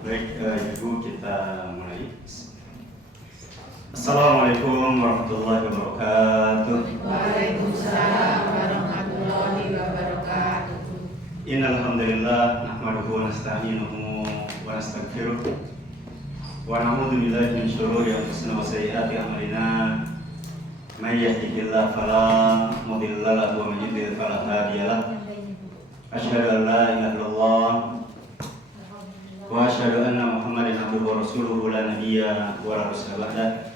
Baik, Ibu, kita mulai. Assalamualaikum warahmatullahi wabarakatuh. Waalaikumsalam warahmatullahi wabarakatuh. Innal hamdalillah nahmaduhu wa nasta'inuhu wa nastaghfiruh wa na'udzu billahi min shururi anfusina wa sayyiati a'malina. May yahdihillahu fala mudilla lahu wa may yudlil fala hadiya lahu. Asyhadu an la ilaha illallah wa asyhadu anna Muhammadan abduhu wa rasuluhu la nabiyya wa la rasula ba'da.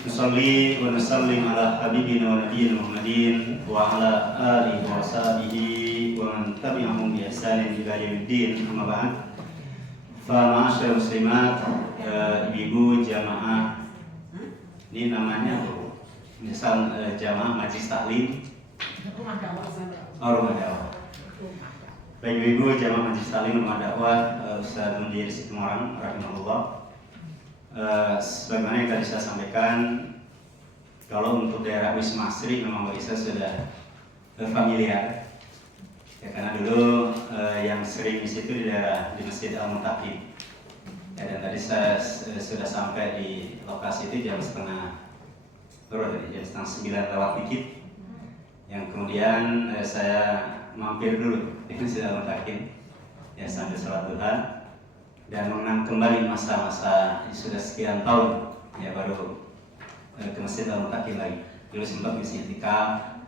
Nusalli wa nusallim ala habibina wa nabiyyina Muhammadin wa ala alihi wa sahbihi wa man tabi'ahum bi ihsanin ila yaumiddin. Amma ba'd. Fa ma'asyiral muslimat, ibu jamaah, ini namanya misal jamaah majlis taklim Rumah dakwah. rumah dakwah. Baik ibu jamaah majlis taklim rumah dakwah Ustaz Mundir Situmorang rahimahullah. Sebagaimana yang tadi saya sampaikan, kalau untuk daerah Wisma Asri memang Isa sudah familiar ya, karena dulu yang sering di situ di daerah di Masjid Al-Muttaqin ya, dan tadi saya sudah sampai di lokasi itu jam setengah 9 lewat dikit, yang kemudian saya mampir dulu di Masjid Al-Muttaqin ya sambil sholat duha dan mengenang kembali masa-masa sudah sekian tahun ya baru ke Masjid Al-Muttaqin lagi. Dulu sempat ngisi i'tikaf,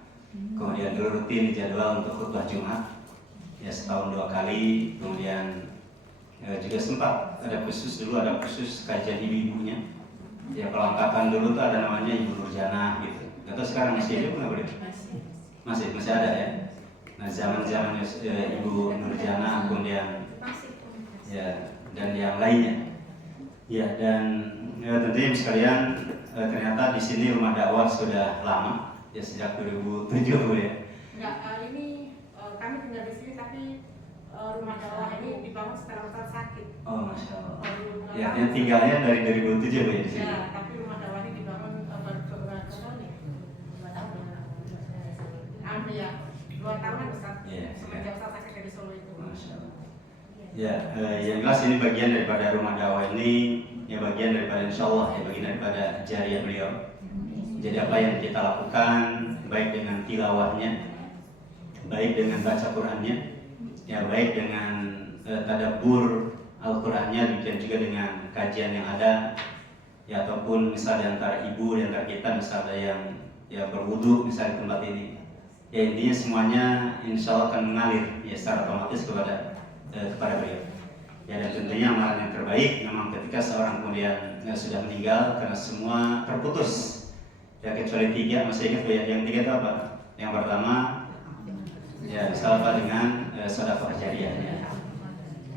kemudian dulu rutin jadwal untuk khutbah Jumat ya setahun 2 kali, kemudian juga sempat ada khusus kajian ibu-ibunya ya. Kalau angkatan dulu tuh ada namanya Ibu Nurjana gitu, atau sekarang masih hidup nggak boleh? Masih ada ya. Nah zaman Ibu Nurjana kemudian ya dan yang lainnya ya, dan tentunya sekalian ternyata di sini rumah dakwah sudah lama ya, sejak 2007 ya. Enggak, ini kami tinggal di sini tapi rumah dakwah ini dibangun setelah Ustaz sakit. Oh masya Allah. Ya, yang tinggalnya dari 2007 ya di sini. Ya, tapi rumah dakwah ini dibangun baru beberapa tahun ya. 2 tahun. Hampir ya, 2 tahunan Ustaz. Iya. Semenjak Ustaz sakit dari Solo itu. Masya Allah. Ya, yang jelas ini bagian daripada rumah dakwah ini, ya bagian daripada insya Allah ya bagian daripada jariah beliau. Jadi apa yang kita lakukan, baik dengan tilawahnya, baik dengan baca Qurannya, ya baik dengan tadabbur Al-Qurannya, demikian juga dengan kajian yang ada, ya ataupun misal di antara ibu, di antara kita misalnya yang ya berwudu misalnya di tempat ini, ya intinya semuanya insya Allah akan mengalir ya secara otomatis kepada beliau. Ya, dan tentunya amalan yang terbaik memang ketika seorang kemudian sudah meninggal, karena semua terputus ya kecuali 3. Masih ingat ya yang 3 itu apa? Yang pertama ya misalnya dengan sedekah jariahnya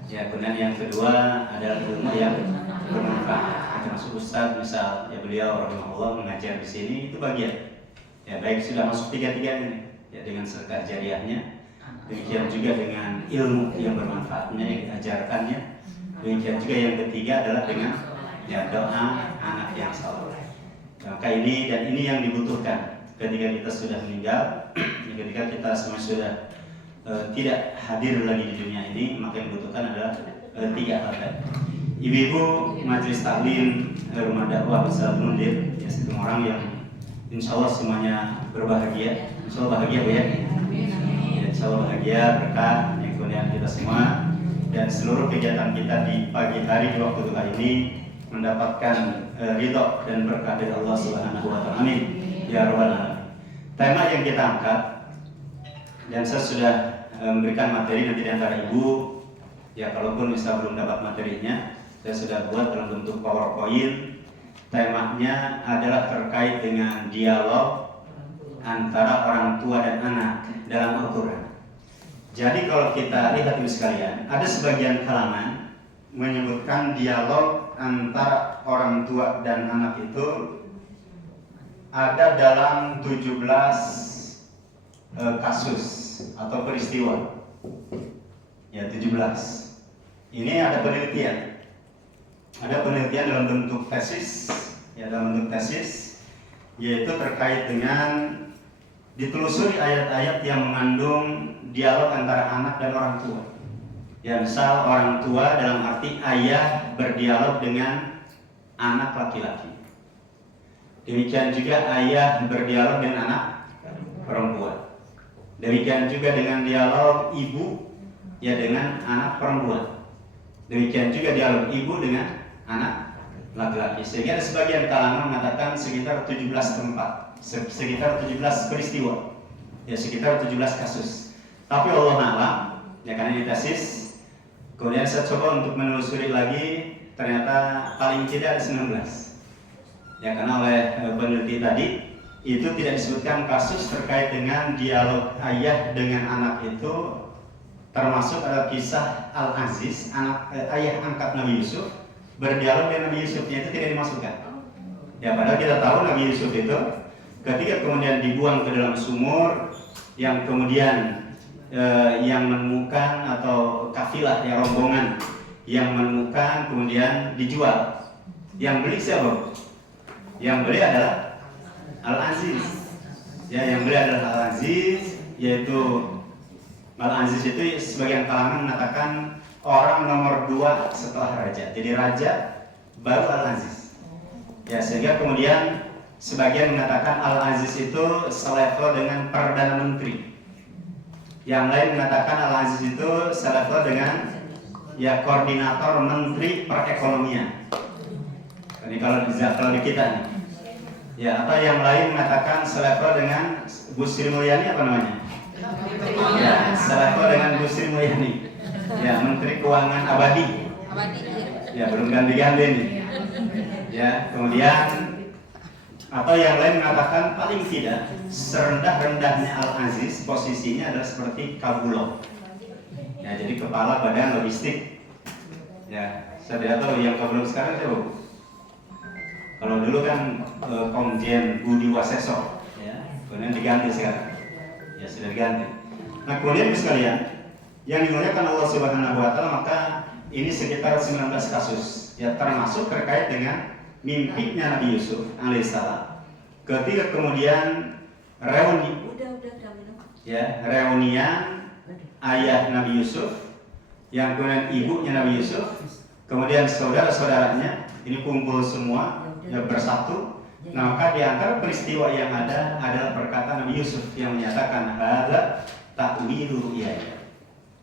ya, kemudian yang kedua adalah ilmu yang bermanfaat, termasuk ustadz misal ya beliau rahimahullah mengajar di sini, itu bagian ya, baik sudah masuk 3-3 ini ya dengan sedekah jariahnya. Demikian juga dengan ilmu yang bermanfaatnya yang diajarkannya. Demikian juga yang ketiga adalah dengan ya doa anak yang saleh. Maka ini dan ini yang dibutuhkan ketika kita sudah meninggal, ketika kita semua sudah tidak hadir lagi di dunia ini, maka yang dibutuhkan adalah 3 hal tadi. Ibu-ibu majelis taklim rumah dakwah Ustaz Mundir ya, semua orang yang insya Allah semuanya berbahagia, insya Allah bahagia Bu ya. Insya Allah bahagia, berkah yang kemudian kita semua dan seluruh kegiatan kita di pagi hari di waktu duha ini mendapatkan ridho dan berkah dari Allah Subhanahu wa Ta'ala. Amin ya rabbal alamin. Tema yang kita angkat dan saya sudah memberikan materi nanti di antara ibu ya, kalaupun misal belum dapat materinya saya sudah buat dalam bentuk PowerPoint. Temanya adalah terkait dengan dialog antara orang tua dan anak dalam Al-Quran. Jadi kalau kita lihat ini sekalian, ada sebagian kalangan menyebutkan dialog antara orang tua dan anak itu ada dalam 17 kasus atau peristiwa. Ya 17. Ini ada penelitian. Ada penelitian dalam bentuk tesis, ya dalam bentuk tesis, yaitu terkait dengan ditelusuri ayat-ayat yang mengandung dialog antara anak dan orang tua. Ya, misal orang tua dalam arti ayah berdialog dengan anak laki-laki. Demikian juga ayah berdialog dengan anak perempuan. Demikian juga dengan dialog ibu ya dengan anak perempuan. Demikian juga dialog ibu dengan anak laki-laki. Sehingga ada sebagian kalangan mengatakan sekitar 17 tempat, sekitar 17 peristiwa, ya sekitar 17 kasus. Tapi Allah alam, ya karena ini tesis, kemudian saya coba untuk menelusuri lagi, ternyata paling tidak ada 19. Ya karena oleh peneliti tadi itu tidak disebutkan kasus terkait dengan dialog ayah dengan anak itu, termasuk ada kisah Al-Aziz, ayah angkat Nabi Yusuf berdialog dengan Nabi Yusuf, itu tidak dimasukkan. Ya padahal kita tahu Nabi Yusuf itu ketika kemudian dibuang ke dalam sumur, yang kemudian yang menemukan atau kafilah ya rombongan yang menemukan kemudian dijual. Yang beli siapa? Yang beli adalah Al-Aziz. Ya, yang beli adalah Al-Aziz, yaitu Al-Aziz itu sebagian kalangan mengatakan orang nomor 2 setelah raja. Jadi raja baru Al-Aziz. Ya, sehingga kemudian sebagian mengatakan Al-Aziz itu selevel dengan Perdana Menteri. Yang lain mengatakan Al-Aziz itu selevel dengan ya koordinator Menteri Perekonomian. Ini kalau di kita nih. Ya, atau yang lain mengatakan selevel dengan Bu Sri Mulyani apa namanya? Ya, selevel dengan Bu Sri Mulyani. Ya, Menteri Keuangan Abadi. Ya, belum ganti-ganti nih. Ya, kemudian atau yang lain mengatakan paling tidak serendah-rendahnya Al-Aziz posisinya adalah seperti Kabulok. Ya, jadi kepala badan logistik. Ya, saya tidak tahu yang Kabulok sekarang siapa? Kalau dulu kan Komjen Budi Waseso, ya, kemudian diganti sekarang. Ya, sudah diganti. Nah, kemudian sekalian, yang dimuliakan Allah Subhanahu wa taala, maka ini sekitar 19 kasus, ya termasuk terkait dengan mimpinya Nabi Yusuf alaihissalam. Ketika kemudian reunian ayah Nabi Yusuf, yang kemudian ibunya Nabi Yusuf, kemudian saudara-saudaranya ini kumpul semua, ya bersatu. Nah, maka di antara peristiwa yang ada adalah perkataan Nabi Yusuf yang menyatakan hadza ta'wilu ru'yaya.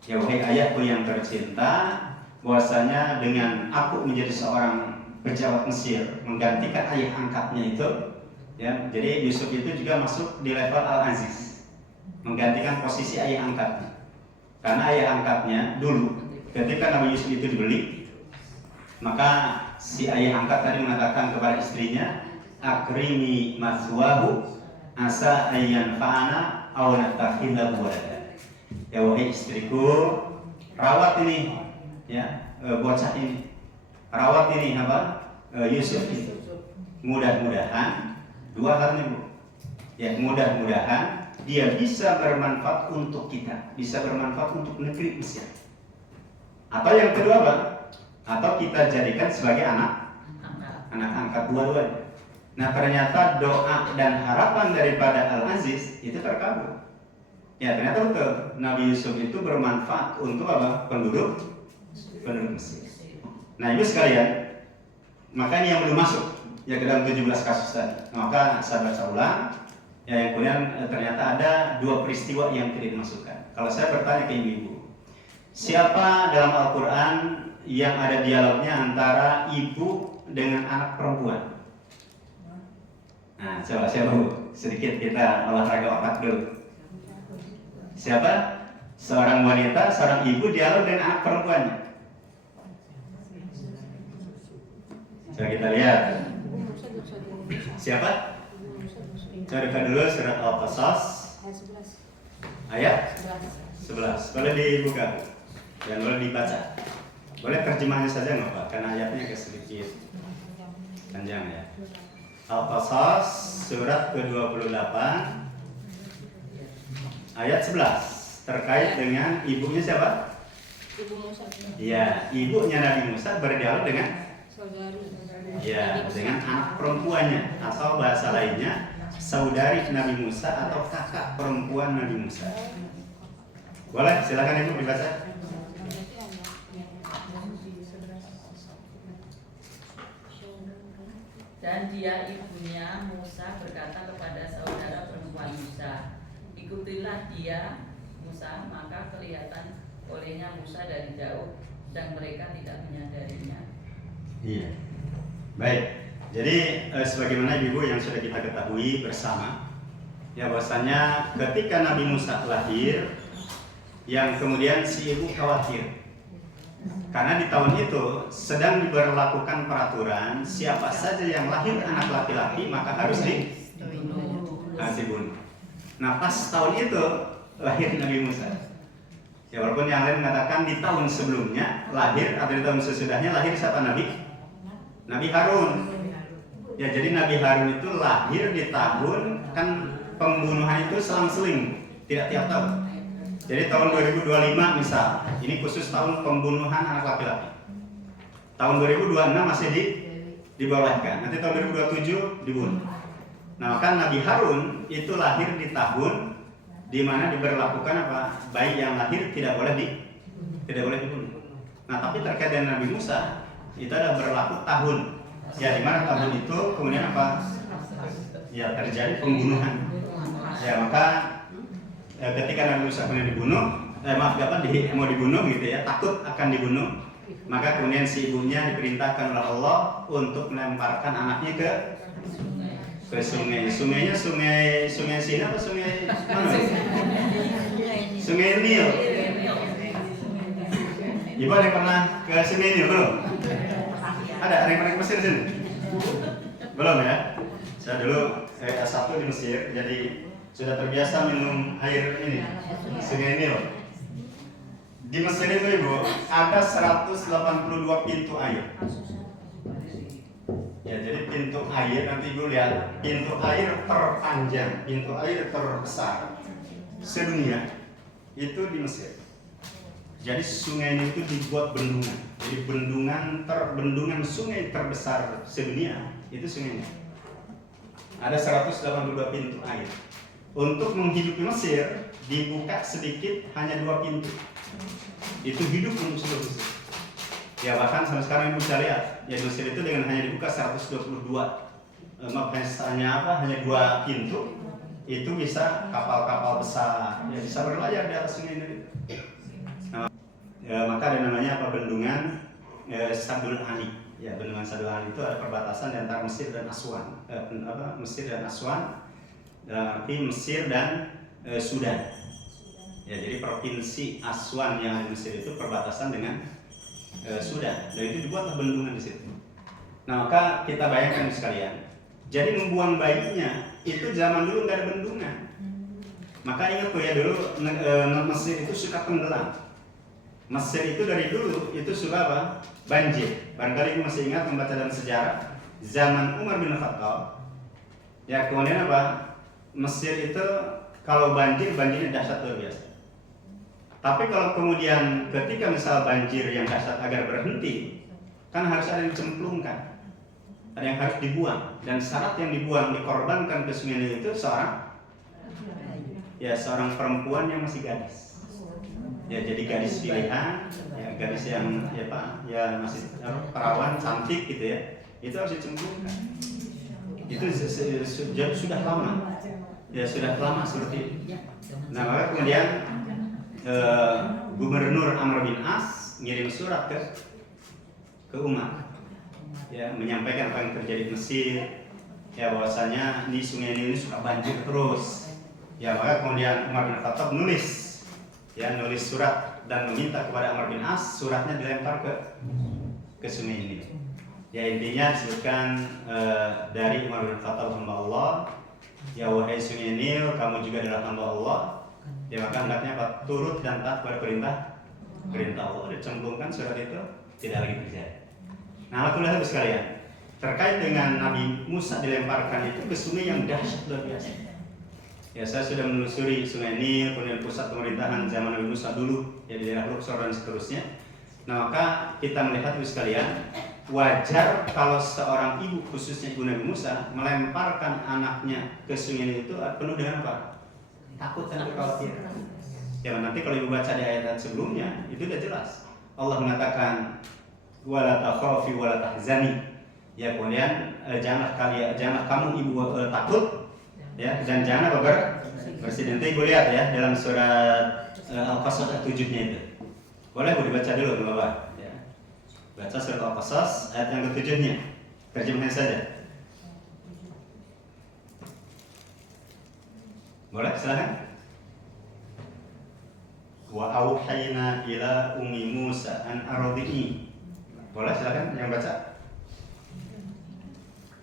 Ya wahai ayahku yang tercinta, bahwasanya dengan aku menjadi seorang pejabat Mesir menggantikan ayah angkatnya itu, ya jadi Yusuf itu juga masuk di level Al-Aziz, menggantikan posisi ayah angkatnya. Karena ayah angkatnya dulu ketika Nabi Yusuf itu dibeli, maka si ayah angkat tadi mengatakan kepada istrinya, akrimi maswahu asa ayyan fa'ana aw natakhilahu walada. Ya wahai istriku, rawat ini ya bocah ini, rawat ini apa Yusuf itu. Mudah-mudahan dua hal ini Bu. Ya mudah-mudahan dia bisa bermanfaat untuk kita, bisa bermanfaat untuk negeri Mesir. Atau yang kedua Bang, atau kita jadikan sebagai anak angkat dua-duanya. Nah ternyata doa dan harapan daripada Al-Aziz itu terkabul. Ya ternyata betul Nabi Yusuf itu bermanfaat untuk apa? Penduduk Mesir. Nah ibu sekalian, maka ini yang belum masuk ya ke dalam 17 kasus tadi. Maka saya baca ulang. Ya yang kemudian ternyata ada 2 peristiwa yang tidak dimasukkan. Kalau saya bertanya ke ibu-ibu, siapa dalam Al-Quran yang ada dialognya antara ibu dengan anak perempuan? Nah, coba siapa Bu? Sedikit kita olahraga otak dulu. Siapa? Seorang wanita, seorang ibu dialog dengan anak perempuannya. Coba kita lihat. Siapa? Coba buka dulu surat Al-Qasas ayat 11. Boleh dibuka dan boleh dibaca. Boleh terjemahnya saja nggak Pak? Karena ayatnya agak sedikit panjang ya. Al-Qasas surat ke-28 ayat 11 terkait dengan ibunya siapa? Ibu Musa. Ya, ibunya Nabi Musa berdialog dengan Saudari. ya, dengan anak perempuannya atau bahasa lainnya saudari Nabi Musa atau kakak perempuan Nabi Musa. Boleh, silakan Ibu dibaca. Dan dia ibunya Musa berkata kepada saudara perempuan Musa, ikutilah dia Musa. Maka kelihatan olehnya Musa dari jauh dan mereka tidak menyadarinya. Iya. Baik. Jadi sebagaimana ibu yang sudah kita ketahui bersama, ya bahwasanya ketika Nabi Musa lahir, yang kemudian si ibu khawatir. Karena di tahun itu sedang diberlakukan peraturan siapa saja yang lahir anak laki-laki maka harus dibunuh. Nah pas tahun itu lahir Nabi Musa. Ya walaupun yang lain mengatakan di tahun sebelumnya lahir atau di tahun sesudahnya lahir siapa Nabi Harun. Ya jadi Nabi Harun itu lahir di tahun kan pembunuhan itu selang-seling, tidak tiap tahun. Jadi tahun 2025 misal, ini khusus tahun pembunuhan anak laki-laki. Tahun 2026 masih dibolehkan. Nanti tahun 2027 dibunuh. Nah, kan Nabi Harun itu lahir di tahun di mana diberlakukan apa? Bayi yang lahir tidak boleh dibunuh. Nah, tapi terkait dengan Nabi Musa itu ada berlaku tahun. Ya, di mana tahun itu kemudian apa? Ya, terjadi pembunuhan. Ya, maka ketika Nabi Musa kemudian dibunuh, mau dibunuh gitu ya, takut akan dibunuh, maka kemudian si ibunya diperintahkan oleh Allah untuk melemparkan anaknya ke sungai. Sungainya sungai Sina apa sungai mana? Sungai Nil. Ibu ada yang pernah ke sungai Nil belum? Ada yang pernah ke Mesir sini? Belum ya? Saya dulu S1 di Mesir, jadi sudah terbiasa minum air ini, sungai Nil. Di Mesir itu ibu ada 182 pintu air. Ya jadi pintu air, nanti ibu lihat pintu air terpanjang, pintu air terbesar sedunia itu di Mesir. Jadi sungai ini itu dibuat bendungan. Jadi bendungan sungai terbesar sedunia itu sungai ini. Ada 182 pintu air. Untuk menghidupi Mesir dibuka sedikit hanya 2 pintu. Itu hidup untuk seluruh Mesir. Ya bahkan sampai sekarang ibu bisa lihat, ya Mesir itu dengan hanya dibuka 122 hanya 2 pintu, itu bisa kapal-kapal besar, ya bisa berlayar di atas sungai ini. Nah, maka ada namanya apa bendungan Sadul Ani. Ya bendungan Sadul Ani itu ada perbatasan antara Mesir dan Aswan. Mesir dan Aswan. Dalam arti Mesir dan Sudan. Ya, jadi provinsi Aswan yang di Mesir itu perbatasan dengan Sudan. Dan itu dibuatlah bendungan di situ. Nah, maka kita bayangkan sekalian. Jadi membuang bayinya itu zaman dulu nggak ada bendungan. Maka ingat tuh ya dulu Mesir itu suka tenggelam. Mesir itu dari dulu itu suka apa? Banjir. Barangkali masih ingat membaca dalam sejarah zaman Umar bin Khattab. Ya kemudian apa? Mesir itu kalau banjirnya dahsyat luar biasa. Tapi kalau kemudian ketika misal banjir yang dahsyat agar berhenti, kan harus ada yang dicemplungkan, ada yang harus dibuang, dan syarat yang dibuang dikorbankan ke sungai Nil itu seorang perempuan yang masih gadis. Ya jadi gadis pilihan, ya gadis yang masih perawan cantik gitu ya, itu harus dicemplungkan. Itu sudah lama. Ya sudah lama seperti itu. Nah maka kemudian Gubernur Amr bin As ngirim surat ke Umar, ya menyampaikan apa yang terjadi di Mesir, ya bahwasanya di sungai Nil ini suka banjir terus. Ya maka kemudian Umar bin Khattab nulis surat dan meminta kepada Amr bin As suratnya dilempar ke sungai Nil. Ya intinya disebutkan dari Umar bin Khattab hamba Allah. Ya wahai sungai Nil, kamu juga adalah hamba Allah. Ya maka hendaknya apa? Turut dan taat pada perintah Allah. Dicemplungkan surat itu tidak lagi terjadi. Nah, alhamdulillah sekalian, terkait dengan Nabi Musa dilemparkan itu ke sungai yang dahsyat luar biasa. Ya saya sudah menelusuri sungai Nil, kemudian pusat pemerintahan zaman Nabi Musa dulu, ya di daerah Luxor dan seterusnya. Nah maka kita melihat sekalian, wajar kalau seorang ibu, khususnya ibu Nabi Musa, melemparkan anaknya ke sungai itu penuh dengan apa? Takut dan kekhawatiran. Ya nanti kalau ibu baca di ayat sebelumnya itu sudah jelas. Allah mengatakan wala takhafi wala tahzani. Ya, kemudian janganlah kamu ibu takut, ya, dan jangan bersedih. Nanti ibu lihat ya dalam surat Al-Qasas ayat 7-nya itu. Boleh ibu dibaca dulu Bapak. Ya. Baca surat Al-Qasas ayat yang ke-7-nya. Terjemahnya saja. Boleh, silakan. Wa auhayna ila ummi Musa an ardi'i. Boleh, silakan yang baca.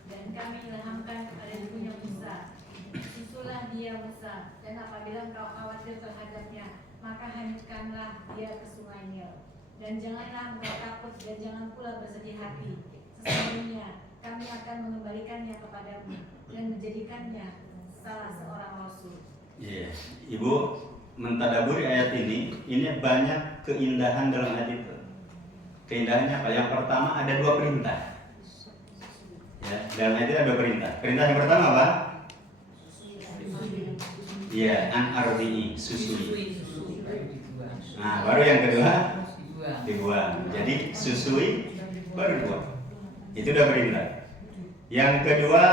Dan kami ilhamkan kepada ibunya Musa, susulah dia Musa, dan apabila engkau khawatir terhadapnya, maka hanyutkanlah dia ke sungai Nil. Dan janganlah engkau takut dan jangan pula bersedih hati. Sesungguhnya kami akan mengembalikannya kepadamu dan menjadikannya salah seorang rasul. Iya, Ibu mentadaburi ayat ini banyak keindahan dalam ayat itu. Keindahannya apa? Yang pertama ada 2 perintah. Ya, dalam ayat itu ada 2 perintah. Perintah yang pertama apa? Iya, an ardi'i, susui. Nah, baru yang kedua dibuang. Jadi susui baru dibuang. Itu udah perintah. Yang kedua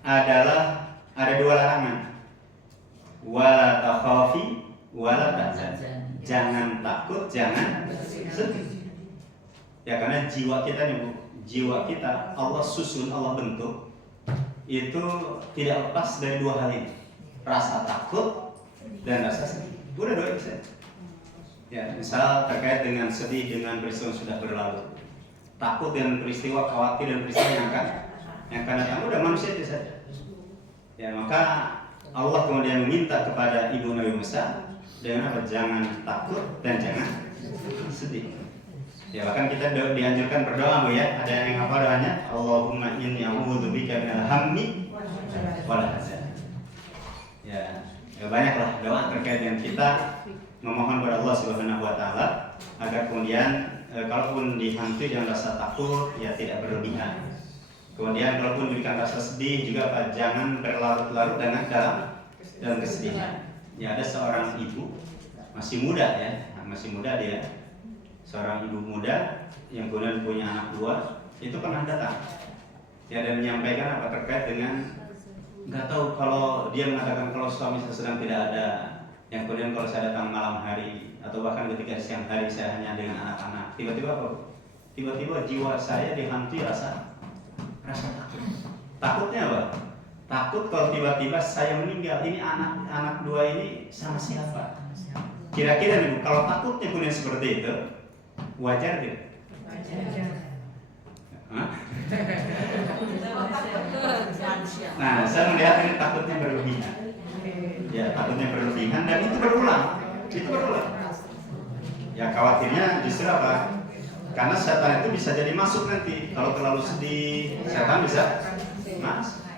adalah ada 2 larangan. Wala takhafi wala tahzan. Jangan takut, jangan sedih. Ya, karena jiwa kita nih Bu, jiwa kita Allah susun, Allah bentuk itu tidak lepas dari 2 hal ini. Rasa takut dan rasa sedih. Udah 2 itu saja. Ya, misal terkait dengan sedih dengan peristiwa yang sudah berlalu. Takut dengan peristiwa, khawatir dengan peristiwa yang akan datang, udah manusia itu saja. Ya, maka Allah kemudian meminta kepada ibu Nabi Musa dengan apa? Jangan takut dan jangan sedih. Ya, bahkan kita dianjurkan berdoa Bu ya. Ada yang apa doanya? Allahumma inni a'udzubika minal hammi wal hazan. Ya, banyaklah doa terkait dengan kita memohon kepada Allah Subhanahu wa taala agar kemudian kalaupun dihantui dengan rasa takut ya tidak berlebihan. Kemudian kalaupun diberikan rasa sedih juga apa? Jangan berlarut-larut dalam kesedihan. Ya, ada seorang ibu masih muda ya, masih muda dia. Seorang ibu muda yang kemudian punya anak 2 itu pernah datang. Ya, dan menyampaikan apa terkait dengan nggak tahu kalau dia mengatakan kalau suami saya sedang tidak ada, yang kemudian kalau saya datang malam hari atau bahkan ketika siang hari saya hanya dengan anak-anak, tiba-tiba apa? Tiba-tiba jiwa saya dihantui rasa takut. Takutnya apa? Takut kalau tiba-tiba saya meninggal, ini anak 2 ini sama siapa? Kira-kira nih, kalau takutnya kemudian seperti itu, wajar tidak? Nah, saya melihat ini takutnya berlebihan. Ya, takutnya berlebihan dan itu berulang. Ya, khawatirnya justru apa? Karena setan itu bisa jadi masuk nanti. Kalau terlalu sedih, setan bisa masuk.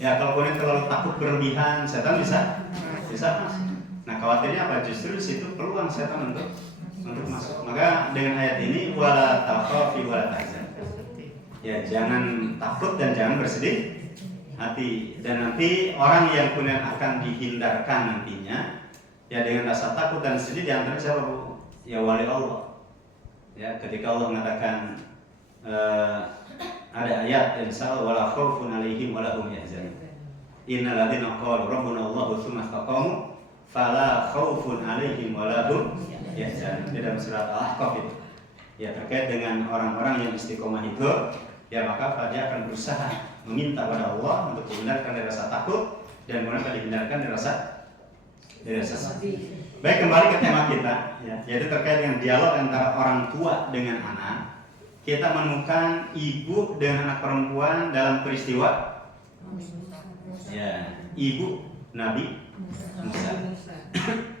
Ya, kalau kemudian terlalu takut berlebihan, setan bisa masuk. Nah, khawatirnya apa? Justru di situ peluang setan untuk masuk. Maka dengan ayat ini wala takhafi wala tahzan. Ya, jangan takut dan jangan bersedih hati. Dan nanti orang yang kemudian akan dihindarkan nantinya ya dengan rasa takut dan sedih di antara siapa Bu? Ya wali Allah. Ya, ketika Allah mengatakan ada ayat yang salah wala khaufun 'alaihim wala hum yahzanun. Innal ladzina qalu rabbuna Allahu tsumma istaqamu fala khaufun 'alaihim wala hum yahzanun. Dalam surat Al-Ahqaf itu. Ya, terkait dengan orang-orang yang istiqomah itu, ya maka dia akan berusaha meminta kepada Allah untuk dihindarkan dari rasa takut dan kemudian dihindarkan dari rasa sedih. Baik, kembali ke tema kita, ya, yaitu terkait dengan dialog antara orang tua dengan anak. Kita menemukan ibu dengan anak perempuan dalam peristiwa, ya, ibu Nabi Musa.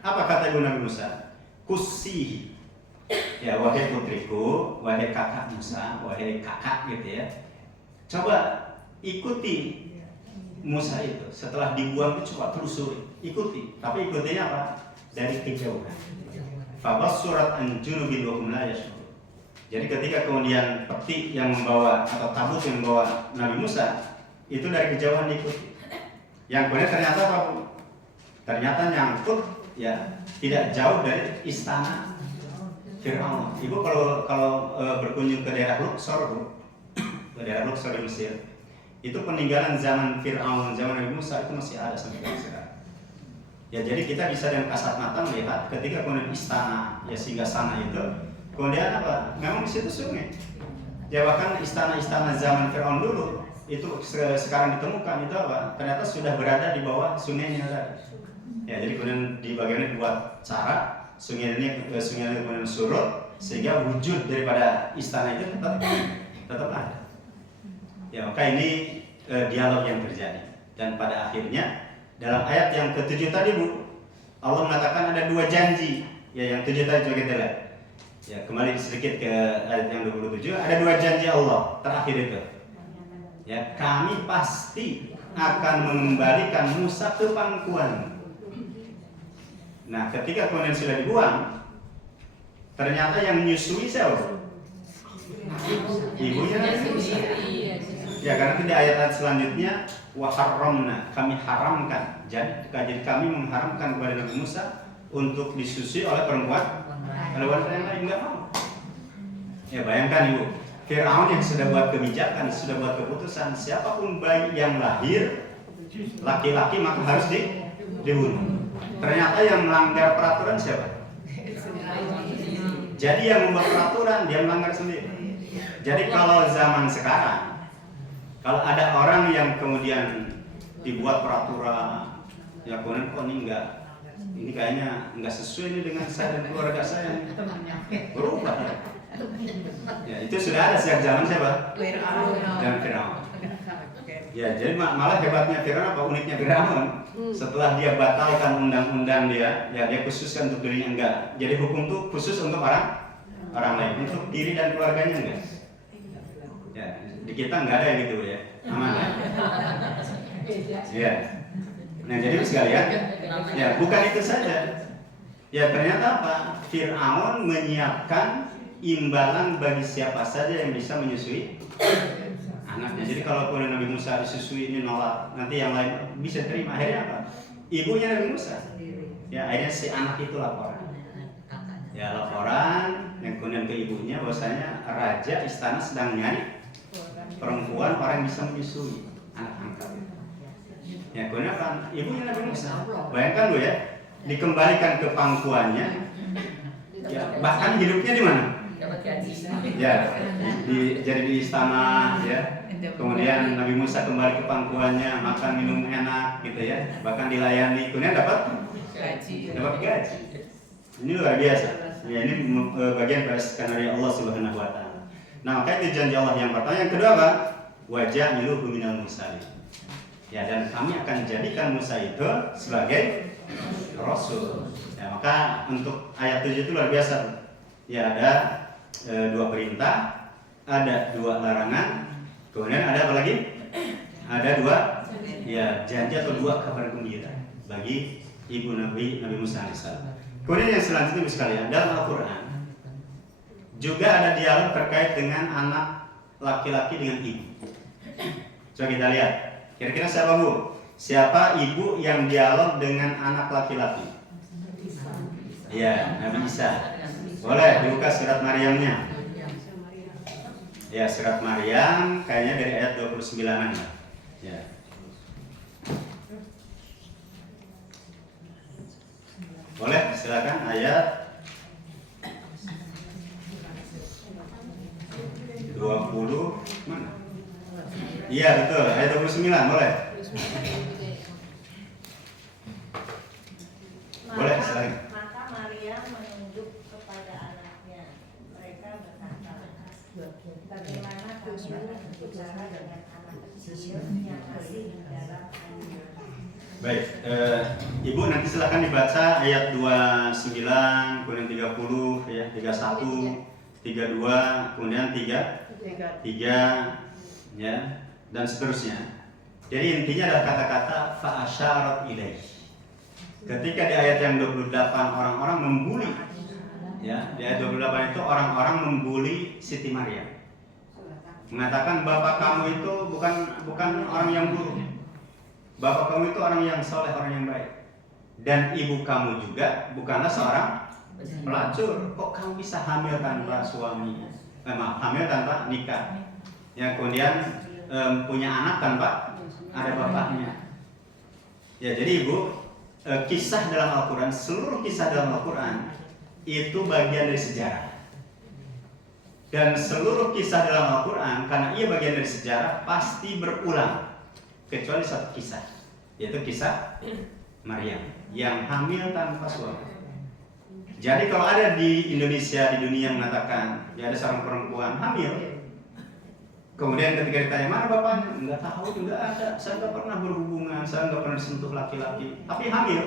Apa kata ibu Nabi Musa? Kusihi, ya, wahai putriku, wahai kakak Musa, wahai kakak gitu ya. Coba ikuti Musa itu. Setelah dibuang itu coba telusuri, ikuti. Tapi ikutinya apa? Dari kejauhan. Fabas surat an-junubin wa hum la yash'urun. Jadi ketika kemudian peti yang membawa atau tabut yang membawa Nabi Musa itu dari kejauhan diikuti. Yang kemudian ternyata apa? Ternyata nyangkut ya tidak jauh dari istana Fir'aun. Ibu kalau berkunjung ke daerah Luxor, Bu, daerah Luxor di Mesir, itu peninggalan zaman Fir'aun, zaman Nabi Musa itu masih ada sampai sekarang. Ya jadi kita bisa dengan kasat mata melihat ketika kemudian istana ya singgasana itu, kemudian apa? Memang di situ sungai. Ya bahkan istana-istana zaman Fir'aun dulu itu sekarang ditemukan itu apa? Ternyata sudah berada di bawah sungainya tadi. Ya jadi kemudian di bagian ini buat cara sungai ini kemudian surut sehingga wujud daripada istana itu tetap ada. Ya maka ini dialog yang terjadi dan pada akhirnya dalam ayat yang ke-7 tadi Bu, Allah mengatakan ada 2 janji. Ya yang 7 tadi juga kita lihat. Ya kembali sedikit ke ayat yang 27, ada 2 janji Allah terakhir itu. Ya, kami pasti akan mengembalikan Musa ke pangkuan. Nah, ketika kemudian sudah dibuang, ternyata yang menyusui siapa? Ibunya Nabi Musa. Ya, karena di ayat selanjutnya wa harramna, kami haramkan. Jadi kami mengharamkan kepada Nabi Musa untuk disusui oleh perempuan. Kalau wanita yang lain enggak mau. Ya, bayangkan Ibu. Fir'aun yang sudah buat kebijakan, sudah buat keputusan, siapapun bayi yang lahir laki-laki maka harus dibunuh. Ternyata yang melanggar peraturan siapa? Jadi yang membuat peraturan dia melanggar sendiri. Jadi kalau zaman sekarang, kalau ada orang yang kemudian dibuat peraturan, ya kemudian kok ini kayaknya nggak sesuai ini dengan saya dan keluarga saya, berubah. Ya itu sudah ada sejak zaman siapa? Zaman Fir'aun. Ya jadi malah hebatnya Fir'aun apa uniknya Fir'aun? Setelah dia batalkan undang-undang dia khususkan untuk dirinya enggak. Jadi hukum itu khusus untuk orang lain, untuk diri dan keluarganya enggak. Ya di kita enggak ada yang gitu ya, aman ya. Ya. Nah jadi sekalian, ya bukan itu saja. Ya ternyata apa? Fir'aun menyiapkan imbalan bagi siapa saja yang bisa menyusui anaknya. Jadi kalau kemudian Nabi Musa disusui ini nolak, nanti yang lain bisa terima. Akhirnya apa? Ibunya Nabi Musa. Ya akhirnya si anak itu laporan. Ya laporan yang kemudian ke ibunya bahwasanya raja istana sedang nyari perempuan orang yang bisa menyusui anak angkat. Ya kemudian apa? Ibunya Nabi Musa. Bayangkan Bu ya, dikembalikan ke pangkuannya. Ya bahkan hidupnya di mana? Dapat gaji. Ya, jadi di istana ya. Kemudian Nabi Musa kembali ke pangkuannya, makan minum enak gitu ya. Bahkan dilayani, kemudian dapat gaji. Ini luar biasa. Ya, ini bagian dari skenario Allah Subhanahu wa taala. Nah, maka itu janji Allah yang pertama. Yang kedua apa? Wajah miluhu minal mursalin. Ya, dan kami akan jadikan Musa itu sebagai rasul. Ya, maka untuk ayat 7 itu luar biasa. Ya, ada 2 perintah, ada 2 larangan, kemudian ada apa lagi? Ada 2 ya janji atau 2 kabar gembira bagi ibu Nabi Musa alaihissalam. Kemudian yang selanjutnya sekalian dalam Al-Quran juga ada dialog terkait dengan anak laki-laki dengan ibu. Coba kita lihat, kira-kira siapa Bu? Siapa ibu yang dialog dengan anak laki-laki? Ya, Nabi Isa. Boleh dibuka surat Maryamnya. Ya, surat Maryam kayaknya dari ayat 29-an ya. Ya. Boleh, silakan ayat 20 mana? Iya, betul, ayat 29, boleh. Boleh, silakan. Maka Maria menunjuk kepada anaknya. Mereka berkata, bagaimana kami akan berbicara dengan anak kecil yang masih di dalam kandungan. Baik, Ibu nanti silakan dibaca ayat 29, kemudian 30, ya, 31, 32, kemudian 3, ya, dan seterusnya. Jadi intinya adalah kata-kata fa'asyarat ilaih. Ketika di ayat yang 28 orang-orang membuli, ya, di ayat 28 itu orang-orang membuli Siti Maryam, mengatakan bapak kamu itu bukan orang yang buruk, bapak kamu itu orang yang soleh, orang yang baik, dan ibu kamu juga bukanlah seorang pelacur. Kok kamu bisa hamil tanpa suami? Hamil tanpa nikah? yang kemudian punya anak tanpa ada bapaknya. Ya, jadi Ibu, kisah dalam Al-Quran, seluruh kisah dalam Al-Quran itu bagian dari sejarah. Dan seluruh kisah dalam Al-Quran, karena ia bagian dari sejarah, pasti berulang. Kecuali satu kisah, yaitu kisah Maryam yang hamil tanpa suami. Jadi kalau ada di Indonesia, di dunia mengatakan ya ada seorang perempuan hamil, kemudian ketika ditanya mana bapaknya, nggak tahu, nggak ada, saya nggak pernah berhubungan, saya nggak pernah disentuh laki-laki, tapi hamil,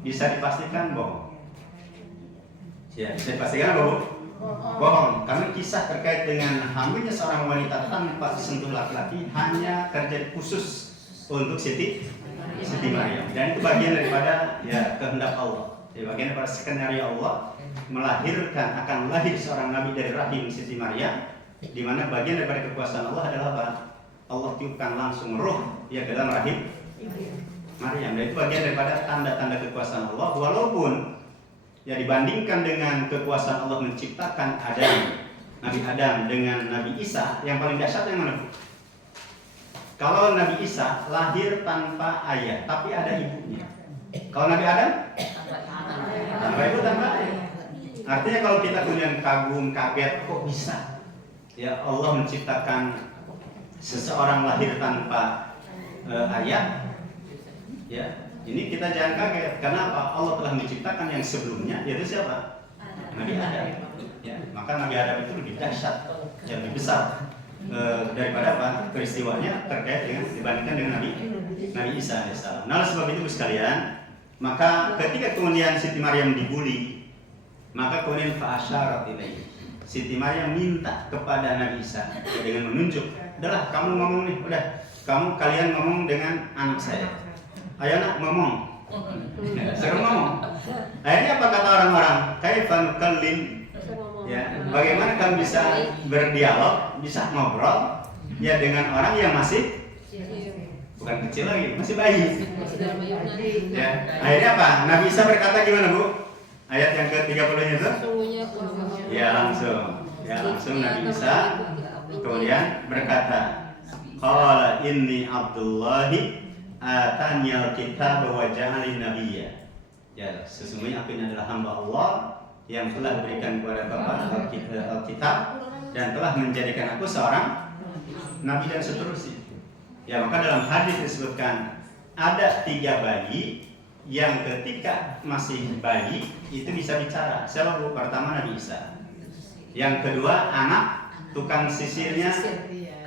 bisa dipastikan bohong. Ya, bisa dipastikan bohong, karena kisah terkait dengan hamilnya seorang wanita tanpa disentuh laki-laki hanya terjadi khusus untuk Siti Maryam, dan itu bagian daripada ya kehendak Allah. Ya, bagian daripada skenario Allah melahirkan, akan lahir seorang nabi dari rahim Siti Maryam, di mana bagian daripada kekuasaan Allah adalah apa? Allah tiupkan langsung roh ya ke dalam rahim Maryam. Dan itu bagian daripada tanda-tanda kekuasaan Allah, walaupun ya dibandingkan dengan kekuasaan Allah menciptakan Nabi Adam dengan Nabi Isa, yang paling dahsyat yang mana? Kalau Nabi Isa lahir tanpa ayah, tapi ada ibunya. Kalau Nabi Adam tanpa ibu, tanpa ayah. Artinya kalau kita kemudian kagum, kaget, kok bisa ya Allah menciptakan seseorang lahir tanpa ayah? Ya, ini kita jangan kaget. Kenapa? Allah telah menciptakan yang sebelumnya, yaitu siapa? Nabi Adam. Ya, maka Nabi Adam itu lebih dahsyat, yang lebih besar daripada apa peristiwanya terkait dengan dibandingkan dengan Nabi Isa AS. Nah, oleh sebab itu sekalian, maka ketika kemudian Siti Maryam dibully, maka kemudian fa'asyarat ilaihi, Siti Maryam minta kepada Nabi Isa dengan menunjuk, udahlah kamu ngomong nih, udah kalian ngomong dengan anak saya. Ayo nak ngomong. Suruh ngomong. Akhirnya apa kata orang-orang? Kaifa nukallim? Ya, bagaimana kamu bisa berdialog, bisa ngobrol ya dengan orang yang masih bukan kecil lagi, masih bayi. Ya, akhirnya apa? Nabi Isa berkata gimana, Bu? Ayat yang ke-30 itu? Ya, langsung Nabi Isa kemudian berkata, qala inni Abdullahi atanyal kitab wa ja'alin nabiyya. Ya, sesungguhnya aku ini adalah hamba Allah yang telah diberikan kepada Bapak Alkitab dan telah menjadikan aku seorang nabi dan seterusnya. Ya, maka dalam hadis disebutkan ada 3 bayi yang ketika masih bayi itu bisa bicara. Siapa Bu? Pertama Nabi Isa. Yang kedua anak tukang sisirnya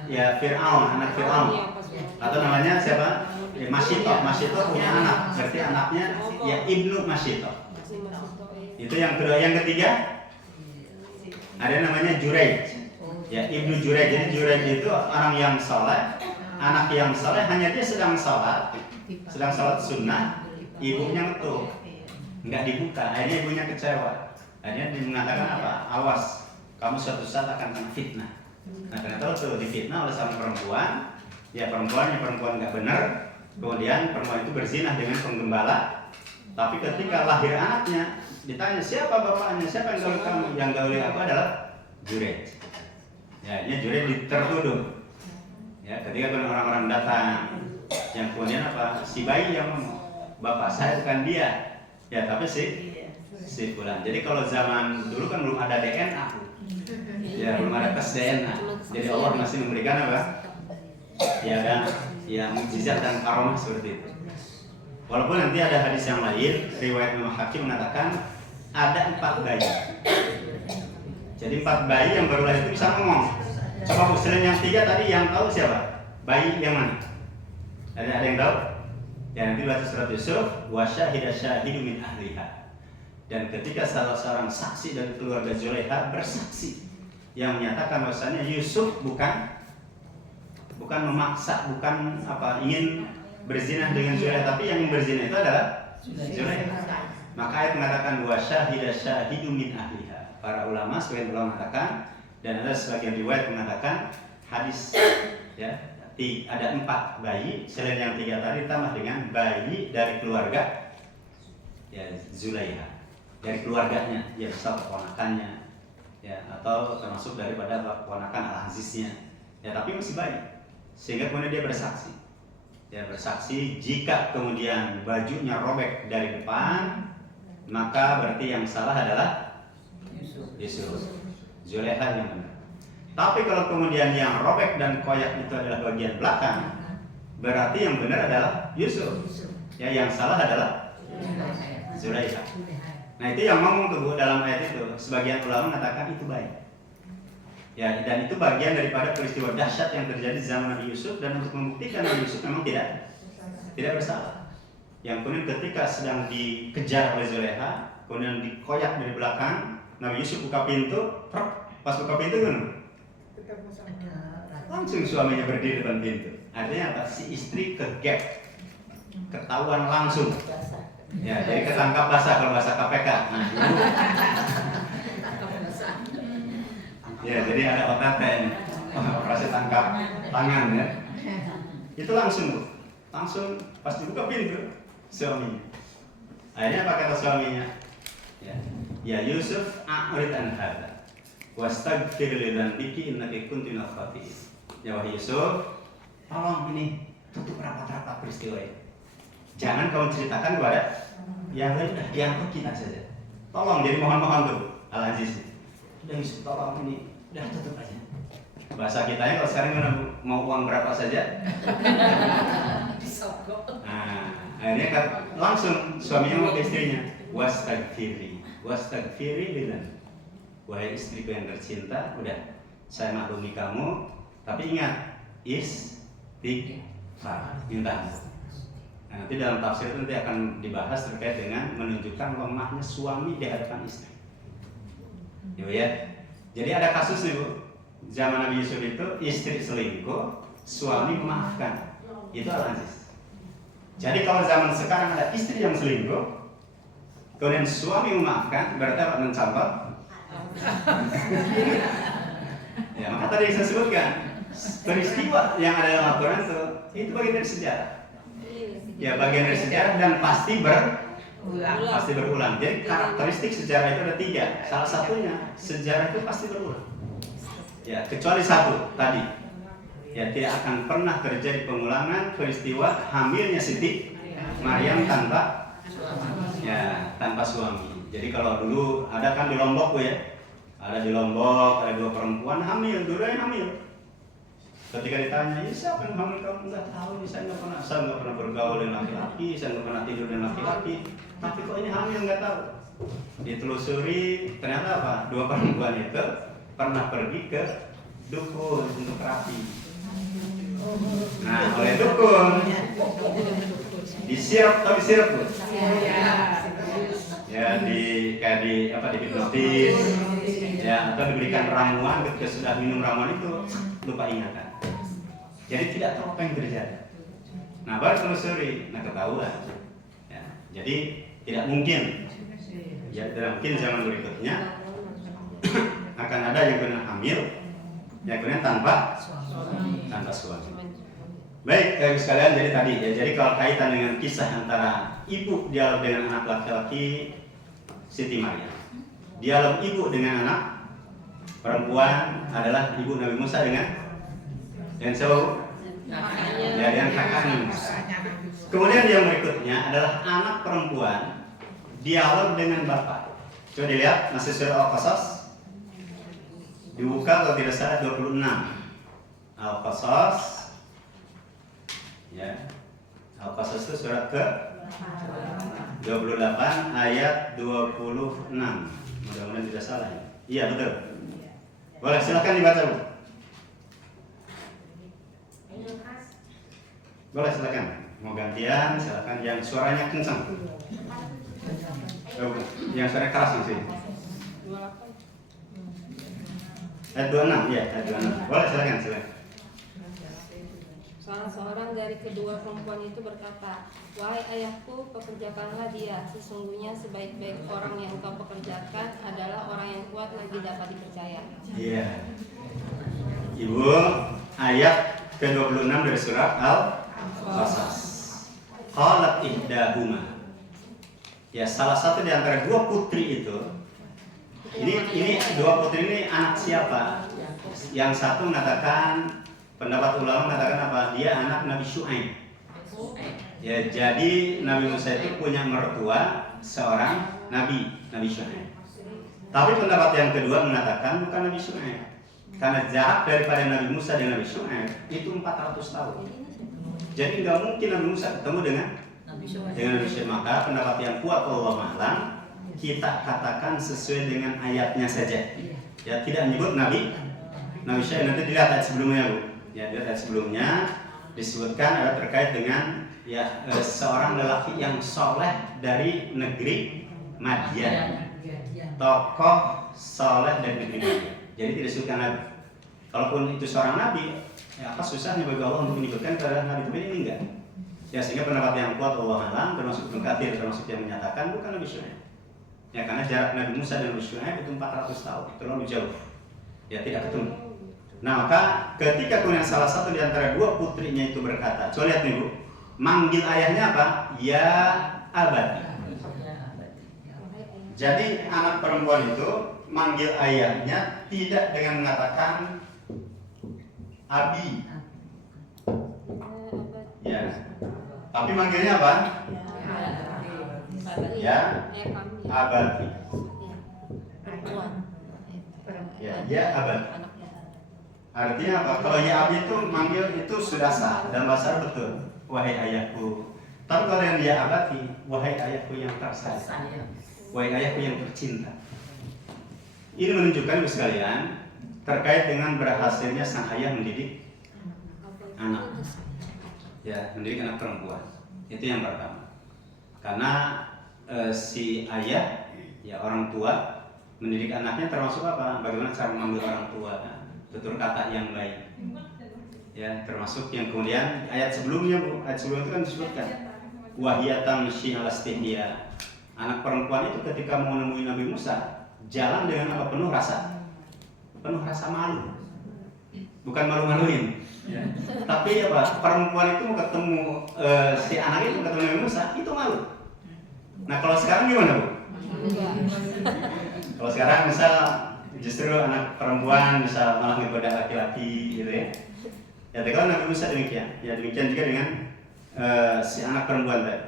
ya Fir'aun, anak Fir'aun. Atau namanya siapa? Ya, Masyito punya anak. Berarti anaknya ya Ibnu Masyito. Itu yang kedua. Yang ketiga ada namanya Juraij. Ya, Ibnu Juraij. Jadi Juraij itu orang yang saleh, anak yang saleh, hanya dia sedang salat sunnah, ibunya ngetuk, nggak dibuka. Akhirnya ibunya kecewa. Akhirnya dia mengatakan apa? Awas, kamu suatu saat akan kena fitnah. Nah, ternyata tuh difitnah oleh seorang perempuan. Ya, perempuan nggak benar. Kemudian perempuan itu berzinah dengan penggembala. Tapi ketika lahir anaknya, ditanya siapa bapaknya, siapa yang gauli kamu? Yang gauli aku adalah Juraij. Ya, ini Juraij tertuduh. Ya, ketika orang-orang datang, yang kemudian apa? Si bayi yang ngomong, bapak saya bukan dia. Ya, tapi si fulan. Jadi kalau zaman dulu kan belum ada DNA. Ya, belum ada tes DNA. Jadi Allah masih memberikan apa? Ya, dan ya mukjizat dan karomah seperti itu. Walaupun nanti ada hadis yang lain, riwayat Imam Hakim mengatakan ada 4 bayi. Jadi 4 bayi yang baru lahir itu bisa ngomong. Coba selain yang 3 tadi, yang tahu siapa? Bayi yang mana? Ada yang tahu? Ya, nanti baca surat Yusuf, wa syahida syahidu min ahliha. Dan ketika salah seorang saksi dari keluarga Zulaiha bersaksi yang menyatakan bahwasanya Yusuf bukan memaksa, bukan ingin berzina dengan Zulaiha, tapi yang berzina itu adalah Zulaiha. Maka ayat mengatakan wa syahida syahidu min ahliha. Para ulama, sebagian ulama mengatakan, dan ada sebagian riwayat mengatakan hadis ya, ada 4 bayi, selain yang 3 tadi ditambah dengan bayi dari keluarga ya Zulaiha, dari keluarganya, ya besar keponakannya ya, atau termasuk daripada keponakan Al-Aziznya. Ya, tapi masih baik. Sehingga kemudian dia bersaksi. Dia bersaksi jika kemudian bajunya robek dari depan, maka berarti yang salah adalah Yusuf. Zulekha yang benar. Tapi kalau kemudian yang robek dan koyak itu adalah bagian belakang, berarti yang benar adalah Yusuf. Ya, yang salah adalah Zulekha. Nah, itu yang ngomong tuh dalam ayat itu. Sebagian ulama mengatakan itu baik. Ya, dan itu bagian daripada peristiwa dahsyat yang terjadi di zaman Nabi Yusuf, dan untuk membuktikan Nabi Yusuf memang tidak bersalah. Yang kemudian ketika sedang dikejar oleh Zulekha, kemudian dikoyak dari belakang, Nabi Yusuf buka pintu, pas buka pintu kan, langsung suaminya berdiri depan pintu. Artinya apa? Si istri kegap, ketahuan langsung. Ya, jadi ketangkap basah kalau bahasa KPK. Nah, ya, jadi ada OTT ini, operasi tangkap tangan ya. Itu langsung pas dibuka pintu suaminya. Akhirnya apa kata suaminya? Ya Yusuf, a'rid an hadza wastaghfir li dzambiki innaka kunta minal khati'in. Ya wahai Yusuf, tolong ini tutup rapat-rapat peristiwa ini. Jangan kamu ceritakan kepada yang lain, udah diangkut kita saja. Tolong, jadi mohon-mohon tuh Al-Aziz. Udah Yusuf, tolong ini, udah tutup aja. Bahasa kitanya kalau sekarang mau uang berapa saja. Nah, akhirnya langsung suaminya mau ke istrinya, wastagfiri lilan. Wahai istriku yang tercinta, udah saya maklumi kamu, tapi ingat istighfar, minta ampun. Nah, nanti dalam tafsir itu nanti akan dibahas terkait dengan menunjukkan lemahnya suami di hadapan istri. Ya. Jadi ada kasus nih Bu, zaman Nabi Yusuf itu istri selingkuh, suami memaafkan. Itu Al-Aziz. Jadi kalau zaman sekarang ada istri yang selingkuh, kemudian suami memaafkan, berarti apa? Mencontoh. Ya, maka tadi saya sebutkan peristiwa yang ada dalam Al-Quran itu bagian dari sejarah. Ya, bagian dari sejarah dan pasti berulang. Jadi karakteristik sejarah itu ada 3. Salah satunya sejarah itu pasti berulang. Ya, kecuali satu tadi. Ya, tidak akan pernah terjadi pengulangan peristiwa hamilnya Siti Maryam tanpa suami. Jadi kalau dulu ada kan di Lombok Bu ya. Ada di Lombok, ada 2 perempuan hamil, dua-duanya hamil. Ketika ditanya, ya siapa yang hamil kamu? Enggak tahu, saya nggak pernah bergaul dengan laki-laki, saya nggak pernah tidur dengan laki-laki. Tapi kok ini hamil nggak tahu. Ditelusuri, ternyata apa? 2 perempuan itu pernah pergi ke dukun untuk terapi. Nah, oleh dukun disirap Bu. Ya, kayak dihipnotis, ya, atau diberikan ramuan. Ketika sudah minum ramuan itu lupa ingatan. Jadi tidak tahu apa yang terjadi. Nah, baru telusuri, ketahuan. Ya, jadi tidak mungkin zaman berikutnya akan ada yang benar hamil, yang benar tanpa suami. Baik, sekalian, jadi tadi ya, jadi kalau kaitan dengan kisah antara ibu dialog dengan anak laki-laki Siti Maryam, dialog ibu dengan anak perempuan adalah ibu Nabi Musa dengan siapa? Ya, dengan kakaknya. Kemudian yang berikutnya adalah anak perempuan dialog dengan bapak. Coba dilihat masih surah Al-Qasas. Dibuka kalau tidak salah 26. Al-Qasas. Ya. Al-Qasas itu surat ke 28 ayat 26. Mudah-mudahan tidak salah ya. Iya, betul. Boleh, silakan dibaca Bu. Boleh, silakan. Mau gantian, silakan. Yang suaranya kencang. Yang suaranya keras di sini. Ayat 26, ya, ayat 26. Boleh, silakan. Salah seorang dari kedua perempuan itu berkata, "Wahai ayahku, pekerjakanlah dia. Sesungguhnya sebaik-baik orang yang kau pekerjakan adalah orang yang kuat lagi dapat dipercaya." Iya. Ibu, ayat ke-26 dari surat Al-Qasas. Qalat ihdahuma. Ya, salah satu di antara 2 putri itu. Ini 2 putri ini anak siapa? Yang satu mengatakan pendapat ulama mengatakan apa? Dia anak Nabi Syuaib. Ya, jadi Nabi Musa itu punya mertua seorang nabi, Nabi Syuaib. Tapi pendapat yang kedua mengatakan bukan Nabi Syuaib. Karena jarak daripada Nabi Musa dan Nabi Syuaib itu 400 tahun. Jadi nggak mungkin Nabi Musa ketemu dengan Nabi Syuaib. Maka pendapat yang kuat Allah a'lam, kita katakan sesuai dengan ayatnya saja. Ya, tidak menyebut Nabi Syuaib. Nanti dilihat ayat sebelumnya, Bu. Ya, lihat ayat sebelumnya disebutkan ada terkait dengan seorang lelaki yang soleh dari negeri Madian. Tokoh soleh dari negeri Madian. Jadi tidak disebutkan Nabi. Kalaupun itu seorang Nabi, ya apa susahnya bagi Allah untuk menyebutkan keadaan Nabi, tapi ini enggak. Ya, sehingga pendapat yang kuat Allah alam, termasuk Ibnu Katsir termasuk yang menyatakan bukan Nabi Syuaib. Ya, karena jarak Nabi Musa dan Nabi Syuaib itu 400 tahun, terlalu jauh. Ya, tidak ketemu. Nah, maka ketika kemudian salah satu di antara dua putrinya itu berkata, coba lihat nih Bu, manggil ayahnya apa? Ya abadi. Jadi anak perempuan itu manggil ayahnya tidak dengan mengatakan abi. Ya. Tapi manggilnya apa? Ya abadi. Ya abadi. Artinya apa? Kalau ya abi itu manggil itu sudah sah dan bahasa betul. Wahai ayahku. Tapi kalau yang ya abadi, wahai ayahku yang tersayang. Wahai ayahku yang tercinta. Ini menunjukkan Ibu sekalian terkait dengan berhasilnya sang ayah mendidik anak. Ya, mendidik anak perempuan. Itu yang pertama. Karena si ayah, ya orang tua mendidik anaknya termasuk apa? Bagaimana cara memanggil orang tua, tutur kata yang baik. Ya, termasuk yang kemudian ayat sebelumnya, Bu. Ayat sebelumnya itu kan disebutkan wahiyatan syi alastihya. Anak perempuan itu ketika mau menemui Nabi Musa jalan dengan apa? Penuh rasa malu. Bukan malu-maluin. Ya. Tapi apa? Perempuan itu mau ketemu si anak itu ketemu Nabi Musa itu malu. Nah, kalau sekarang gimana, Bu? Kalau sekarang misal justru anak perempuan bisa malah ngegoda laki-laki gitu ya. Ya, kalau Nabi Musa demikian. Ya, demikian juga dengan si anak perempuan tadi.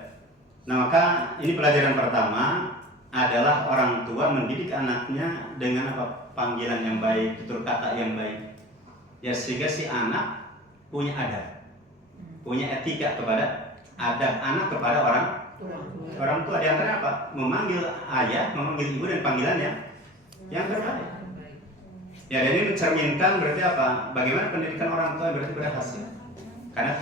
Nah, maka ini pelajaran pertama adalah orang tua mendidik anaknya dengan apa? Panggilan yang baik, tutur kata yang baik. Ya, sehingga si anak punya adab, punya etika kepada adab anak kepada orang tua. Di antaranya apa? Memanggil ayah, memanggil ibu dan panggilannya yang terbaik. Ya, dan ini mencerminkan berarti apa? Bagaimana pendidikan orang tua berarti berhasil. Karena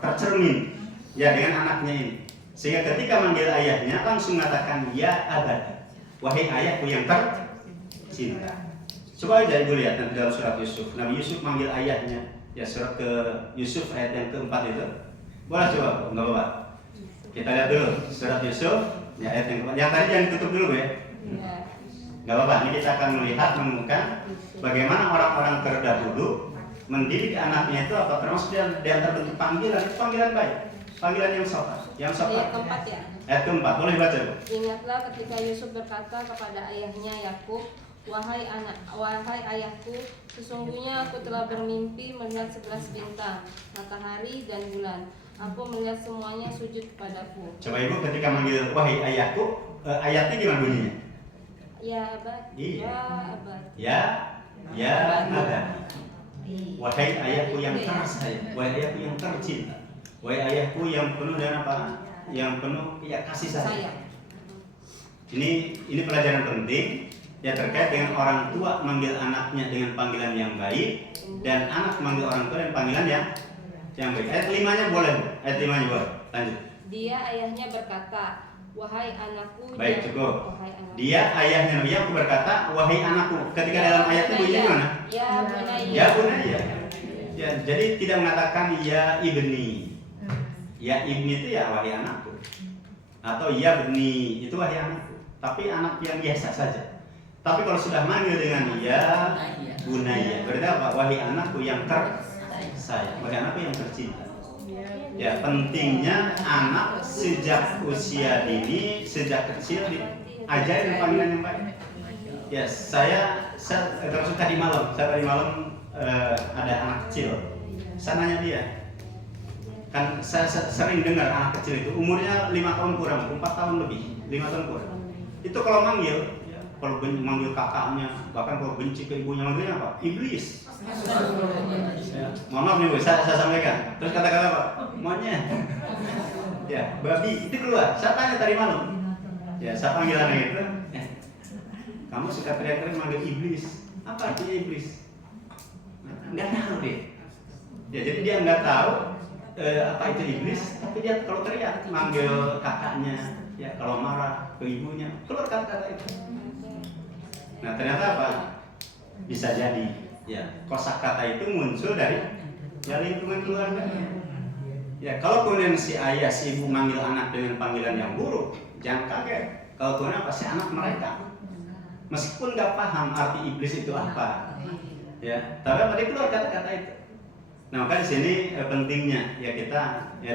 tercermin ya dengan anaknya ini. Sehingga ketika manggil ayahnya langsung mengatakan ya abadi, wahai ayahku yang tercinta. Coba aja Ibu lihat nanti dalam surat Yusuf. Nabi Yusuf manggil ayahnya. Ya, surat ke Yusuf ayat yang keempat itu. Boleh coba, enggak apa-apa. Kita lihat dulu surat Yusuf ya, ayat yang keempat. Yang tadi jangan ditutup dulu ya. Enggak apa-apa. Ini kita akan melihat menemukan bagaimana orang-orang terdahulu mendidik anaknya itu apa? Termasuk di antara bentuk panggilan itu panggilan baik. Panggilan yang sopan. Ayat keempat ya. Ayat keempat, boleh baca Bu? Ingatlah ketika Yusuf berkata kepada ayahnya Yakub, wahai ayahku, sesungguhnya aku telah bermimpi melihat 11 bintang, matahari dan bulan. Aku melihat semuanya sujud kepadaku. Coba Ibu ketika manggil wahai ayahku, ayatnya gimana bunyinya? Ya abadi. Iya. Ya abadi. Wahai ayahku yang tersayang, wahai ayahku yang tercinta, wahai ayahku yang penuh dengan apa? Yang penuh ya kasih sayang. Ini pelajaran penting ya terkait dengan orang tua manggil anaknya dengan panggilan yang baik dan anak manggil orang tua dengan panggilan yang baik. Ayat 5-nya boleh, ayat 5-nya boleh. Lanjut. Dia ayahnya berkata, wahai anakku. Baik, cukup. Wahai anakku. Dia ayahnya Nabi Yakub berkata, wahai anakku. Ketika dalam ayat itu bunyinya gimana? Ya bunaya. Ya bunaya. Ya, jadi tidak mengatakan ya ibni. Ya ibni itu ya wahai anakku. Atau ya bni itu wahai anakku. Tapi anak yang biasa saja. Tapi kalau sudah manggil dengan ya bunaya, berarti apa? Wahai anakku yang tersayang, wahai anakku yang tercinta. Ya, pentingnya anak sejak usia dini, sejak kecil diajarin panggilan yang baik. Ya, saya termasuk tadi malam ada anak kecil. Saya nanya dia, kan saya sering dengar anak kecil itu umurnya 5 tahun kurang, 4 tahun lebih, 5 tahun kurang. Itu kalau manggil, ya, kalau manggil kakaknya, bahkan kalau benci ke ibunya, manggilnya apa? Iblis. Ya, mohon maaf nih Bu, saya sampaikan. Terus kata-kata apa? Monyet. Ya, babi, itu keluar. Saya tanya tadi malam. Ya, saya panggil anak itu. Kamu suka teriak-teriak manggil iblis. Apa artinya iblis? Nggak tahu deh. Ya, jadi dia nggak tahu apa itu iblis, tapi dia kalau teriak manggil kakaknya, ya kalau marah ke ibunya, keluar kata-kata itu. Nah, ternyata apa? Bisa jadi, ya kosakata itu muncul dari lingkungan keluarga. Ya, kalau kemudian si ayah, si ibu manggil anak dengan panggilan yang buruk, jangan kaget. Kalau kemudian apa si anak mereka, meskipun nggak paham arti iblis itu apa, ya, tapi apa dia keluar kata-kata itu. Nah, maka di sini pentingnya ya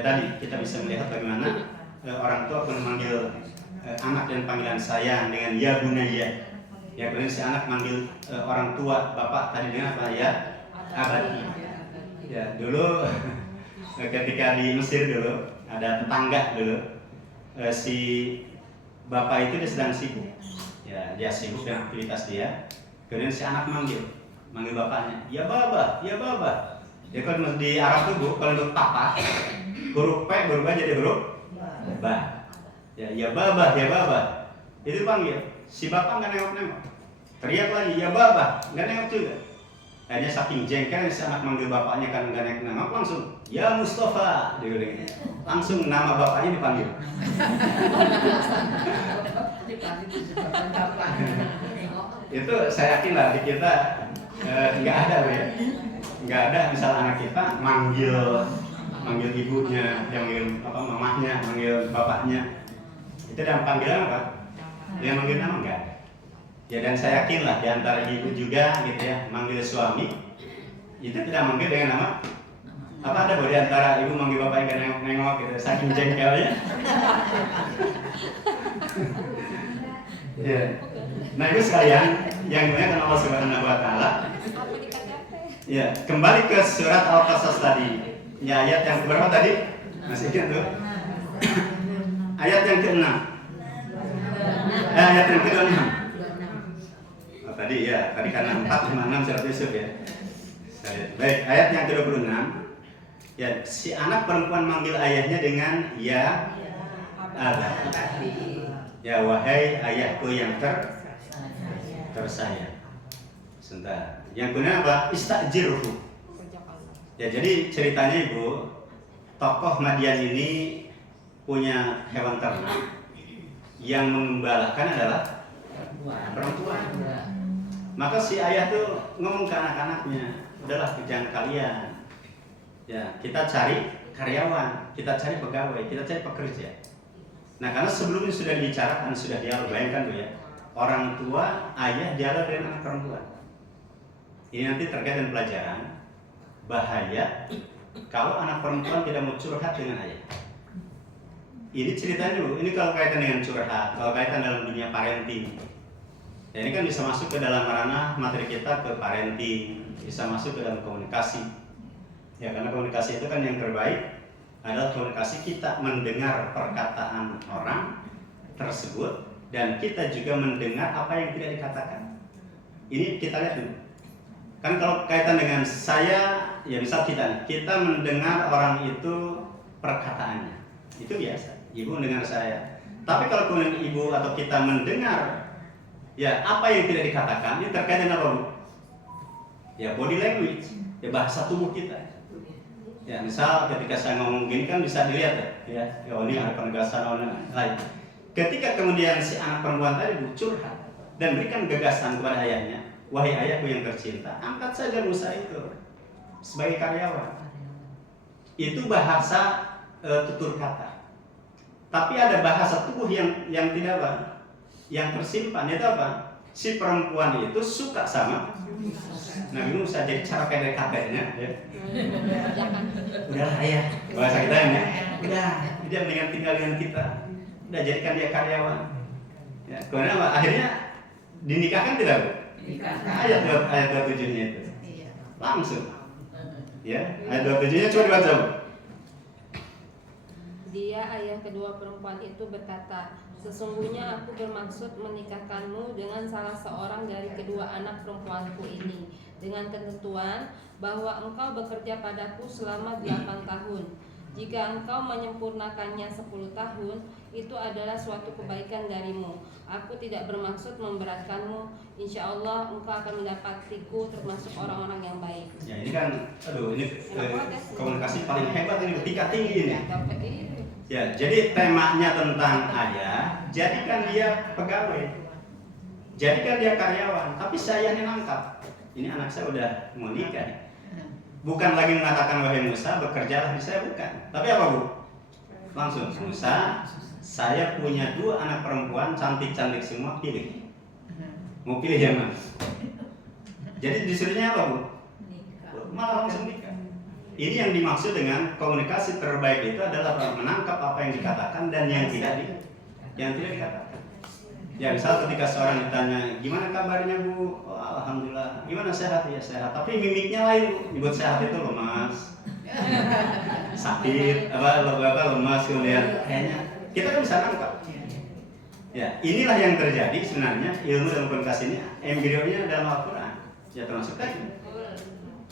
tadi kita bisa melihat bagaimana orang tua pun memanggil anak dengan panggilan sayang dengan ya bunayya. Ya, kemudian si anak manggil orang tua bapak tadi dengan apa ya? Abadi. Ya, dulu ketika di Mesir dulu ada tetangga dulu si bapak itu dia sedang sibuk. Ya, dia sibuk dengan aktivitas dia. Kemudian si anak manggil bapaknya, ya baba, ya baba. Ya kalau di Arab tuh Bu, kalau untuk papa, huruf P berubah jadi huruf ba. Ya baba, ya baba. Itu panggil. Si bapak nggak nengok-nengok. Teriak lagi, ya baba, nggak nengok juga. Akhirnya saking jengkel si anak manggil bapaknya kan nggak nengok-nengok, langsung ya Mustafa, dia bilang gitu. Langsung nama bapaknya dipanggil. Itu saya yakin lah di kita nggak ada ya. Nggak ada misal anak kita manggil ibunya, yang manggil apa mamahnya, manggil bapaknya. Itu dalam panggilan apa? Yang manggil nama enggak ada. Ya, dan saya yakin lah di antara ibu juga gitu ya, manggil suami itu tidak manggil dengan nama apa. Ada di antara ibu manggil bapaknya nggak nengok-nengok gitu, saking jengkelnya. Ya. Nah, itu sekalian yang dimuliakan Allah Subhanahu wa taala. Ya, kembali ke surat Al-Qasas tadi. Ya, ayat yang berapa tadi? Masih ingat tuh? Ayat yang ke-6. Ayat yang ke-6. Oh, tadi karena 4, 5, 6 surat Yusuf ya. Baik, ayat yang ke-26. Ya, si anak perempuan manggil ayahnya dengan ya abadi. Ya, wahai ayahku yang tersayang. Sebentar. Yang kemudian apa? Istajirhu. Ya, jadi ceritanya Ibu, tokoh Madian ini punya hewan ternak yang mengembalakan adalah perempuan. Maka si ayah tuh ngomong ke anak-anaknya, udahlah kerjaan kalian. Ya, kita cari karyawan, kita cari pegawai, kita cari pekerja. Nah, karena sebelumnya sudah dibicarakan, sudah dialog, bayangkan tuh ya, orang tua, ayah dialog dengan anak perempuan. Ini nanti terkait dengan pelajaran bahaya kalau anak perempuan tidak mau curhat dengan ayah. Ini ceritanya dulu, ini kalau kaitan dengan curhat, kalau kaitan dalam dunia parenting. Ya, ini kan bisa masuk ke dalam ranah materi kita ke parenting, bisa masuk ke dalam komunikasi. Ya, karena komunikasi itu kan yang terbaik adalah komunikasi kita mendengar perkataan orang tersebut dan kita juga mendengar apa yang tidak dikatakan. Ini kita lihat dulu. Kan kalau kaitan dengan saya, ya misal kita mendengar orang itu perkataannya, itu biasa. Ibu mendengar saya. Tapi kalau kemudian ibu atau kita mendengar, ya apa yang tidak dikatakan, ini terkait dengan apa, Bu? Ya body language, ya bahasa tubuh kita. Ya misal ketika saya ngomong gini kan bisa dilihat ya, oh ini ada penegasan lain. Ketika kemudian si anak perempuan tadi curhat dan berikan gagasan kepada ayahnya, wahai ayahku yang tercinta, angkat saja Musa itu sebagai karyawan. Itu bahasa tutur kata. Tapi ada bahasa tubuh yang tidak apa? Yang tersimpan itu apa? Si perempuan itu suka sama Nabi Musa, jadi cara PDKT-nya ya. Udah ayah, bahasa kita ini. Udah, dia mendingan tinggal dengan kita. Udah jadikan dia karyawan. Ya, kemudian apa? Akhirnya dinikahkan tidak, Bu? Ayat 27-nya itu. Langsung. Ya, ayat 27-nya coba dibaca. Bu. Dia ayah kedua perempuan itu berkata, sesungguhnya aku bermaksud menikahkanmu dengan salah seorang dari kedua anak perempuanku ini, dengan ketentuan bahwa engkau bekerja padaku selama 8 tahun. Jika engkau menyempurnakannya 10 tahun, itu adalah suatu kebaikan darimu. Aku tidak bermaksud memberatkanmu. Insya Allah engkau akan mendapatiku termasuk orang-orang yang baik. Ya ini kan, aduh ini komunikasi paling hebat ini ketika tinggi ini. Ya, jadi temanya tentang ayah, jadikan dia pegawai, jadikan dia karyawan, tapi saya ini nangkap. Ini anak saya udah mau nikah. Bukan lagi mengatakan wahai Musa, bekerjalah di saya, bukan. Tapi apa Bu? Langsung, Musa, saya punya 2 anak perempuan cantik-cantik semua, pilih. Mau pilih yang mana? Jadi disuruhnya apa Bu? Malah langsung nikah. Ini yang dimaksud dengan komunikasi terbaik itu adalah menangkap apa yang dikatakan dan yang tidak dikatakan. Ya misal ketika seorang ditanya, gimana kabarnya Bu? Oh, alhamdulillah. Gimana sehat? Ya sehat. Tapi mimiknya lain Bu. Nyebut sehat itu lemas, sakit, lemas kemudian kayaknya kita kan bisa nangkap. Ya inilah yang terjadi sebenarnya ilmu dalam komunikasi ini embrionya dalam Al-Quran. Ya termasuk tadi.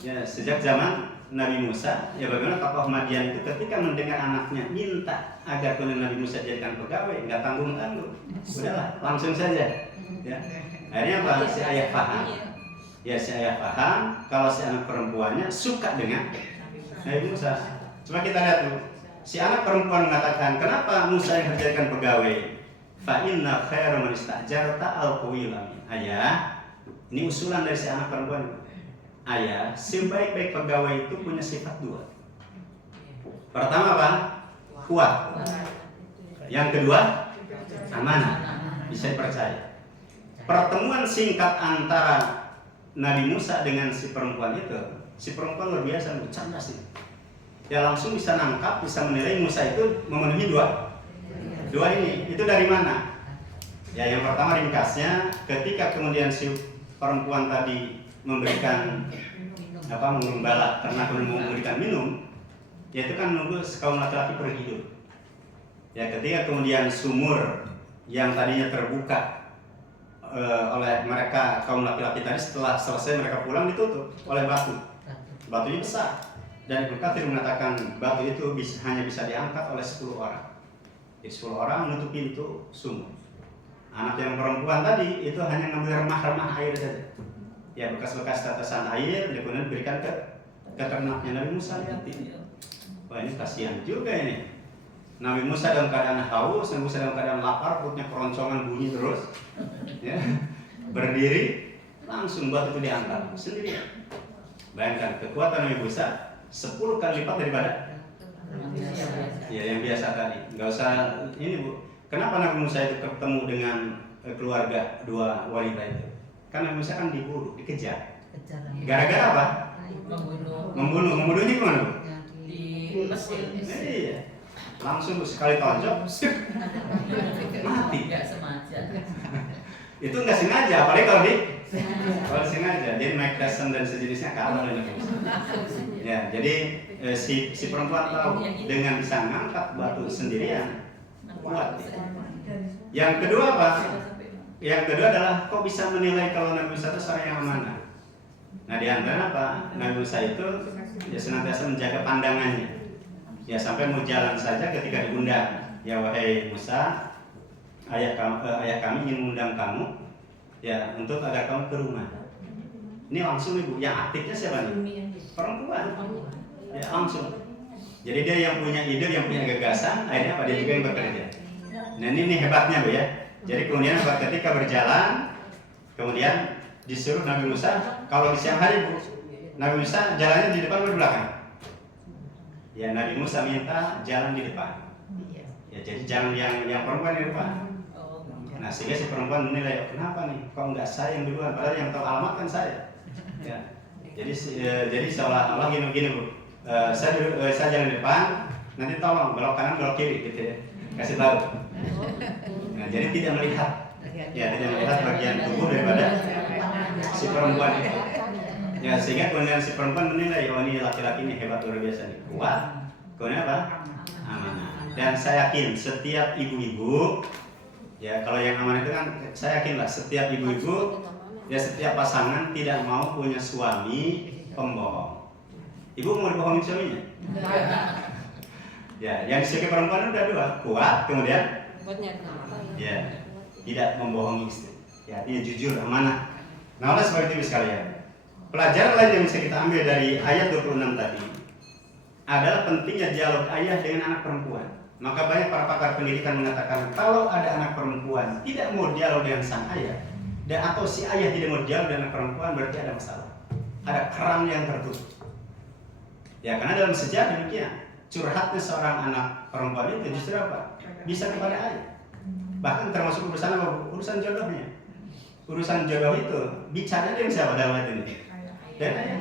Ya sejak zaman Nabi Musa, ya bagaimana tokoh Madian itu ketika mendengar anaknya minta agar kemudian Nabi Musa jadikan pegawai, nggak tanggung-tanggung, udahlah langsung saja. Ya. Akhirnya apa? Si ayah paham. Ya si ayah paham kalau si anak perempuannya suka dengan Nabi Musa. Coba kita lihat dulu. Si anak perempuan mengatakan, kenapa Musa yang dijadikan pegawai? Fa inna khairu man istajarta al-qawiyul amin. Ayah, ini usulan dari si anak perempuan. Ayah, sebaik-baik pegawai itu punya sifat 2. Pertama apa? Kuat. Yang kedua, amanah, bisa dipercaya. Pertemuan singkat antara Nabi Musa dengan si perempuan itu, si perempuan luar biasa, cerdas sih. Ya langsung bisa nangkap, bisa menilai Musa itu memenuhi 2 ini. Itu dari mana? Ya yang pertama ringkasnya, ketika kemudian si perempuan tadi memberikan mengembala karena belum memberikan minum, yaitu kan menunggu kaum laki-laki pergi dulu. Ya ketika kemudian sumur yang tadinya terbuka oleh mereka kaum laki-laki tadi, setelah selesai mereka pulang ditutup oleh batu. Batunya besar dan Ibnu Katsir mengatakan batu itu hanya bisa diangkat oleh 10 orang. Jadi 10 orang menutup pintu sumur. Anak yang perempuan tadi itu hanya ngambil remah-remah air saja. Ya bekas-bekas tetesan air dia kemudian diberikan ke ternaknya. Nabi Musa lihat ini. Wah ini kasihan juga ini. Nabi Musa dalam keadaan haus, Nabi Musa dalam keadaan lapar, perutnya keroncongan bunyi terus. Ya. Berdiri langsung batu itu diangkat sendiri. Bayangkan kekuatan Nabi Musa 10 kali lipat daripada ya yang biasa tadi. Enggak usah ini Bu. Kenapa Nabi Musa itu ketemu dengan keluarga 2 wanita itu? Karena Nabi Musa kan diburu, dikejar. Gara-gara apa? Membunuhnya gimana Bu? Di Mesir. Iya. Langsung sekali tonjok, mati. Enggak sengaja. Itu nggak sengaja, apalagi kalau sengaja. Jadi Mike Tyson dan sejenisnya kalah oleh Nabi Musa. Ya, jadi si perempuan tahu dengan bisa ngangkat batu sendirian kuat. Yang kedua apa? Yang kedua adalah kok bisa menilai kalau Nabi Musa itu seorang yang amanah. Nah di antara apa? Nabi Musa itu ya senantiasa menjaga pandangannya. Ya sampai mau jalan saja ketika diundang. Ya wahai Musa, ayah kami ingin mengundang kamu ya untuk agar kamu ke rumah. Ini langsung Ibu, yang aktifnya siapa nih? Perempuan. Ya langsung. Jadi dia yang punya ide, yang punya gagasan, akhirnya apa? Dia juga yang bekerja. Nah ini hebatnya Bu ya. Jadi kemudian ketika berjalan, kemudian disuruh Nabi Musa, kalau di siang hari Bu, Nabi Musa jalannya di depan atau di belakang? Ya Nabi Musa minta jalan di depan. Ya jadi jalan yang perempuan di depan. Nah sehingga si perempuan menilai, kenapa nih? Kok enggak saya yang duluan? Padahal yang tahu alamat kan saya. Ya. Jadi seolah-olah gini Bu, saya jalan di depan, nanti tolong belok kanan belok kiri gitu ya, kasih tahu. Nah, jadi tidak melihat bagian tubuh daripada si perempuan itu. Ya, sehingga kemudian si perempuan menilai, oh ini laki-laki ini hebat luar biasa nih, kuat. Kemudian apa? Amanah. Dan saya yakin setiap ibu-ibu, ya kalau yang amanah itu kan, saya yakin lah setiap ibu-ibu, ya setiap pasangan tidak mau punya suami pembohong. Ibu mau dibohongin suaminya? Ya, yang disukai perempuan udah dua, kuat, kemudian ya, tidak membohongi istri. Ya, artinya jujur, amanah. Nah, oleh sebab itu sekalian, pelajaran lain yang bisa kita ambil dari ayat 26 tadi adalah pentingnya dialog ayah dengan anak perempuan. Maka banyak para pakar pendidikan mengatakan kalau ada anak perempuan tidak mau dialog dengan sang ayah, dan atau si ayah tidak mau dialog dengan anak perempuan, berarti ada masalah. Ada keran yang tertutup. Ya, karena dalam sejarah demikian. Curhatnya seorang anak perempuan itu justru apa? Bisa kepada ayah. Bahkan termasuk urusan apa? Urusan jodohnya. Urusan jodoh itu bicaranya dengan siapa dalam hal ini? Dan ayah.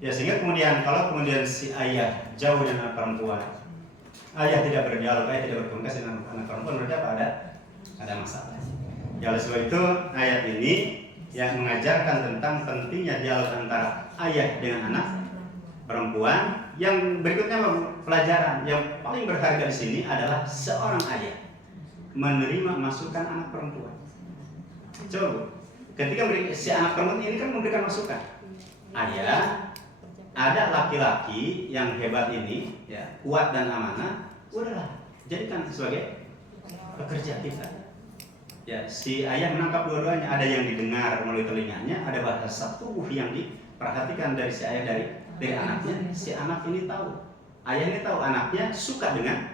Ya, sehingga kemudian kalau kemudian si ayah jauh dengan anak perempuan, ayah tidak berdialog, ayah tidak berkomunikasi dengan anak perempuan, berarti apa? Ada masalah. Ya, oleh sebab itu ayat ini yang mengajarkan tentang pentingnya dialog antara ayah dengan anak perempuan. Yang berikutnya pelajaran yang paling berharga di sini adalah seorang ayah menerima masukan anak perempuan. Coba, ketika si anak perempuan ini kan memberikan masukan, ayah, ada laki-laki yang hebat ini, ya kuat dan amanah, udahlah jadikan sebagai pekerja kita. Ya, si ayah menangkap dua-duanya, ada yang didengar melalui telinganya, ada bahasa tubuh yang diperhatikan dari si ayah dari anaknya. Si anak ini tahu, ayah ini tahu anaknya suka dengan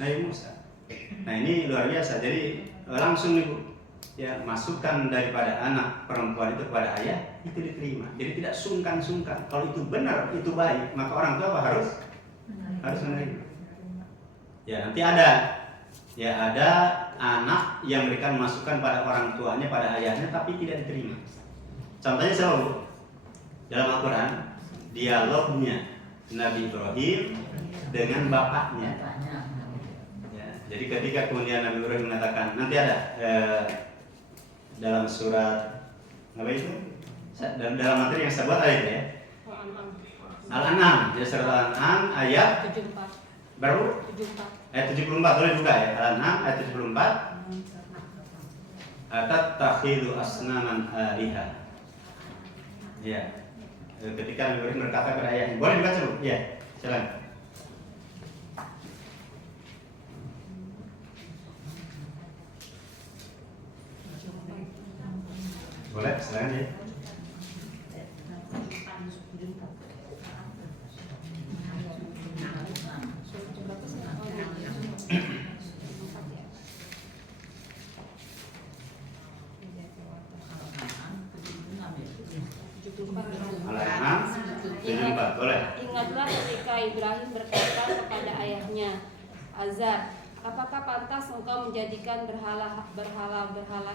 Nabi Musa. Nah, ini luar biasa. Jadi langsung nih Bu, ya masukan daripada anak perempuan itu kepada ayah itu diterima. Jadi tidak sungkan-sungkan. Kalau itu benar, itu baik, maka orang tua harus menerima. Ya, nanti ada anak yang memberikan masukan pada orang tuanya, pada ayahnya, tapi tidak diterima. Contohnya siapa Bu? Dalam Al-Quran, dialognya Nabi Ibrahim dengan bapaknya. Ya, jadi ketika kemudian Nabi Ibrahim mengatakan, nanti ada dalam surat apa itu? Dalam materi yang saya buat ada itu ya. Al-An'am, jadi surat Al-An'am ayat 74. Baru? 74. Ayat 74, boleh buka ya. Al-An'am ayat 74. Tatakhidu asnaman aliha. Ya. Ketika Nabi Ibrahim berkata kepada ayahnya, boleh dibaca Bu? Ya, silakan. Boleh, silakan ya. Al-An'am 74, boleh. Ingatlah ketika Ibrahim berkata kepada ayahnya, Azar, apakah pantas engkau menjadikan berhala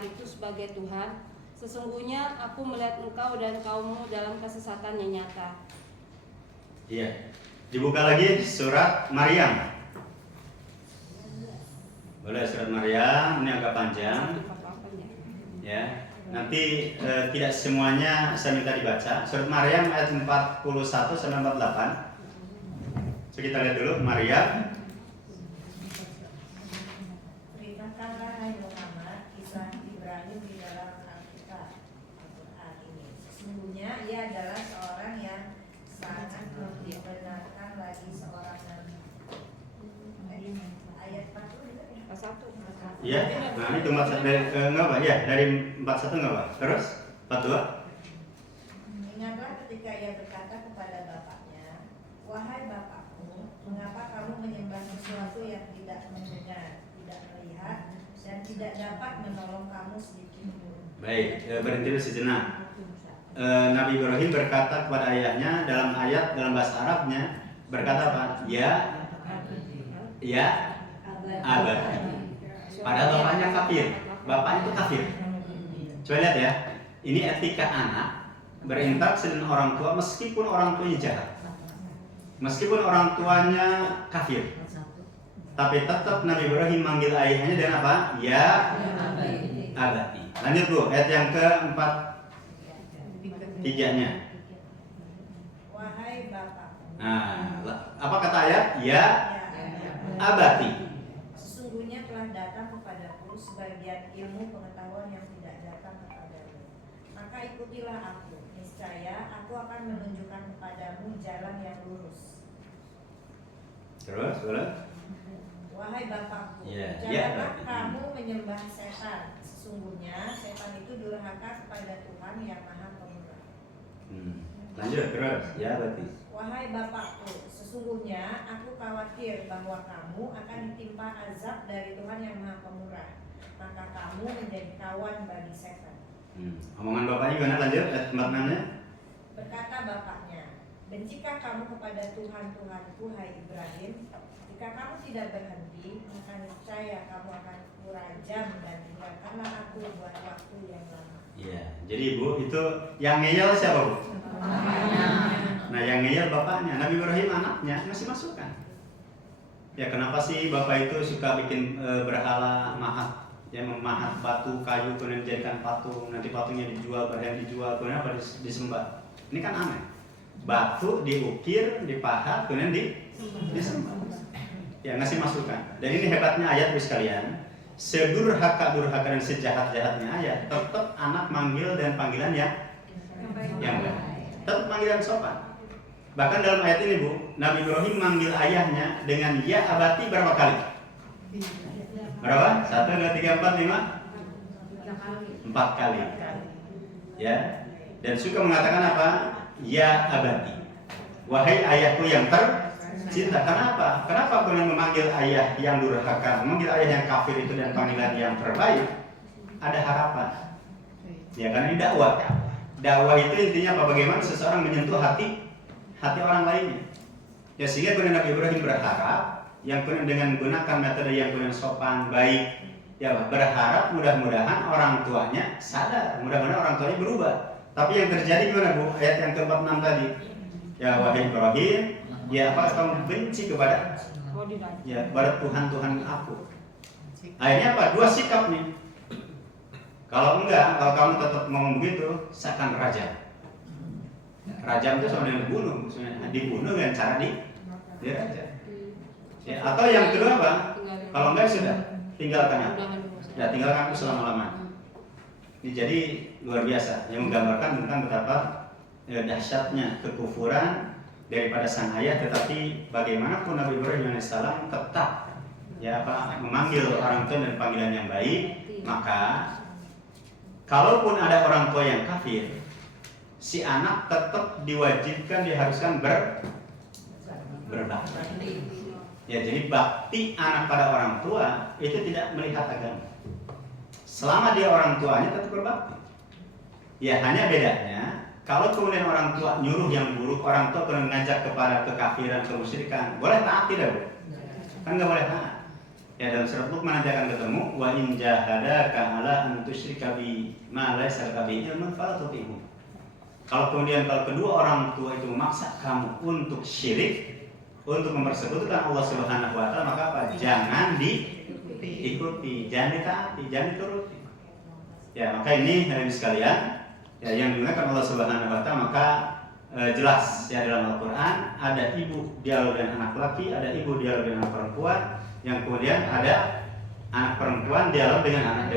itu sebagai Tuhan? Sesungguhnya aku melihat engkau dan kaummu dalam kesesatan yang nyata. Iya. Dibuka lagi surat Maryam. Boleh, surat Maryam, ini agak panjang. Ya. Nanti tidak semuanya saya minta dibaca. Surat Maryam ayat 41 sampai 48. So, kita lihat dulu Maryam. Beritakanlah hai Muhammad kisah Ibrahim di dalam Alkitab Al-Quran ini. Sesungguhnya ia adalah seorang yang sangat membenarkan lagi seorang nabi. Ayat 40 juga ya? 1. Iya. Nah, ini cuma dari enggak Pak? Ya, dari 41 enggak Pak? Terus 42. Ingatlah ketika ia berkata kepada bapaknya, wahai bapakku, mengapa kamu menyembah sesuatu yang tidak mendengar, tidak melihat, dan tidak dapat menolong kamu sedikit pun. Baik, berhenti dulu sejenak. Nabi Ibrahim berkata kepada ayahnya dalam ayat dalam bahasa Arabnya berkata apa? Ya abad. Padahal bapaknya kafir. Bapak itu kafir. Coba lihat ya. Ini etika anak berinteraksi dengan orang tua meskipun orang tuanya jahat. Meskipun orang tuanya kafir. Tapi tetap Nabi Ibrahim manggil ayahnya dengan apa? Ya abadi. Lanjut Bu, ayat yang keempat. Tiganya. Wahai bapakku. Nah, apa kata ayat? Ya Ya, abati. sesungguhnya telah datang kepadaku sebagian ilmu pengetahuan yang tidak datang kepadamu. Maka ikutilah aku, niscaya aku akan menunjukkan kepadamu jalan yang lurus. Terus, boleh? Wahai bapakku, Ya, janganlah ya. kamu menyembah setan. Sesungguhnya setan itu durhaka kepada Tuhan yang Maha Pemurah. Lanjut terus. Ya abati. Wahai bapakku, sesungguhnya aku khawatir bahwa kamu akan ditimpa azab dari Tuhan yang Maha Pemurah. Maka kamu menjadi kawan bagi setan. Omongan bapaknya gimana? Lanjut. Ayat 46-nya. Berkata bapaknya, bencikah kamu kepada Tuhan-Tuhanku, hai Ibrahim? Jika kamu tidak berhenti, maka niscaya kamu akan kurajam dan tinggalkanlah aku buat waktu yang lama. Iya. Jadi ibu itu yang ngeyel siapa bu? Bapaknya. Nah yang ngeyel bapaknya. Nabi Ibrahim anaknya masih masukkan. Ya kenapa sih bapak itu suka bikin berhala mahat? Ya memahat batu kayu kemudian dijadikan patung. Nanti patungnya dijual, berlian dijual, kemudian apa disembah? Ini kan aneh. Batu diukir, dipahat, kemudian disembah. Ya ngasih masukan. Dan ini hebatnya ayat bu sekalian. Sedurhaka-durhaka dan sejahat-jahatnya ayat, tetap anak manggil dan panggilan yang baik. Tetap panggilan sopan. Bahkan dalam ayat ini bu, Nabi Ibrahim manggil ayahnya dengan ya abati berapa kali? Berapa? 1, 2, 3, 4, 5? 4 kali. Ya. Dan suka mengatakan apa? Ya abati. Wahai ayahku yang tercinta. Kenapa? Kenapa kemudian memanggil ayah yang durhaka, memanggil ayah yang kafir itu dan panggilan yang terbaik? Ada harapan. Ya karena ini dakwah. Dakwah itu intinya apa? Bagaimana seseorang menyentuh hati orang lainnya. Ya sehingga kemudian Nabi Ibrahim berharap yang kemudian dengan menggunakan metode yang kemudian sopan, baik, ya berharap mudah-mudahan orang tuanya sadar, mudah-mudahan orang tuanya berubah. Tapi yang terjadi gimana bu? Ayat yang ke-46 tadi. Ya wahai Ibrahim, ya apa kamu benci kepada Tuhan aku. Akhirnya apa? Dua sikap nih. Kalau enggak, kalau kamu tetap ngomong begitu, seakan rajam. Rajam itu sama dengan dibunuh dengan cara dirajam. Ya, atau yang kedua apa? Kalau enggak sudah tinggalkan aku. Ya tinggalkan aku selama-lamanya. Ini jadi luar biasa yang menggambarkan tentang betapa dahsyatnya kekufuran daripada sang ayah, tetapi bagaimanapun Nabi Ibrahim AS tetap memanggil orang tua dan panggilan yang baik. Maka kalaupun ada orang tua yang kafir, si anak tetap diwajibkan, diharuskan berbakti. Ya jadi bakti anak pada orang tua itu tidak melihat agama. Selama dia orang tuanya tetap berbakti. Ya hanya bedanya kalau kemudian orang tua nyuruh yang buruk, orang tua kemudian mengajak kepada kekafiran, kemusyrikan, boleh taat tidak bu? Kan nggak boleh taat. Ya dalam surat Luqman nanti akan ketemu wa in jahadaka ala an tusyrika bi ma laysa laka bihi ilmun fala tuti'hum. Kalau kedua orang tua itu memaksa kamu untuk syirik, untuk mempersekutukan Allah Subhanahu wa taala, maka apa? Jangan diikuti, jangan ditaati, jangan dituruti. Ya, maka ini hadirin sekalian, ya yang digunakan Allah Subhanahu wa taala, maka jelas ya dalam Al-Qur'an ada ibu dialog dengan anak laki, ada ibu dialog dengan anak perempuan, yang kemudian ada anak perempuan dialog dengan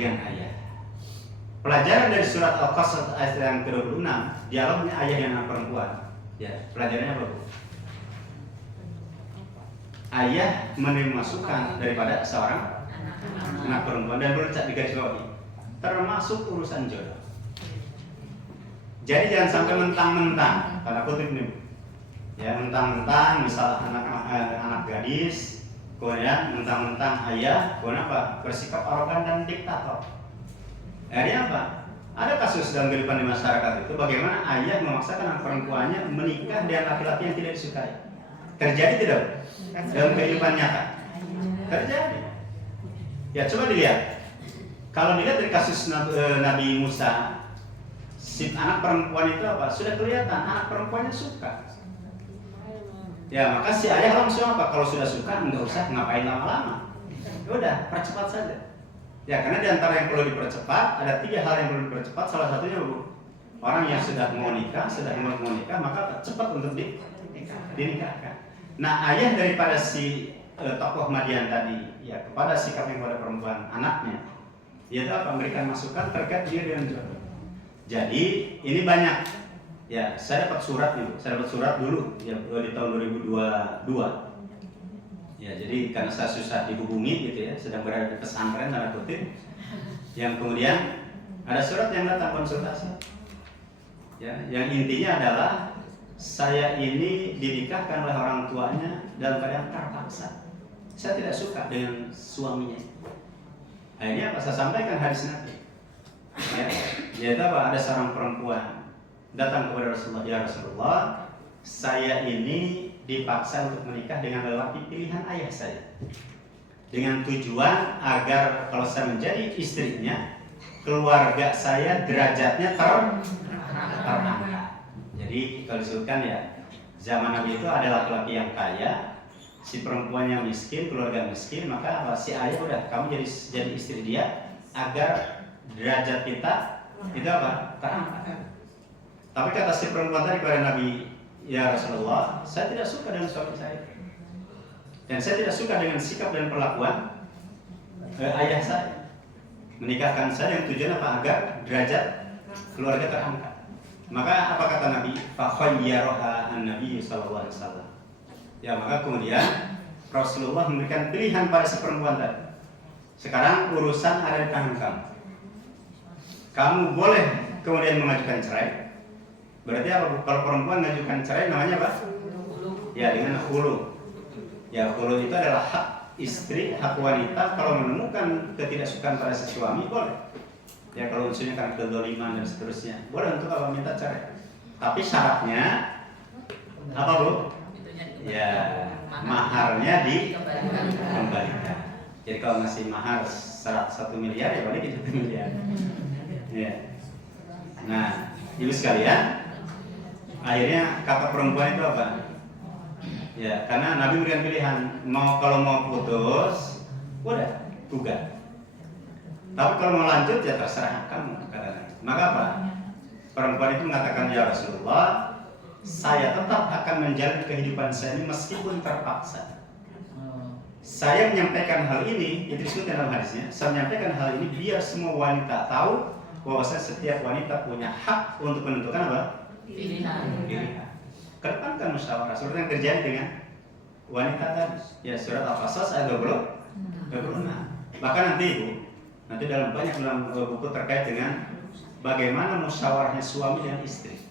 ayah. Pelajaran dari surat Al-Qasas ayat yang ke-26, dialognya ayah dan anak perempuan. Ya, pelajarannya apa bu? Ayah menerima masukan daripada seorang anak perempuan dan perlu digarisbawahi, termasuk urusan jodoh. Jadi jangan sampai mentang-mentang, tanda kutip nih, ya mentang-mentang misal anak gadis, kemudian mentang-mentang ayah, kemudian apa? Bersikap arogan dan diktator. Akhirnya apa? Ada kasus dalam kehidupan di masyarakat itu bagaimana ayah memaksakan anak perempuannya menikah dengan laki-laki yang tidak disukai. Terjadi tidak dalam kehidupan nyata? Terjadi. Ya coba dilihat. Kalau dilihat dari kasus Nabi Musa, si anak perempuan itu apa? Sudah kelihatan anak perempuannya suka. Ya maka si ayah langsung apa? Kalau sudah suka nggak usah ngapain lama-lama. Udah percepat saja. Ya karena di antara yang perlu dipercepat ada 3 hal yang perlu dipercepat. Salah satunya bu, Orang yang sudah mau nikah, maka cepat untuk dinikahkan. Nah, ayah daripada si tokoh Madian tadi, ya kepada sikap yang kepada perempuan anaknya, yaitu apa? Memberikan masukan terkait dia dengan jodoh. Jadi ini banyak. Ya, saya dapat surat dulu ya di tahun 2022. Ya, jadi karena saya susah dihubungi gitu ya, sedang berada di pesantren tanda kutip, yang kemudian ada surat yang datang konsultasi. Ya, yang intinya adalah saya ini dinikahkan oleh orang tuanya dalam keadaan terpaksa. Saya tidak suka dengan suaminya. Akhirnya apa? Saya sampaikan hadis Nabi. Ya, yaitu apa? Ada seorang perempuan datang kepada Rasulullah, ya Rasulullah, saya ini dipaksa untuk menikah dengan lelaki pilihan ayah saya, dengan tujuan agar kalau saya menjadi istrinya, keluarga saya derajatnya terangkat. Jadi kalau disebutkan ya, zaman Nabi itu ada laki-laki yang kaya, si perempuannya miskin, keluarga miskin, maka si ayah udah kamu jadi istri dia agar derajat kita itu apa? Terangkat. Tapi kata si perempuan tadi kepada Nabi, ya Rasulullah, saya tidak suka dengan suami saya, dan saya tidak suka dengan sikap dan perlakuan ayah saya. Menikahkan saya dengan tujuan apa? Agar derajat keluarga terangkat. Maka apa kata Nabi? Fakhayyaraha an-Nabi sallallahu alaihi wasallam. Ya, maka kemudian Rasulullah memberikan pilihan pada si perempuan tadi. Sekarang urusan ada di tangan kamu. Kamu boleh kemudian mengajukan cerai. Berarti apa? Kalau perempuan mengajukan cerai namanya apa? Ya, dengan hulu. Ya, hulu itu adalah hak istri, hak wanita kalau menemukan ketidaksukaan pada si suami boleh. Ya, kalau unsurnya karena kezaliman dan seterusnya, boleh untuk apa? Minta cerai. Tapi syaratnya apa, Bu? Ya, maharnya dikembalikan. Jadi kalau ngasih mahar 1 miliar ya balikin 1 miliar. Ya. Nah, ibu sekalian, akhirnya kata perempuan itu apa? Ya, karena Nabi berikan pilihan, kalau mau putus, udah gugat. Tapi kalau mau lanjut ya terserah kamu, kata Nabi. Maka apa? Perempuan itu mengatakan, ya Rasulullah, saya tetap akan menjalani kehidupan saya ini meskipun terpaksa. Saya menyampaikan hal ini, itu disebut dalam hadisnya, saya menyampaikan hal ini biar semua wanita tahu bahwasanya setiap wanita punya hak untuk menentukan apa? Pilihan. Kedepankan musyawarah seperti yang terjadi dengan wanita tadi. Ya, surat Al-Qasas ayat 26. Bahkan nanti dalam banyak buku terkait dengan bagaimana musyawarahnya suami dan istri.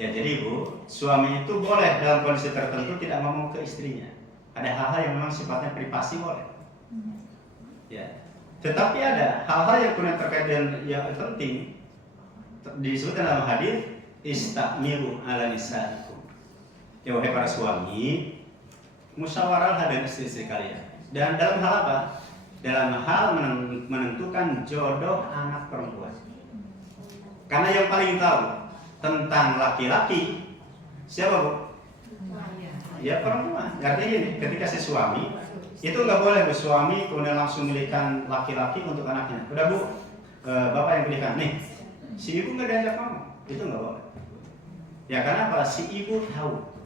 Ya, jadi Ibu, suami itu boleh dalam kondisi tertentu tidak ngomong ke istrinya. Ada hal-hal yang memang sifatnya privasi boleh. Ya. Tetapi ada hal-hal yang kemudian terkait dengan yang penting disebutkan dalam hadis, istamiru ala nisaikum. Ya, wahai para suami, musyawarahlah dengan istri-istri kalian. Dan dalam hal apa? Dalam hal menentukan jodoh anak perempuan. Karena yang paling tahu tentang laki-laki siapa, Bu? Ya, perempuan. Artinya ini, ketika si suami itu nggak boleh Bu, suami kemudian langsung memilihkan laki-laki untuk anaknya. Udah Bu, bapak yang pilihkan. Nih, si ibu nggak diajak kamu, itu nggak boleh. Ya, karena apa? Si ibu tahu.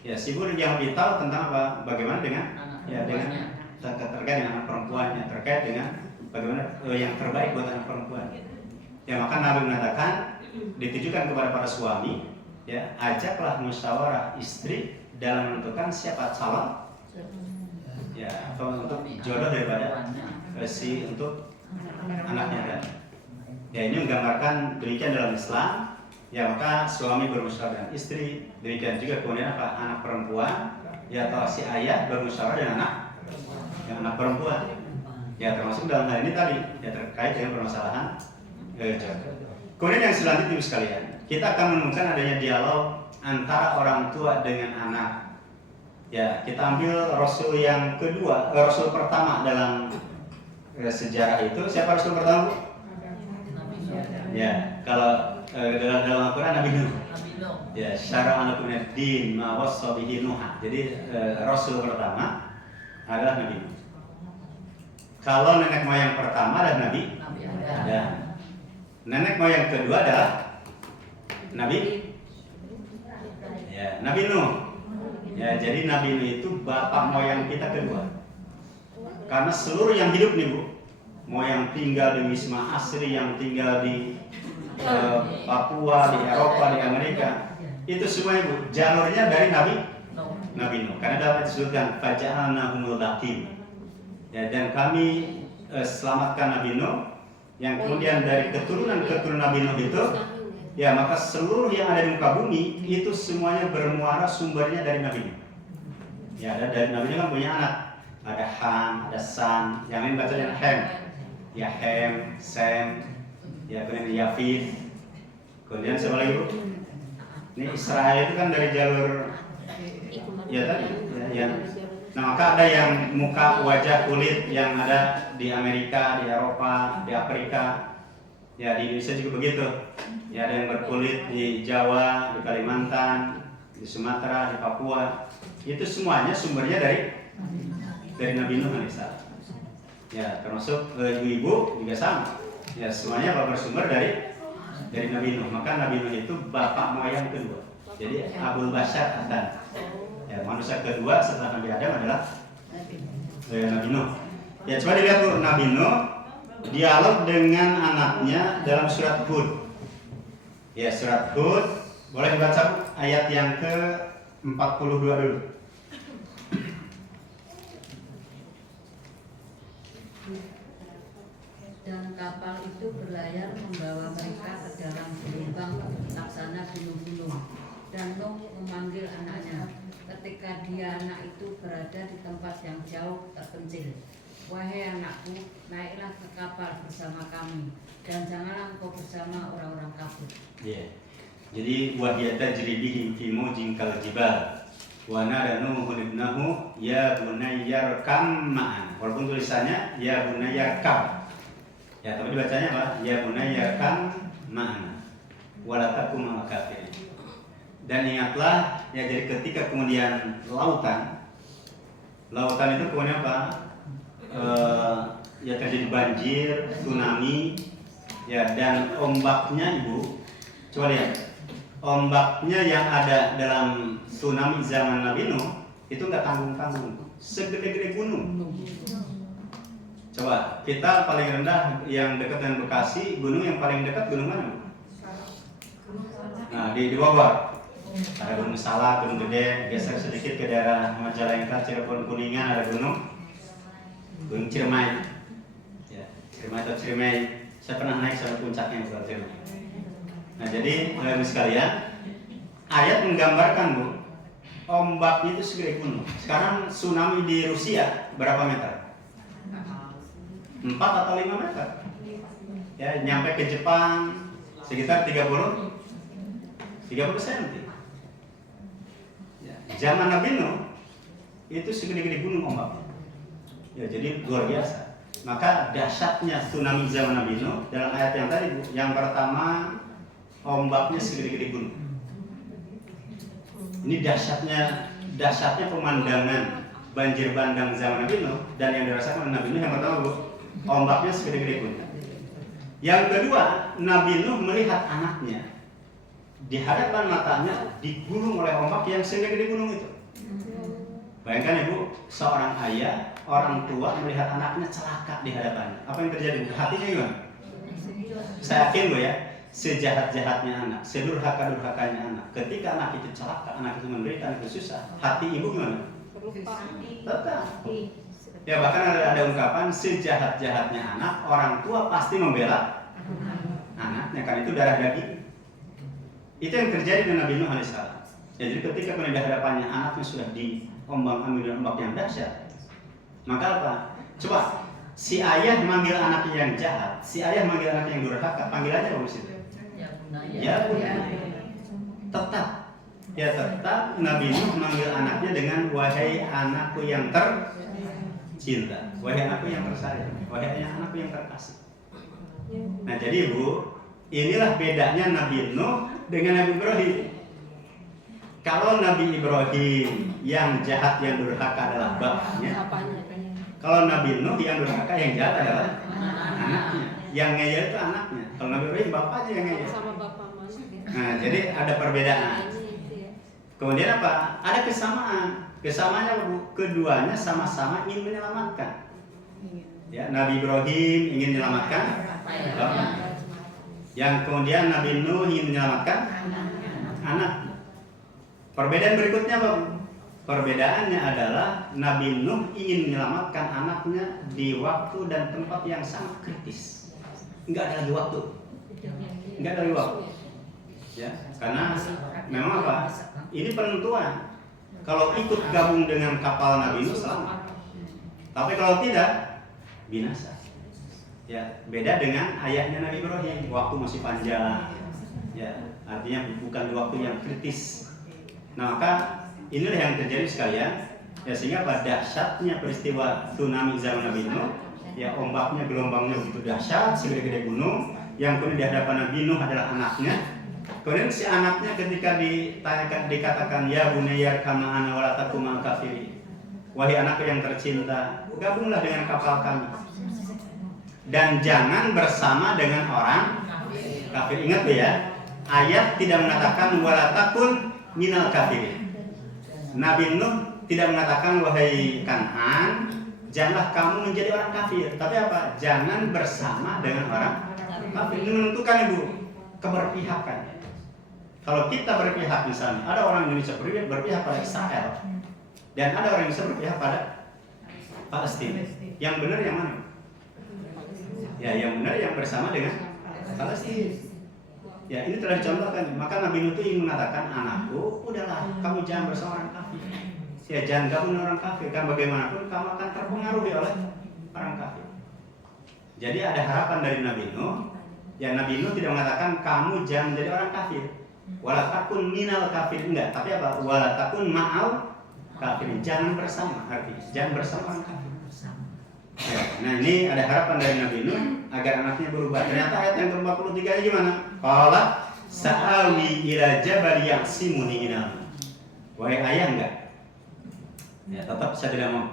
Ya, si ibu yang lebih tahu tentang apa? Bagaimana dengan dengan terkait dengan anak perempuannya, terkait dengan bagaimana yang terbaik buat anak perempuan. Ya, maka Nabi mengatakan ditujukan kepada para suami, ya, ajaklah musyawarah istri dalam menentukan siapa calon, ya, atau untuk jodoh daripada untuk anaknya dan. Ya, ini menggambarkan demikian dalam Islam. Ya, maka suami bermusyawarah dengan istri, demikian juga kemudian apa? Anak perempuan, ya, atau si ayah bermusyawarah dengan anak perempuan. Ya, termasuk dalam hal ini tadi, ya, terkait dengan permasalahan jodoh. Kemudian yang selanjutnya Ibu sekalian, kita akan menemukan adanya dialog antara orang tua dengan anak. Ya, kita ambil Rasul yang kedua, Rasul pertama dalam sejarah itu. Siapa Rasul pertama? Ya, kalau dalam Al-Quran Nabi Nuh. Ya, syara'a lakum ad-din ma wassa bihi Nuh. Jadi Rasul pertama adalah Nabi Nuh. Kalau nenek moyang pertama adalah Nabi Adam. Nenek moyang kedua adalah Nabi Nuh. Ya, jadi Nabi Nuh itu bapak moyang kita kedua. Karena seluruh yang hidup nih Bu, mau yang tinggal di Wisma Asri, yang tinggal di Papua, di Eropa, di Amerika, itu semuanya Bu, jalurnya dari Nabi Nuh. Karena dapat disebutkan faja'alnahumul baqin. Ya, dan kami selamatkan Nabi Nuh, yang kemudian dari keturunan Nabi Nuh itu, ya maka seluruh yang ada di muka bumi itu semuanya bermuara sumbernya dari Nabi Nuh. Ya, dari Nabi Nuh kan punya anak, ada Ham, ada Sam, yang lain bacanya Hem. Ya Hem, Sem, ya kemudian Yafith. Kemudian siapa lagi Bu? Ini Israel itu kan dari jalur ya tadi, ya. Nah, maka ada yang muka wajah kulit yang ada di Amerika, di Eropa, di Afrika. Ya, di Indonesia juga begitu. Ya, ada yang berkulit di Jawa, di Kalimantan, di Sumatera, di Papua. Itu semuanya sumbernya dari Nabi Nuh alaihissalam. Ya, termasuk ibu-ibu juga sama. Ya, semuanya bersumber dari Nabi Nuh. Maka Nabi Nuh itu bapak moyang kedua. Jadi Abul Bashar Adam. Ya, manusia kedua setelah Nabi Adam adalah Nabi Nuh. Ya, coba dilihat Bu, Nabi Nuh dialog dengan anaknya dalam surat Hud. Ya, surat Hud, boleh dibaca Bu, ayat yang ke-42 dulu. Dan kapal itu berlayar membawa mereka ke dalam gelombang laksana gunung-gunung. Dan Nuh memanggil anaknya ketika dia anak itu berada di tempat yang jauh terpencil. Wahai anakku, naiklah ke kapal bersama kami dan janganlah engkau bersama orang-orang kafir. Yeah. Jadi wahiyata jribihim fi mawjin kal jibal. Wa nada Nuhun ibnahu ya bunayyar kam ma'an. Walaupun tulisannya ya bunayyar kam. Ya, tapi dibacanya apa? Ya bunayyar kam ma'an. Wala takum ma'al kafirin. Dan ingatlah, ya jadi ketika kemudian lautan itu kemudian apa? Ya terjadi banjir, tsunami, ya dan ombaknya Ibu, coba lihat, ombaknya yang ada dalam tsunami zaman Nabi Nuh itu nggak tanggung-tanggung, segede-gede gunung. Coba kita paling rendah yang dekat dengan Bekasi, gunung yang paling dekat gunung mana? Nah di Bogor. Ada Gunung Salak, Gunung Gede, geser sedikit ke daerah Majalengka, Cirebon, Kuningan, ada Gunung Ciremai. Ya, Ciremai atau Ciremai. Saya pernah naik sampai puncaknya bukan Ciremai. Nah, jadi Ibu sekalian, ayat menggambarkan Bu, ombaknya itu segede gunung. Sekarang tsunami di Rusia berapa meter? 4 atau 5 meter. Ya, nyampe ke Jepang sekitar 30 cm. Zaman Nabi Nuh itu segede-gede gunung ombaknya. Ya, jadi luar biasa. Maka dahsyatnya tsunami zaman Nabi Nuh dalam ayat yang tadi Bu, yang pertama ombaknya segede-gede gunung. Ini dahsyatnya pemandangan banjir bandang zaman Nabi Nuh, dan yang dirasakan oleh Nabi Nuh yang pertama Bu, ombaknya segede-gede gunung. Yang kedua, Nabi Nuh melihat anaknya di hadapan matanya digulung oleh ombak yang segede gunung itu. Bayangkan Ibu, seorang ayah, orang tua melihat anaknya celaka di hadapannya. Apa yang terjadi? Hatinya gimana? Saya yakin Bu ya, sejahat-jahatnya anak, sedurhaka-durhakanya anak, ketika anak itu celaka, anak itu menderita, anak itu susah, hati ibu gimana? Tetap. Ya bahkan ada ungkapan sejahat-jahatnya anak, orang tua pasti membela anaknya, karena itu darah daging. Itu yang terjadi dengan Nabi Nuh alaihissalam. Ya, jadi ketika di hadapannya anaknya sudah diombang-ambing dengan ombak yang dahsyat, maka apa? Coba si ayah manggil anaknya yang jahat, si ayah manggil anaknya yang durhaka, panggilannya apa mesti? Ya bunaya. Tetap Nabi Nuh manggil anaknya dengan wahai anakku yang tercinta, wahai anakku yang tersayang, wahai anakku yang terkasih. Nah jadi Ibu, inilah bedanya Nabi Nuh dengan Nabi Ibrahim. Kalau Nabi Ibrahim yang jahat, yang durhaka adalah bapaknya. Kalau Nabi Nuh yang durhaka, yang jahat adalah anaknya. Yang ngeyel itu anaknya. Kalau Nabi Ibrahim bapaknya yang ngeyel. Sama bapak mana? Nah, jadi ada perbedaan. Ya. Kemudian apa? Ada kesamaan. Kesamaannya keduanya sama-sama ingin menyelamatkan. Ya, Nabi Ibrahim ingin menyelamatkan bapak. Yang kemudian Nabi Nuh ingin menyelamatkan anak. Perbedaan berikutnya apa? Perbedaannya adalah Nabi Nuh ingin menyelamatkan anaknya di waktu dan tempat yang sangat kritis. Enggak ada lagi waktu. Enggak ada lagi waktu. Ya, karena memang apa? Ini penentuan. Kalau ikut gabung dengan kapal Nabi Nuh selamat. Tapi kalau tidak, binasa. Ya, beda dengan ayahnya Nabi Ibrahim. Waktu masih panjang. Ya, artinya bukan di waktu yang kritis. Nah, maka inilah yang terjadi sekalian. Ya, sehingga pada dahsyatnya peristiwa tsunami zaman Nabi Nuh, ya ombaknya, gelombangnya begitu dahsyat, segede-gede gunung. Yang kemudian di hadapan Nabi Nuh adalah anaknya. Kemudian si anaknya ketika ditanyakan, dikatakan, ya bunayya kama ana wala takum ma'al kafirin. Wahai anakku yang tercinta, gabunglah dengan kapal kami. Dan jangan bersama dengan orang kafir. Ingat ya, ayat tidak mengatakan wala takun minal kafirin. Nabi Nuh tidak mengatakan wahai Kan'an, janganlah kamu menjadi orang kafir. Tapi apa? Jangan bersama dengan orang kafir. Ini menentukan ibu keberpihakan. Kalau kita berpihak misalnya, ada orang Indonesia berpihak pada Israel, dan ada orang Indonesia berpihak pada Palestina. Yang benar yang mana? Ya, yang benar yang bersama dengan Palestina. Ya, ini telah dicontohkan. Maka Nabi Nuh itu ingin mengatakan, anakku, udahlah, kamu jangan bersama orang kafir. Ya, jangan gabung dengan orang kafir. Kan bagaimanapun kamu akan terpengaruhi oleh orang kafir. Jadi ada harapan dari Nabi Nuh. Ya, Nabi Nuh tidak mengatakan kamu jangan menjadi orang kafir. Wala takun minal kafir, enggak. Tapi apa? Wala takun ma'al kafir. Jangan bersama, artinya jangan bersama orang kafir. Ya, nah ini ada harapan dari Nabi Nuh agar anaknya berubah. Ternyata ayat yang ke-43 ini gimana? Qala sa'awi ila jabal ya'simuni minal. Wahai ayah enggak? Ya, tetap saya tidak mau.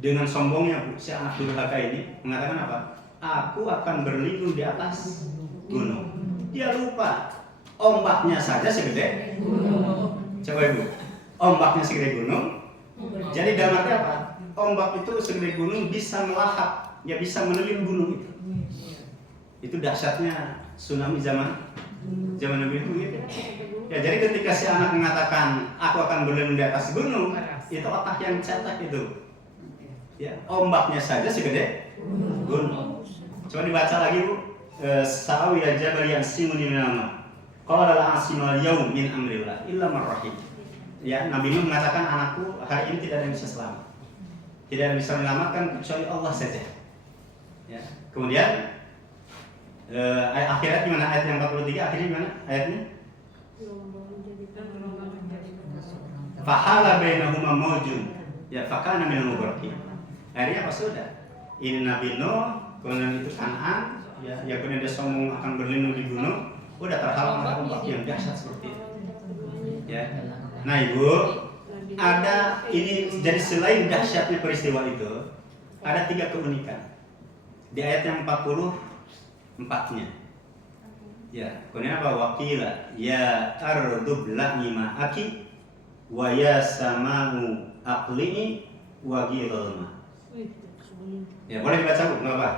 Dengan sombongnya si anak durhaka ini mengatakan apa? Aku akan berlindung di atas gunung. Dia lupa ombaknya saja segede gunung. Coba ibu, ombaknya segede gunung. Jadi dalam arti apa? Ombak itu segede gunung bisa melahap, ya bisa menelan gunung itu. Itu dahsyatnya tsunami zaman Nabi Nuh gitu. Ya, jadi ketika si anak mengatakan aku akan berlindung di atas gunung, itu otak yang cetak itu. Ya, ombaknya saja segede gunung. Coba dibaca lagi bu. Sawi jabal ya'simuni minal ma'. Qala la asima al-yawm min amrillah illa man rahim. Ya, Nabi Nuh mengatakan anakku hari ini tidak ada yang bisa selamat. Tidak ada yang bisa menyelamatkan kecuali Allah saja. Ya. Kemudian akhirat gimana? Ayat yang 43 akhirnya gimana ayatnya? Fahala bainahuma mawjun. Ya, fakana minal mughraqin. Akhirnya apa sudah? Ini Nabi Nuh, kemudian itu Kan'an, ya kemudian dia sombong akan berlindung di gunung, udah terhalang oleh ombak yang dahsyat seperti itu. Ya. Nah ibu, ada ini jadi selain dahsyatnya peristiwa itu, ada 3 keunikan di ayat yang 44-nya. Ya, kemudian apa? Waqila ya ardu blani ma'aki wa ya sama'u aqli'i wa ghilal ma'. Ya, boleh dibaca bu, nggak apa?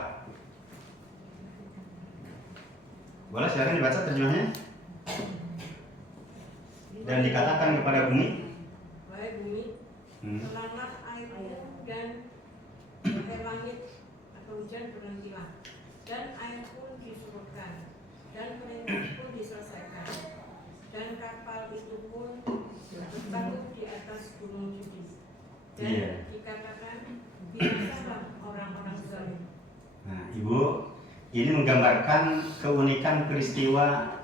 Boleh, silakan dibaca terjemahnya. Dan dikatakan kepada bumi, wahai bumi, telanlah airmu dan wahai langit atau hujan berhentilah, dan air pun disurutkan, dan keringat pun diselesaikan, dan kapal itu pun berlabuh di atas gunung Judis, dan dikatakan binasalah orang-orang zalim. Nah, ibu, ini menggambarkan keunikan peristiwa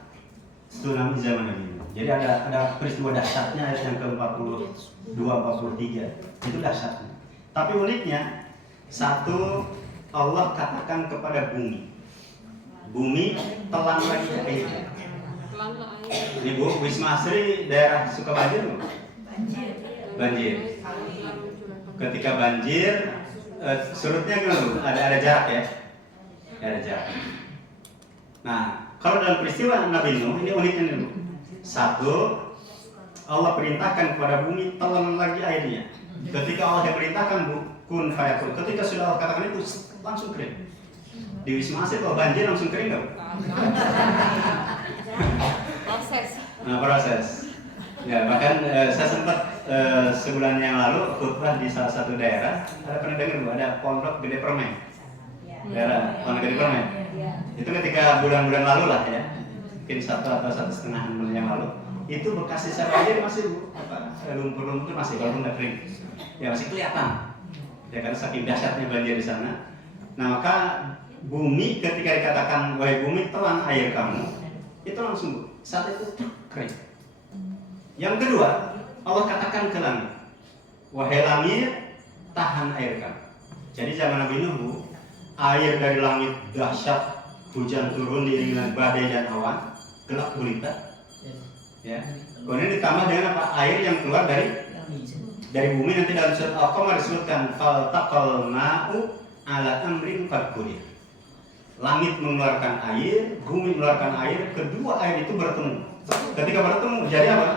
tsunami zaman Nabi Nuh. Jadi ada peristiwa dahsyatnya ayat yang ke-42 43. Itu dahsyatnya. Tapi uniknya, satu Allah katakan kepada bumi. Bumi telan lagi air. Ini Bu, Wisma Asri daerah suka banjir bu? Banjir. Ketika banjir, surutnya gimana bu? Ada jarak ya? Ada jarak. Nah, kalau dalam peristiwa Nabi Nuh ini uniknya nih Bu. Satu, Allah perintahkan kepada bumi telan lagi airnya. Ketika Allah yang perintahkan Bu, kun fayakun. Ketika sudah Allah katakan itu langsung kering. Di Wisma Atlet kalau banjir langsung kering nggak Bu? Proses. Nah, proses. Ya, bahkan saya sempat sebulan yang lalu khutbah di salah satu daerah. Ada pernah dengar Bu, ada pondok Gede Permen. Daerah pondok Gede Permen. Itu ketika bulan-bulan lalu lah ya, mungkin 1 atau 1,5 bulan yang lalu, itu bekas sisa banjir masih Bu, lumpur-lumpur masih, walaupun nggak kering, ya masih kelihatan. Ya karena saking dahsyatnya banjir di sana. Nah maka bumi ketika dikatakan wahai bumi telan air kamu, itu langsung Bu, saat itu kering. Yang kedua, Allah katakan ke langit, wahai langit tahan air kamu. Jadi zaman Nabi Nuh Bu, air dari langit dahsyat, hujan turun diiringi dengan badai dan awan, gelap gulita. Ya. Kemudian ditambah dengan apa? Air yang keluar dari bumi. Nanti dalam surat Al-Qamar disebutkan faltaqal ma'u ala amrin qad qudir. Langit mengeluarkan air, bumi mengeluarkan air, kedua air itu bertemu. Ketika bertemu jadi apa?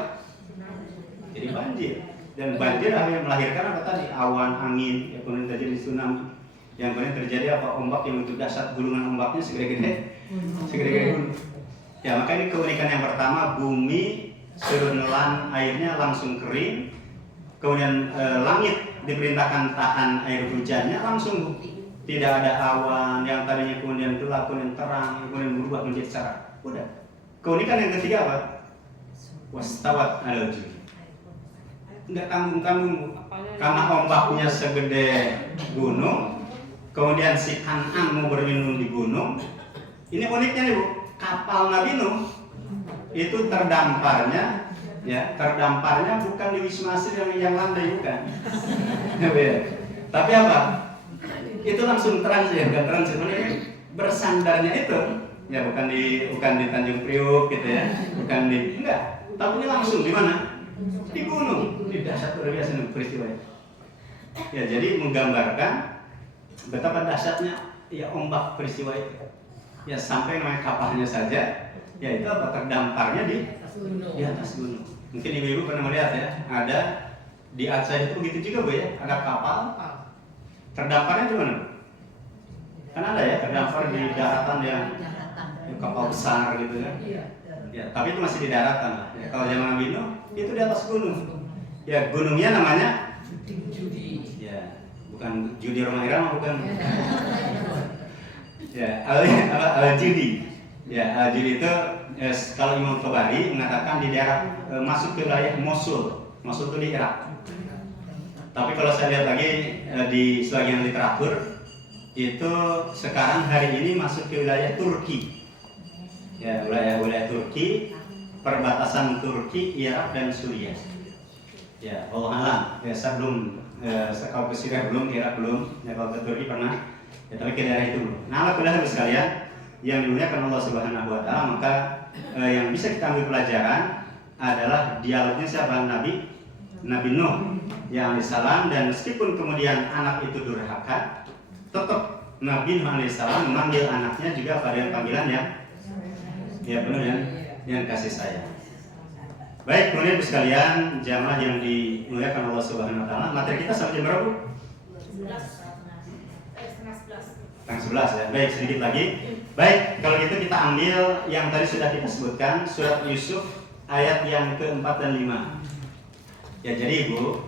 Jadi banjir. Dan banjir akhirnya melahirkan apa tadi? Awan, angin, ya, kemudian terjadi tsunami. Yang kemudian terjadi apa? Ombak yang begitu dahsyat, gulungan ombaknya segede-gede gunung. Ya maka ini keunikan yang pertama, bumi suruh nelan airnya langsung kering. Kemudian langit diperintahkan tahan air hujannya langsung, tidak ada awan yang tadinya kemudian gelap kemudian terang, kemudian berubah menjadi cerah. Udah. Keunikan yang ketiga apa? Wastawat alal judi. Enggak tanggung-tanggung karena ombaknya segede gunung. Kemudian si Kan'an mau berminum di gunung. Ini uniknya nih Bu, kapal Nabi Nuh itu terdamparnya bukan di Wisma Atlet yang landai, bukan. Tapi apa? Itu langsung transit, bukan transit, bersandarnya itu ya bukan di Tanjung Priuk gitu ya, bukan di enggak, tapi ini langsung di mana? Di gunung. Ini dahsyat luar biasa nih peristiwa. Ya jadi menggambarkan betapa dahsyatnya ya ombak peristiwa itu. Ya sampai namanya kapalnya saja, ya itu apa terdamparnya di atas gunung. Mungkin ibu-ibu pernah melihat ya, ada di Aceh itu begitu juga Bu ya, ada kapal terdamparnya di mana? Kan ada ya terdampar di daratan yang kapal besar gitu kan. Ya, tapi itu masih di daratan lah. Ya, kalau zaman Nabi Nuh itu di atas gunung. Ya gunungnya namanya Judi. Ya, bukan judi rumah irama, bukan. Ya, al-judi. Ya, al-judi itu kalau Imam Tabari mengatakan di daerah masuk ke wilayah Mosul. Mosul itu di Irak. Tapi kalau saya lihat lagi di sebagian literatur itu sekarang hari ini masuk ke wilayah Turki. Ya, wilayah Turki, perbatasan Turki, Irak dan Suriah. Ya, Allah alam. Ya, saya belum kalau ke Suriah belum, Irak belum. Ya, kalau ke Turki pernah. Ya, tapi ke daerah itu. Nah, alhamdulillah sekalian yang dimuliakan Allah Subhanahu wa taala, maka yang bisa kita ambil pelajaran adalah dialognya siapa? Nabi Nuh ya alaihissalam, dan meskipun kemudian anak itu durhaka, tetap Nabi Nuh alaihissalam memanggil anaknya juga pada yang panggilan ya penuh yang kasih sayang. Baik, kemudian Ibu sekalian, jamaah yang dimuliakan Allah Subhanahu wa taala, materi kita sampai jam berapa? 11 ya. Baik, sedikit lagi. Baik, kalau gitu kita ambil yang tadi sudah kita sebutkan, surat Yusuf ayat yang ke-4 dan 5. Ya, jadi Ibu,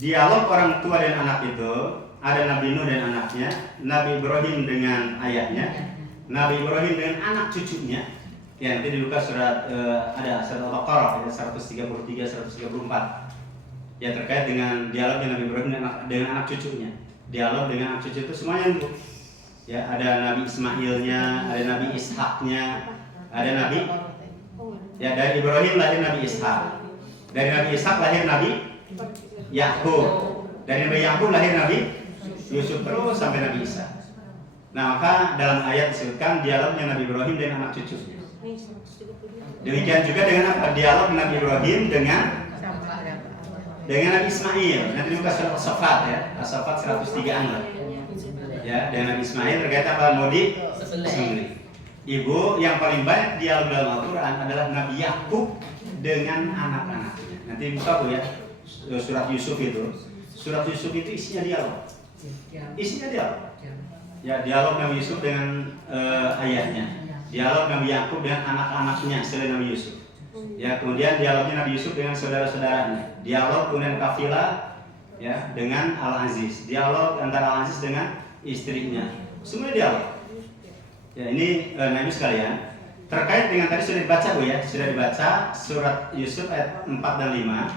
dialog orang tua dan anak itu ada Nabi Nuh dan anaknya, Nabi Ibrahim dengan ayahnya, Nabi Ibrahim dengan anak cucunya. Ya, nanti di Lukas surat ada surat Al-Baqarah ya, 133 134. Ya, terkait dengan dialog Nabi Ibrahim dengan anak cucunya. Dialog dengan anak cucu itu semuanya Bu. Ya, ada Nabi Ismailnya, ada Nabi Ishaknya, ada Nabi ya dari Ibrahim lahir Nabi Ishak. Dari Nabi Ishak lahir Nabi Yakub. Dari Nabi Yakub lahir Nabi Yusuf, terus sampai Nabi Isa. Nah, maka dalam ayat disebutkan dialognya Nabi Ibrahim dengan anak cucunya. Demikian juga dengan apa? Dialog Nabi Ibrahim dengan Nabi Ismail. Nanti buka surat As-Saffat ya, As-Saffat 103-an lah. Ya, dengan Nabi Ismail terkait apa? Mau disembelih. Ibu yang paling banyak dialog dalam Al-Quran adalah Nabi Yakub dengan anak-anaknya. Nanti buka Bu ya, surat Yusuf itu. Surat Yusuf itu isinya dialog. Isinya dialog. Ya, dialog Nabi Yusuf dengan ayahnya. Dialog Nabi Yakub dengan anak-anaknya selain Nabi Yusuf. Ya, kemudian dialognya Nabi Yusuf dengan saudara-saudaranya. Dialog kemudian kafilah ya dengan Al-Aziz. Dialog antara Al-Aziz dengan istrinya. Semua dialog. Ya, ini Nabi sekalian. Terkait dengan tadi sudah dibaca Bu ya, sudah dibaca surat Yusuf ayat 4 dan 5.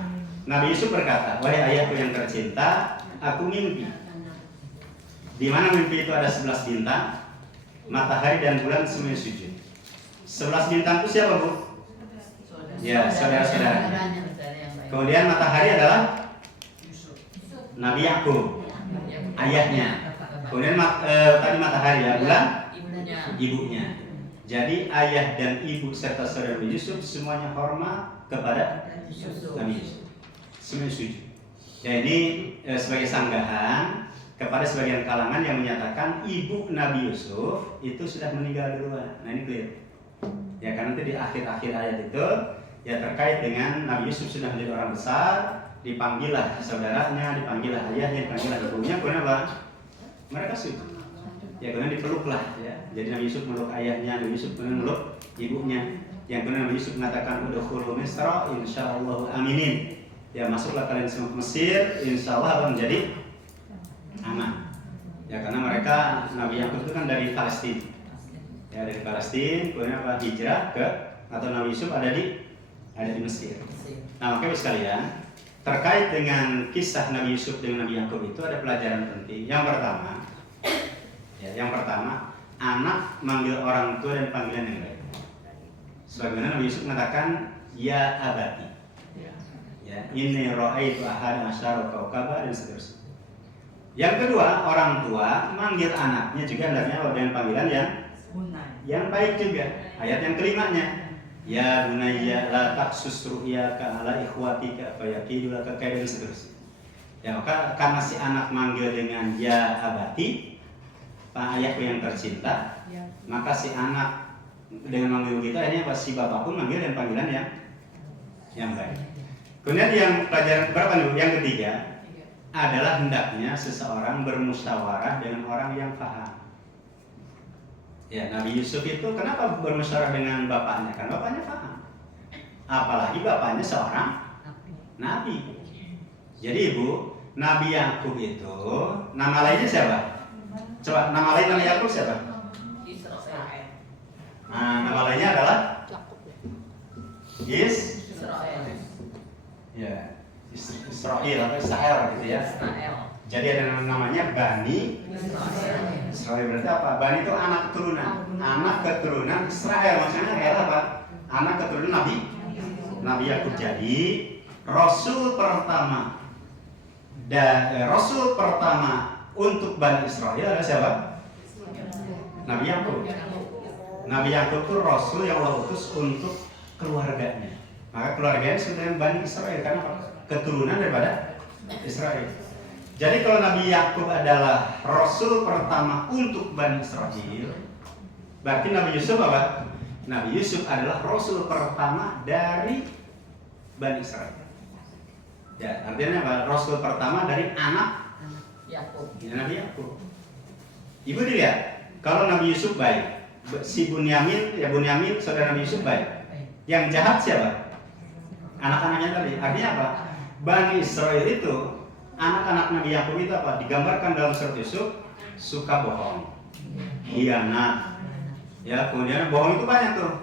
Nabi Yusuf berkata, "Wahai ayahku yang tercinta, aku mimpi." Di mana mimpi itu ada 11 bintang, matahari dan bulan semuanya sujud. 11 bintang itu siapa Bu? Ya, saudara-saudara. Kemudian matahari adalah Nabi Yakub, ayahnya. Kemudian tadi matahari ya, bulan ibunya. Jadi ayah dan ibu serta saudara Yusuf semuanya hormat kepada Nabi Yusuf. Semuanya sujud. Ya, ini sebagai sanggahan kepada sebagian kalangan yang menyatakan ibu Nabi Yusuf itu sudah meninggal duluan. Nah, ini clear. Ya, karena nanti di akhir-akhir ayat itu ya terkait dengan Nabi Yusuf sudah menjadi orang besar, dipanggillah saudaranya, dipanggillah ayahnya, dipanggillah ibunya, kemudian apa? Mereka sujud. Ya, kemudian dipeluklah ya. Jadi Nabi Yusuf meluk ayahnya, Nabi Yusuf kemudian meluk ibunya. Yang kemudian Nabi Yusuf mengatakan udkhulu Misra insyaallah aminin. Ya, masuklah kalian semua ke Mesir, insyaallah akan menjadi aman. Ya, karena mereka Nabi Yakub itu kan dari Palestina. Ya, dari Palestina, kemudian apa? Hijrah ke atau Nabi Yusuf ada di Mesir. Nah, Bapak Ibu sekalian, terkait dengan kisah Nabi Yusuf dengan Nabi Yakub itu ada pelajaran penting. Yang pertama, anak manggil orang tua dan panggilan yang baik. Sebagaimana Nabi Yusuf mengatakan, ya abati. Ya, inni ra'aitu ahada asyara kaukaba dan seterusnya. Yang kedua, orang tua manggil anaknya juga hendaknya dengan panggilan yang baik juga. Ayat yang kelimanya, ya bunayya la taqsus ru'yaka ala ikhwatika fayaqidu laka kaidan dan seterusnya. Ya, maka karena si anak manggil dengan ya abati, Pak ayahku yang tercinta, maka si anak dengan manggil begitu akhirnya si bapak pun manggil dengan panggilan yang baik. Kemudian yang pelajaran berapa nih? Yang ketiga adalah hendaknya seseorang bermusyawarah dengan orang yang paham. Ya, Nabi Yusuf itu kenapa bermusyawarah dengan bapaknya? Kan bapaknya paham. Apalagi bapaknya seorang nabi. Jadi Ibu, Nabi Yakub itu nama lainnya siapa? Coba nama lain Nabi Yakub siapa? Israel. Nah, nama lainnya adalah Israel. Ya, Israel atau Israel gitu ya. Israel. Jadi ada namanya Bani Israel. Berarti apa? Bani itu anak keturunan. Anak keturunan Israel. Maksudnya adalah apa? Anak keturunan Nabi Yakub. Jadi Rasul pertama Rasul pertama untuk Bani Israel adalah siapa? Nabi Yakub. Nabi Yakub itu Rasul yang Allah utus untuk keluarganya. Maka keluarganya disebut Bani Israel karena keturunan daripada Israel. Jadi kalau Nabi Yakub adalah Rasul pertama untuk Bani Israel, berarti Nabi Yusuf apa? Nabi Yusuf adalah Rasul pertama dari Bani Israel. Ya, artinya apa? Rasul pertama dari anak Yakub. Nabi Yakub. Ibu dilihat, kalau Nabi Yusuf baik, si Bunyamin saudara Nabi Yusuf baik. Yang jahat siapa? Anak-anaknya tadi. Artinya apa? Bani Israel itu, anak-anak Nabi Yakub itu apa? Digambarkan dalam surat Yusuf suka bohong, khianat. Ya, kemudian bohong itu banyak tuh.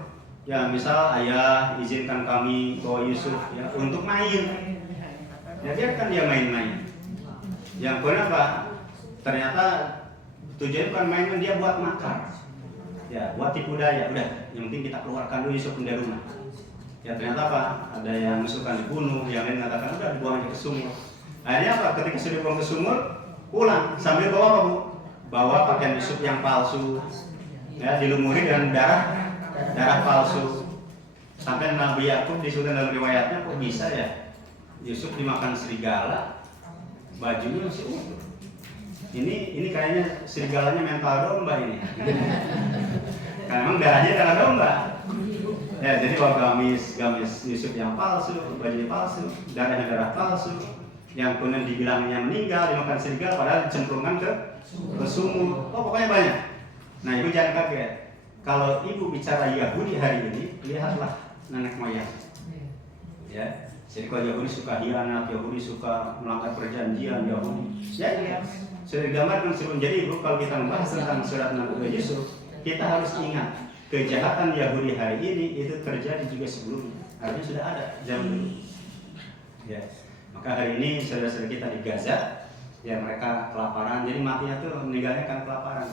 Ya, misal ayah izinkan kami bawa Yusuf ya untuk main. Ya, biarkan dia main-main. Yang kemudian apa? Ternyata tujuannya bukan main, dia buat makar. Ya, buat tipu daya. Udah, yang penting kita keluarkan dulu Yusuf dari rumah. Ya, ternyata apa? Ada yang usulkan dibunuh, yang lain mengatakan udah dibuang aja ke sumur. Akhirnya apa? Ketika sudah dibuang ke sumur, pulang sambil bawa apa, Bu? Bawa pakaian Yusuf yang palsu. Ya, dilumuri dengan darah palsu. Sampai Nabi Yakub disebutkan dalam riwayatnya, kok bisa ya? Yusuf dimakan serigala, bajunya masih utuh. Ini kayaknya serigalanya mental domba ini. karena memang darahnya darah domba. Ya, jadi kalau gamis Yusuf yang palsu, bajunya palsu, darahnya darah palsu, yang kemudian dibilangnya meninggal dimakan serigala padahal cemplungkan ke sumur. Oh, pokoknya banyak. Nah, ibu jangan kaget. Kalau ibu bicara Yahudi hari ini, lihatlah nenek moyang. Ya, jadi kalau Yahudi suka hianat, Yahudi suka melanggar perjanjian, Yahudi. Ya, sudah digambarkan sebelum. Jadi ibu, kalau kita membahas tentang surat Nabi Yusuf, kita harus ingat kejahatan Yahudi hari ini itu terjadi juga sebelumnya. Artinya sudah ada zaman dulu. Ya. Maka hari ini saudara-saudara kita di Gaza, ya mereka kelaparan, jadi matinya tuh meninggalnya kan kelaparan.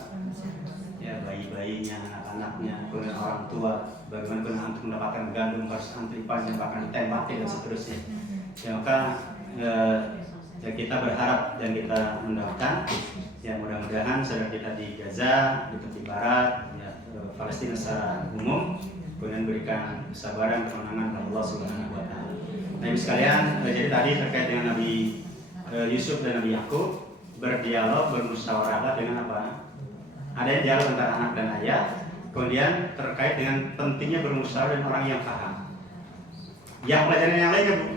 Ya, bayi-bayinya, anak-anaknya, kemudian orang tua, bagaimana kemudian untuk mendapatkan gandum harus antri panjang, bahkan ditembaki dan seterusnya. Ya, maka ya kita berharap dan kita mendoakan, ya mudah-mudahan saudara kita di Gaza, di tepi barat, ya, Palestina secara umum, kemudian berikan kesabaran, kemenangan Allah Subhanahu Wa Taala. Nah, ibu sekalian, jadi tadi terkait dengan Nabi Yusuf dan Nabi Yakub berdialog, bermusyawarah dengan apa? Ada yang dialog antara anak dan ayah. Kemudian terkait dengan pentingnya bermusyawarah dengan orang yang paham. Yang pelajaran yang lainnya, Bu,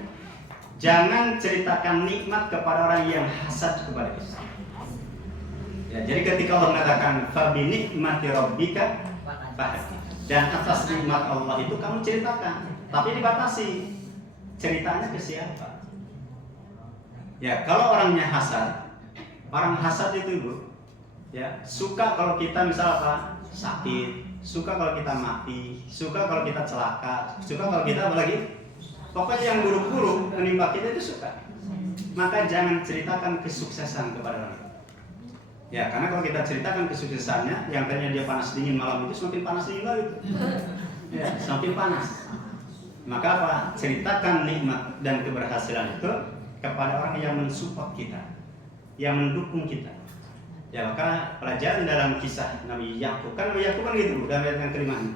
jangan ceritakan nikmat kepada orang yang hasad kepada kita. Ya, jadi ketika Allah mengatakan fabi nikmati rabbika fahaddits, dan atas nikmat Allah itu kamu ceritakan, tapi dibatasi. Ceritanya ke siapa? Ya, kalau orangnya hasad, orang hasad itu, Bu, ya suka kalau kita misal apa? Sakit, suka kalau kita mati, suka kalau kita celaka, suka kalau kita apa lagi? Pokoknya yang buruk-buruk menimpa kita itu suka. Maka jangan ceritakan kesuksesan kepada orang. Ya, karena kalau kita ceritakan kesuksesannya, yang tadinya dia panas dingin malam itu semakin panas dingin lagi itu. Ya, semakin panas. Maka apa? Ceritakan nikmat dan keberhasilan itu kepada orang yang mensupport kita, yang mendukung kita. Ya, maka pelajaran dalam kisah Nabi Yakub, kan Nabi Yakub kan gitu, dalam ayat yang kelima ini.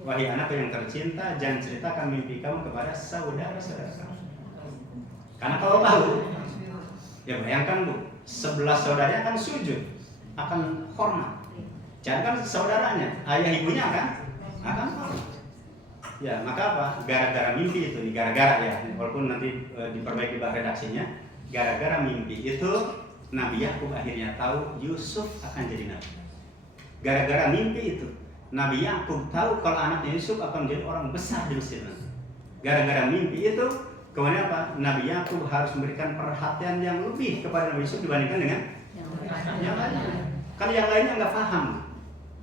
Wahai anakku yang tercinta, jangan ceritakan mimpi kamu kepada saudara-saudara kamu. Karena kalau tahu, ya bayangkan, Bu, 11 saudaranya akan sujud, akan hormat. Jangan kan saudaranya, ayah ibunya akan hormat. Ya, maka apa? Gara-gara mimpi itu, gara-gara ya, walaupun nanti diperbaiki bak redaksinya, gara-gara mimpi itu Nabi Yakub akhirnya tahu Yusuf akan jadi nabi. Gara-gara mimpi itu Nabi Yakub tahu kalau anaknya Yusuf akan menjadi orang besar di Mesir. Gara-gara mimpi itu, kemudian apa? Nabi Yakub harus memberikan perhatian yang lebih kepada Nabi Yusuf dibandingkan dengan yang lainnya. Kan yang lainnya nggak paham.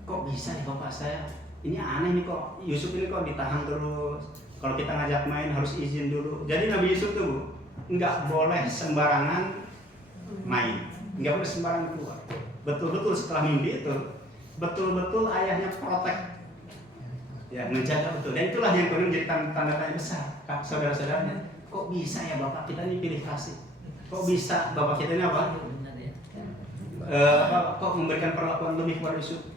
Kok bisa nih bapak saya? Ini aneh nih kok, Yusuf ini kok ditahan terus. Kalau kita ngajak main harus izin dulu. Jadi Nabi Yusuf tuh nggak boleh sembarangan main, nggak boleh sembarangan keluar. Betul-betul setelah mimpi itu, betul-betul ayahnya protek, ya menjaga betul. Dan itulah yang kemudian menjadi tanda tanya besar. Saudara-saudaranya, kok bisa ya bapak kita ini pilih kasih? Kok bisa bapak kita ini apa? Kok memberikan perlakuan lebih kepada Yusuf?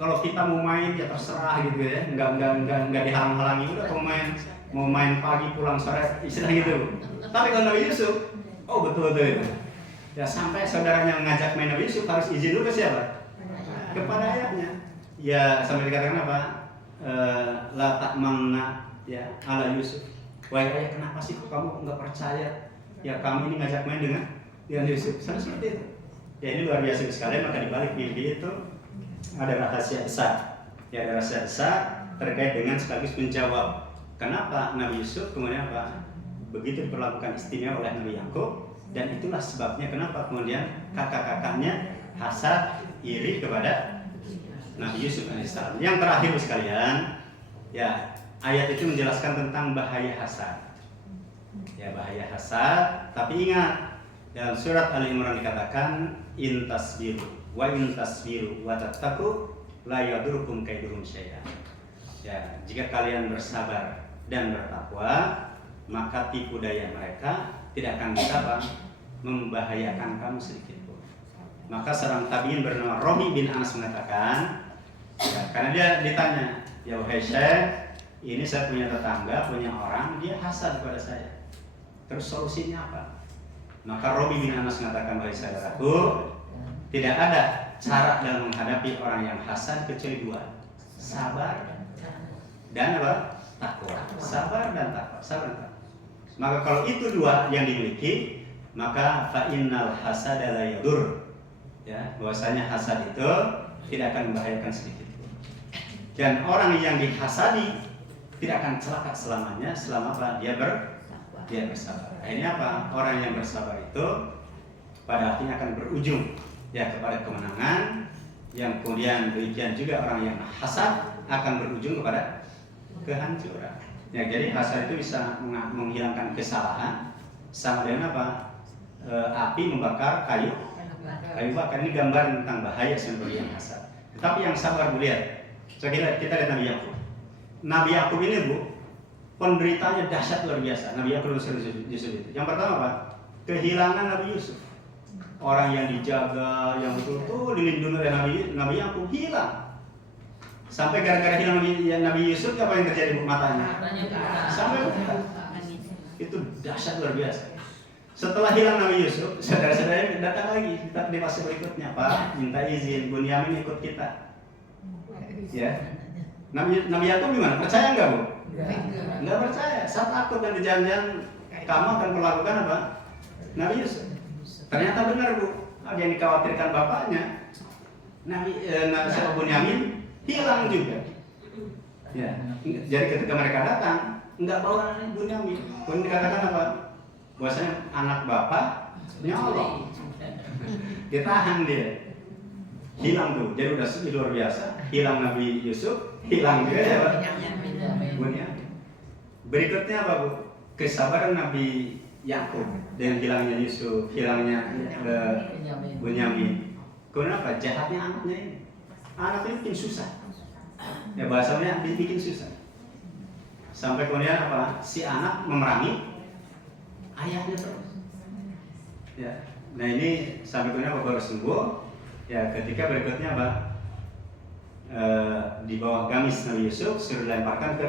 Kalau kita mau main ya terserah gitu ya, nggak dihalang-halangi. Udah mau main pagi pulang sore istilah gitu. Tapi kalau Nabi Yusuf, oh betul itu. Ya sampai saudaranya ngajak main Nabi Yusuf harus izin dulu ke siapa? Kepada ayahnya. Ya sampai dikatakan apa? La ta'manna ya ala Yusuf. Wahai ayah, kenapa sih kamu nggak percaya? Ya kamu ini ngajak main dengan Yusuf. Sama seperti itu. Ya ini luar biasa sekali. Maka dibalik mimpi itu ada rahasia besar. Ya, ada rahasia besar terkait dengan sekaligus menjawab kenapa Nabi Yusuf kemudian apa begitu diperlakukan istimewa oleh Nabi Yakub, dan itulah sebabnya kenapa kemudian kakak-kakaknya hasad iri kepada Nabi Yusuf alaihissalam. Yang terakhir sekalian, ya ayat itu menjelaskan tentang bahaya hasad. Ya, bahaya hasad. Tapi ingat, dalam surat Ali Imran dikatakan intasbiru wa intasbiru wa tattaqu la yadurukum kaiduhum syai'an. Ya, jika kalian bersabar dan bertakwa, maka tipu daya mereka tidak akan bisa membahayakan kamu sedikit pun. Maka seorang tabi'in bernama Romi bin Anas mengatakan, ya, karena dia ditanya, ya wahai Syekh, ini saya punya tetangga, punya orang, dia hasad kepada saya. Terus solusinya apa? Maka Romi bin Anas mengatakan, wahai saudaraku, tidak ada cara dalam menghadapi orang yang hasad kecuali dua. sabar dan apa? Takwa. Sabar dan takwa. Sabar dan takwa. Maka kalau itu dua yang dimiliki, maka fa innal hasada la yadur. Ya, bahwasanya hasad itu tidak akan membahayakan sedikit pun. Dan orang yang dihasadi tidak akan celaka selamanya selama apa? Dia bersabar. Akhirnya apa? Orang yang bersabar itu pada akhirnya akan berujung ya kepada kemenangan, yang kemudian demikian juga orang yang hasad akan berujung kepada kehancuran. Ya, jadi hasad itu bisa menghilangkan kesalahan sama dengan apa? Api membakar kayu bakar. Ini gambar tentang bahaya sebenarnya yang hasad. Tetapi yang sabar Bu lihat. Coba kita lihat Nabi Yakub. Nabi Yakub ini Bu, penderitaannya dahsyat luar biasa. Nabi Yakub Yusuf itu. Yang pertama apa? Kehilangan Nabi Yusuf. Orang yang dijaga, yang betul-betul dilindungi oleh Nabi Yakub hilang. Sampai gara-gara hilang Nabi Yusuf, apa yang terjadi Bu? Matanya sampai buta. Itu dahsyat luar biasa. Setelah hilang Nabi Yusuf, saudara-saudara datang lagi di fase berikutnya, Pak, minta izin Bunyamin ikut kita. Ya, Nabi Yakub gimana? Percaya nggak Bu? Nggak percaya. Saat takut dan jangan kamu akan melakukan apa? Nabi Yusuf. Ternyata benar Bu, ada yang dikhawatirkan bapaknya. Nabi Bunyamin hilang juga. Ya, jadi ketika mereka datang, nggak bawa Bunyamin. Kemudian dikatakan apa? Bahwasanya anak bapak nyolong, ditahan dia, hilang tuh. Jadi udah luar biasa. Hilang Nabi Yusuf, hilang juga ya Pak. Bunyamin. Berikutnya apa Bu? Kesabaran Nabi Yakub dengan hilangnya Yusuf, hilangnya Bunyamin. Kemudian apa? Jahatnya anaknya ini. Anaknya bikin susah. Ya bahasanya bikin susah. Sampai kemudian apa? Si anak memerangi ayahnya terus. Ya. Nah ini sampai kemudian apa? Baru sembuh. Ya ketika berikutnya apa? Di bawah gamis Nabi Yusuf suruh dilemparkan ke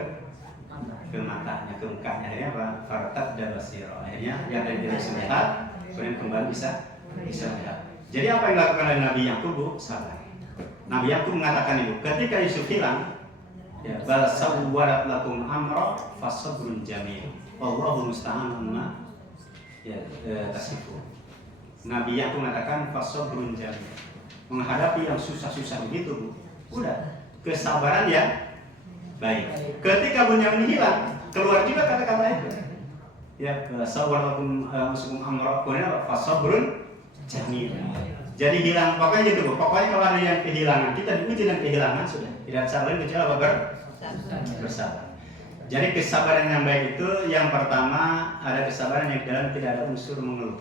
matanya, ke mukanya. Akhirnya apa? Fartat dan basiro. Akhirnya yang tadi tidak bisa melihat, kemudian kembali bisa melihat. Jadi apa yang dilakukan oleh Nabi Yakub Bu? Sabar. Nabi Yakub mengatakan itu, ketika Yusuf hilang, ya bal sawwarat lakum amra fasabrun jamil. Wallahu musta'an amma tasifu. Nabi Yakub mengatakan fasabrun jamil. Menghadapi yang susah-susah begitu Bu, udah kesabaran ya baik. Ketika Bunyamin hilang, keluar juga kata-kata itu. Ya, sawwarakum amra fasabrun jamil. Jadi hilang, pokoknya gitu Bu. Pokoknya kalau ada yang kehilangan, kita diuji dengan kehilangan sudah. Tidak sabar kecuali apa? Bersabar. Jadi kesabaran yang baik itu yang pertama ada kesabaran yang di dalam tidak ada unsur mengeluh.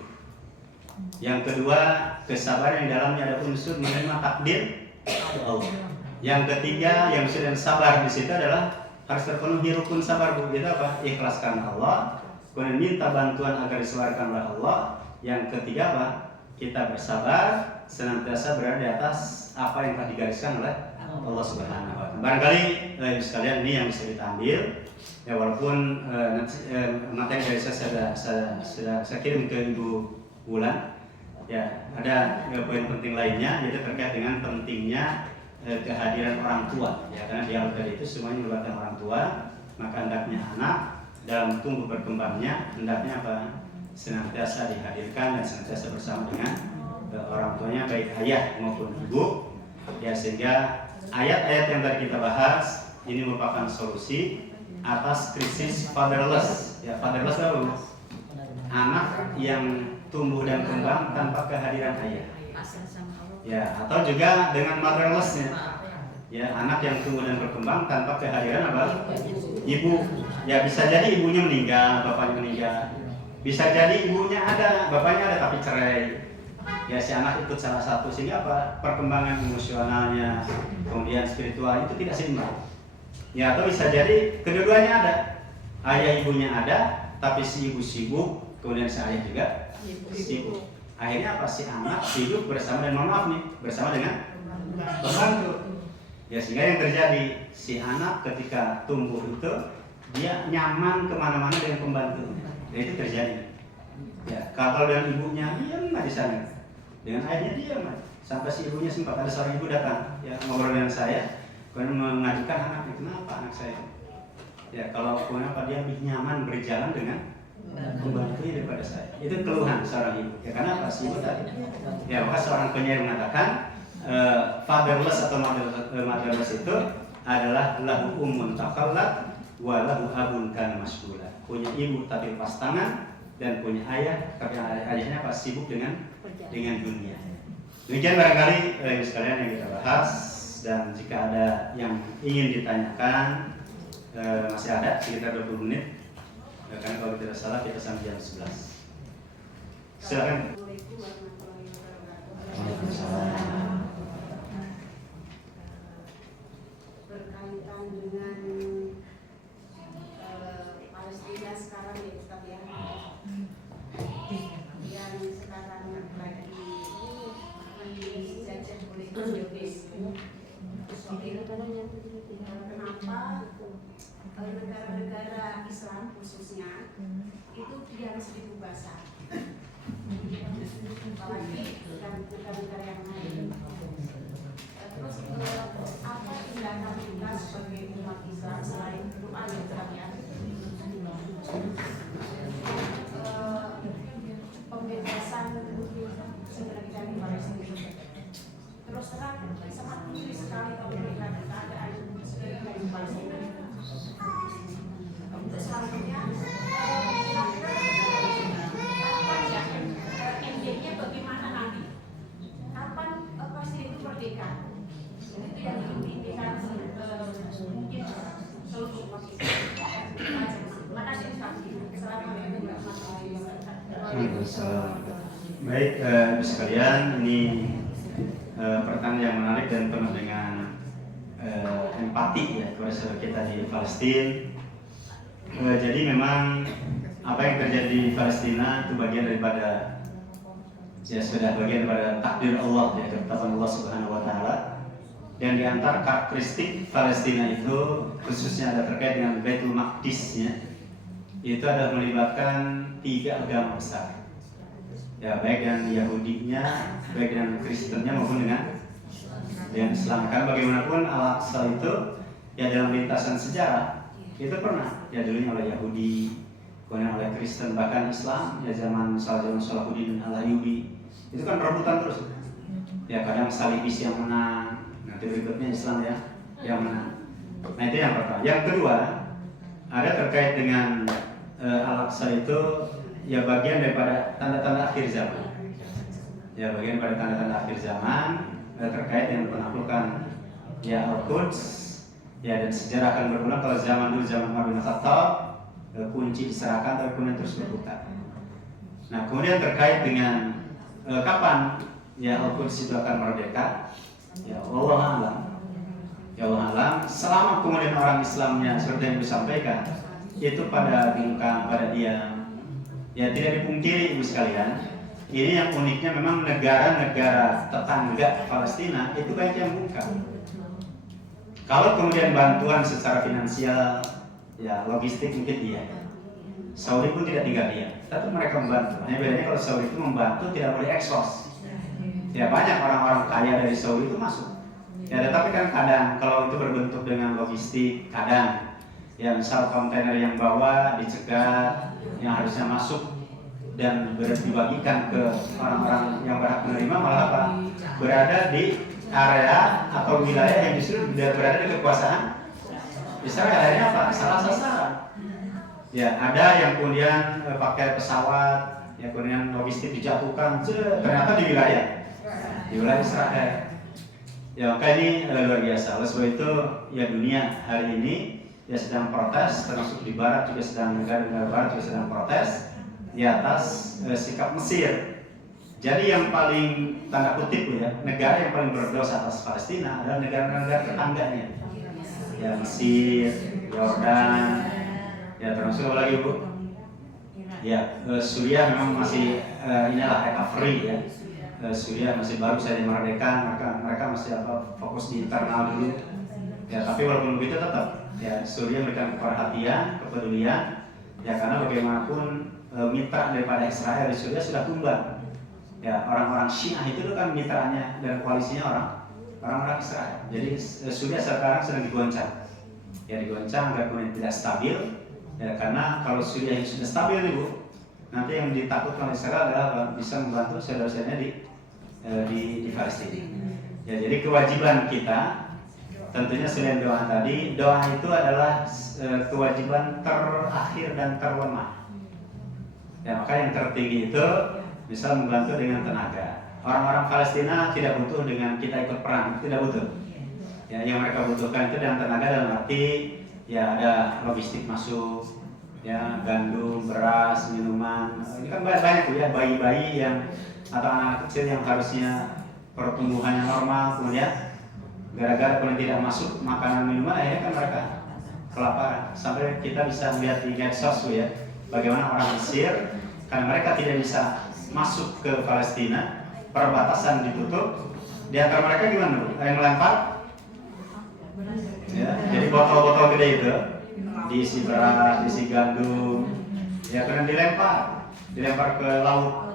Yang kedua, kesabaran yang dalamnya ada unsur menerima takdir Allah. Yang ketiga, yang sudah sabar di situ adalah harus terpenuhi rukun sabar Bu. Itu apa? Ikhlas karena Allah. Kemudian minta bantuan agar disebarkan oleh Allah. Yang ketiga apa? Kita bersabar, senantiasa berada di atas apa yang telah digariskan oleh Allah Subhanahu wa Ta'ala. Barangkali Ibu sekalian ini yang bisa kita ambil. Ya walaupun materi dari saya kirim ke Ibu Bulan. Ya, ada poin penting lainnya yaitu terkait dengan pentingnya kehadiran orang tua. Ya, karena dialog tadi itu semuanya melibatkan orang tua, maka hendaknya anak dalam tumbuh berkembangnya hendaknya apa? Senantiasa dihadirkan dan senantiasa bersama dengan orang tuanya baik ayah maupun ibu. Ya, sehingga ayat-ayat yang tadi kita bahas ini merupakan solusi atas krisis fatherless. Ya, fatherless itu anak yang tumbuh dan kembang tanpa kehadiran ayah. Ya, atau juga dengan motherlessnya. Ya, anak yang tumbuh dan berkembang tanpa kehadiran apa? Ibu. Ya, bisa jadi ibunya meninggal, bapaknya meninggal. Bisa jadi ibunya ada, bapaknya ada tapi cerai. Ya, si anak ikut salah satu sehingga apa? Perkembangan emosionalnya, kemudian spiritual itu tidak seimbang. Ya, atau bisa jadi kedua-duanya ada. Ayah ibunya ada, tapi si ibu sibuk, kemudian si ayah juga sibuk. Akhirnya apa? Si anak hidup bersama dan mohon maaf nih, bersama dengan pembantu. Ya, sehingga yang terjadi si anak ketika tumbuh itu dia nyaman kemana-mana dengan pembantunya. Ya, itu terjadi. Ya, kalau dengan ibunya diam di sana, dengan ayahnya diam. Sampai si ibunya sempat ada seorang ibu datang, ya ngobrol dengan saya. Kemudian mengajukan anaknya, kenapa anak saya? Ya kalau kenapa dia lebih nyaman berjalan dengan pembantunya daripada saya. Itu keluhan seorang ibu. Ya karena apa sih ibu tadi? Ya maka seorang penyair mengatakan fatherless atau motherless itu adalah lahu ummun takhallat wa lahu abun kana masghula. Punya ibu tapi lepas tangan dan punya ayah tapi ayahnya apa sibuk dengan dunia. Demikian barangkali ibu sekalian yang kita bahas, dan jika ada yang ingin ditanyakan masih ada sekitar 20 menit. Karena kalau tidak salah kita sampai jam 11. Silakan. Assalamualaikum warahmatullahi wabarakatuh. Waalaikumsalam. Berkaitan dengan Palestina sekarang ya Ustaz ya, yang sekarang lagi dijajah oleh Indonesia. Kenapa negara-negara Islam khususnya itu dia harus dibebaskan, apalagi negara-negara yang lain. Terus apa tindakan kita sebagai umat Islam selain doa yang kami pembebasan sebenarnya dari Palestina. Terus terang sangat miris sekali kalau melihat keadaan dari Palestina. Untuk selanjutnya, kapan ya endingnya bagaimana nanti? Kapan Palestina itu merdeka? Dan itu yang diimpikan mungkin seluruh umat Islam. Terima kasih Ustaz. Assalamualaikum warahmatullahi wabarakatuh. Waalaikumsalam. Baik, ibu sekalian, ini pertanyaan yang menarik dan penuh dengan empati ya kepada saudara kita di Palestina. Jadi memang apa yang terjadi di Palestina itu bagian daripada sudah bagian daripada takdir Allah ya, ketetapan Allah Subhanahu wa taala. Dan di antara karakteristik Palestina itu khususnya ada terkait dengan Baitul Maqdis-nya, itu adalah melibatkan 3 agama besar. Ya, baik dengan Yahudinya, baik dengan Kristennya maupun dengan Islam. Karena bagaimanapun Al-Aqsa itu ya dalam lintasan sejarah itu pernah ya dulunya oleh Yahudi, kemudian oleh Kristen, bahkan Islam ya zaman Salahuddin Al-Ayyubi itu kan rebutan terus. Ya kadang Salibis yang menang, nanti berikutnya Islam ya yang menang. Nah itu yang pertama. Yang kedua ada terkait dengan Al-Aqsa itu ya bagian daripada tanda-tanda akhir zaman. Ya bagian daripada tanda-tanda akhir zaman terkait dengan penaklukan ya Al-Quds. Ya dan sejarah akan berulang kalau zaman dulu zaman Umar bin Khattab kunci diserahkan tapi kemudian terus berputar. Nah kemudian terkait dengan kapan ya Al-Quds itu akan merdeka, ya Allah alam. Ya Allah alam. Selama kemudian orang Islamnya seperti yang disampaikan itu pada bungkam, pada diam. Ya tidak dipungkiri ibu sekalian. Ini yang uniknya memang negara-negara tetangga Palestina itu banyak yang bungkam. Kalau kemudian bantuan secara finansial, ya logistik mungkin iya. Saudi pun tidak tinggal diam, tapi mereka membantu. Hanya bedanya kalau Saudi itu membantu tidak boleh ekspos. Ya banyak orang-orang kaya dari Saudi itu masuk. Ya tetapi kan kadang kalau itu berbentuk dengan logistik, kadang ya misal kontainer yang bawa dicegat, yang harusnya masuk dan dibagikan ke orang-orang yang berhak menerima malah apa? Berada di area atau wilayah yang justru berada di kekuasaan Israel. Akhirnya apa? Salah sasaran. Ya ada yang kemudian pakai pesawat, ya kemudian logistik dijatuhkan, ternyata di wilayah Israel. Ya maka ini luar biasa. Oleh sebab itu ya dunia hari ini ya sedang protes, termasuk di Barat juga sedang negara-negara Barat juga sedang protes di atas sikap Mesir. Jadi yang paling tanda kutip ya, negara yang paling berdosa atas Palestina adalah negara-negara tetangganya. Ya Mesir, Yordan, ya termasuk apa lagi Bu? Ya Suriah memang masih inilah recovery ya. Suriah masih baru saja merdeka, mereka masih fokus di internal dulu. Ya tapi walaupun begitu tetap ya Suriah memberikan perhatian, kepedulian. Ya karena bagaimanapun mitra daripada Israel di Suriah sudah tumbang. Ya orang-orang Syiah itu kan mitranya dan koalisinya orang-orang Israel. Jadi Suriah sekarang sedang digoncang, ya digoncang agar kemudian tidak stabil. Ya, karena kalau Suriah yang sudah stabil nih Bu, nanti yang ditakutkan Israel adalah apa? Bisa membantu saudara-saudaranya di Palestina. Ya, jadi kewajiban kita tentunya selain doa tadi, doa itu adalah kewajiban terakhir dan terlemah. Ya, maka yang tertinggi itu bisa membantu dengan tenaga. Orang-orang Palestina tidak butuh dengan kita ikut perang, tidak butuh. Ya, yang mereka butuhkan itu dengan tenaga dalam arti ya ada logistik masuk, ya gandum, beras, minuman. Ini kan banyak Bu ya, bayi-bayi yang atau anak kecil yang harusnya pertumbuhannya normal, kemudian gara-gara kemudian tidak masuk makanan minuman, akhirnya kan mereka kelaparan. Sampai kita bisa melihat di medsos Bu ya, bagaimana orang Mesir karena mereka tidak bisa masuk ke Palestina, perbatasan ditutup. Di antara mereka gimana Bu? Yang melempar? Ya, jadi botol-botol gede itu diisi beras, diisi gandum, ya kemudian dilempar ke laut.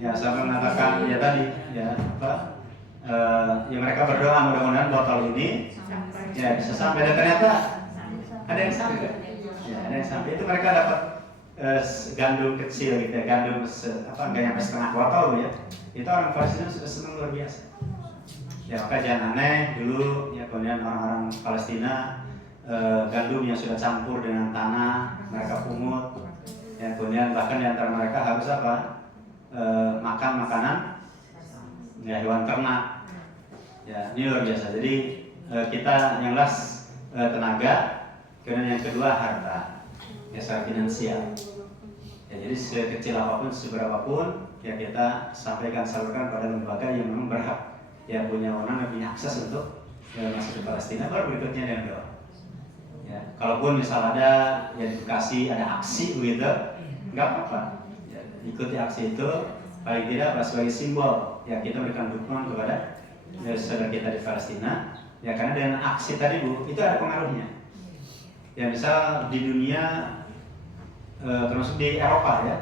Ya sampai mengatakan ya tadi ya apa? Ya mereka berdoa mudah-mudahan botol ini ya bisa sampai, dan ternyata ada yang sampai. Ya, ada yang sampai. Itu mereka dapat gandum kecil gitu ya, gandum nggak nyampe setengah botol ya. Itu orang Palestina sudah senang luar biasa. Ya maka jangan aneh dulu ya, kemudian orang-orang Palestina gandum yang sudah campur dengan tanah mereka pungut. Ya kemudian bahkan di antara mereka harus apa? Makan makanan ya hewan ternak. Ya ini luar biasa. Jadi kita yang jelas tenaga, kemudian yang kedua harta, ya secara finansial. Ya jadi sekecil apapun, seberapapun ya kita sampaikan, salurkan pada lembaga yang memang berhak, ya punya wewenang dan punya akses untuk masuk ke Palestina. Baru berikutnya dengan doa. Ya kalaupun misal ada ya di Bekasi ada aksi begitu, nggak apa-apa. Ikuti aksi itu, paling tidak sebagai simbol ya kita berikan dukungan kepada saudara kita di Palestina. Ya karena dengan aksi tadi Bu, itu ada pengaruhnya. Ya misal di dunia termasuk di Eropa ya,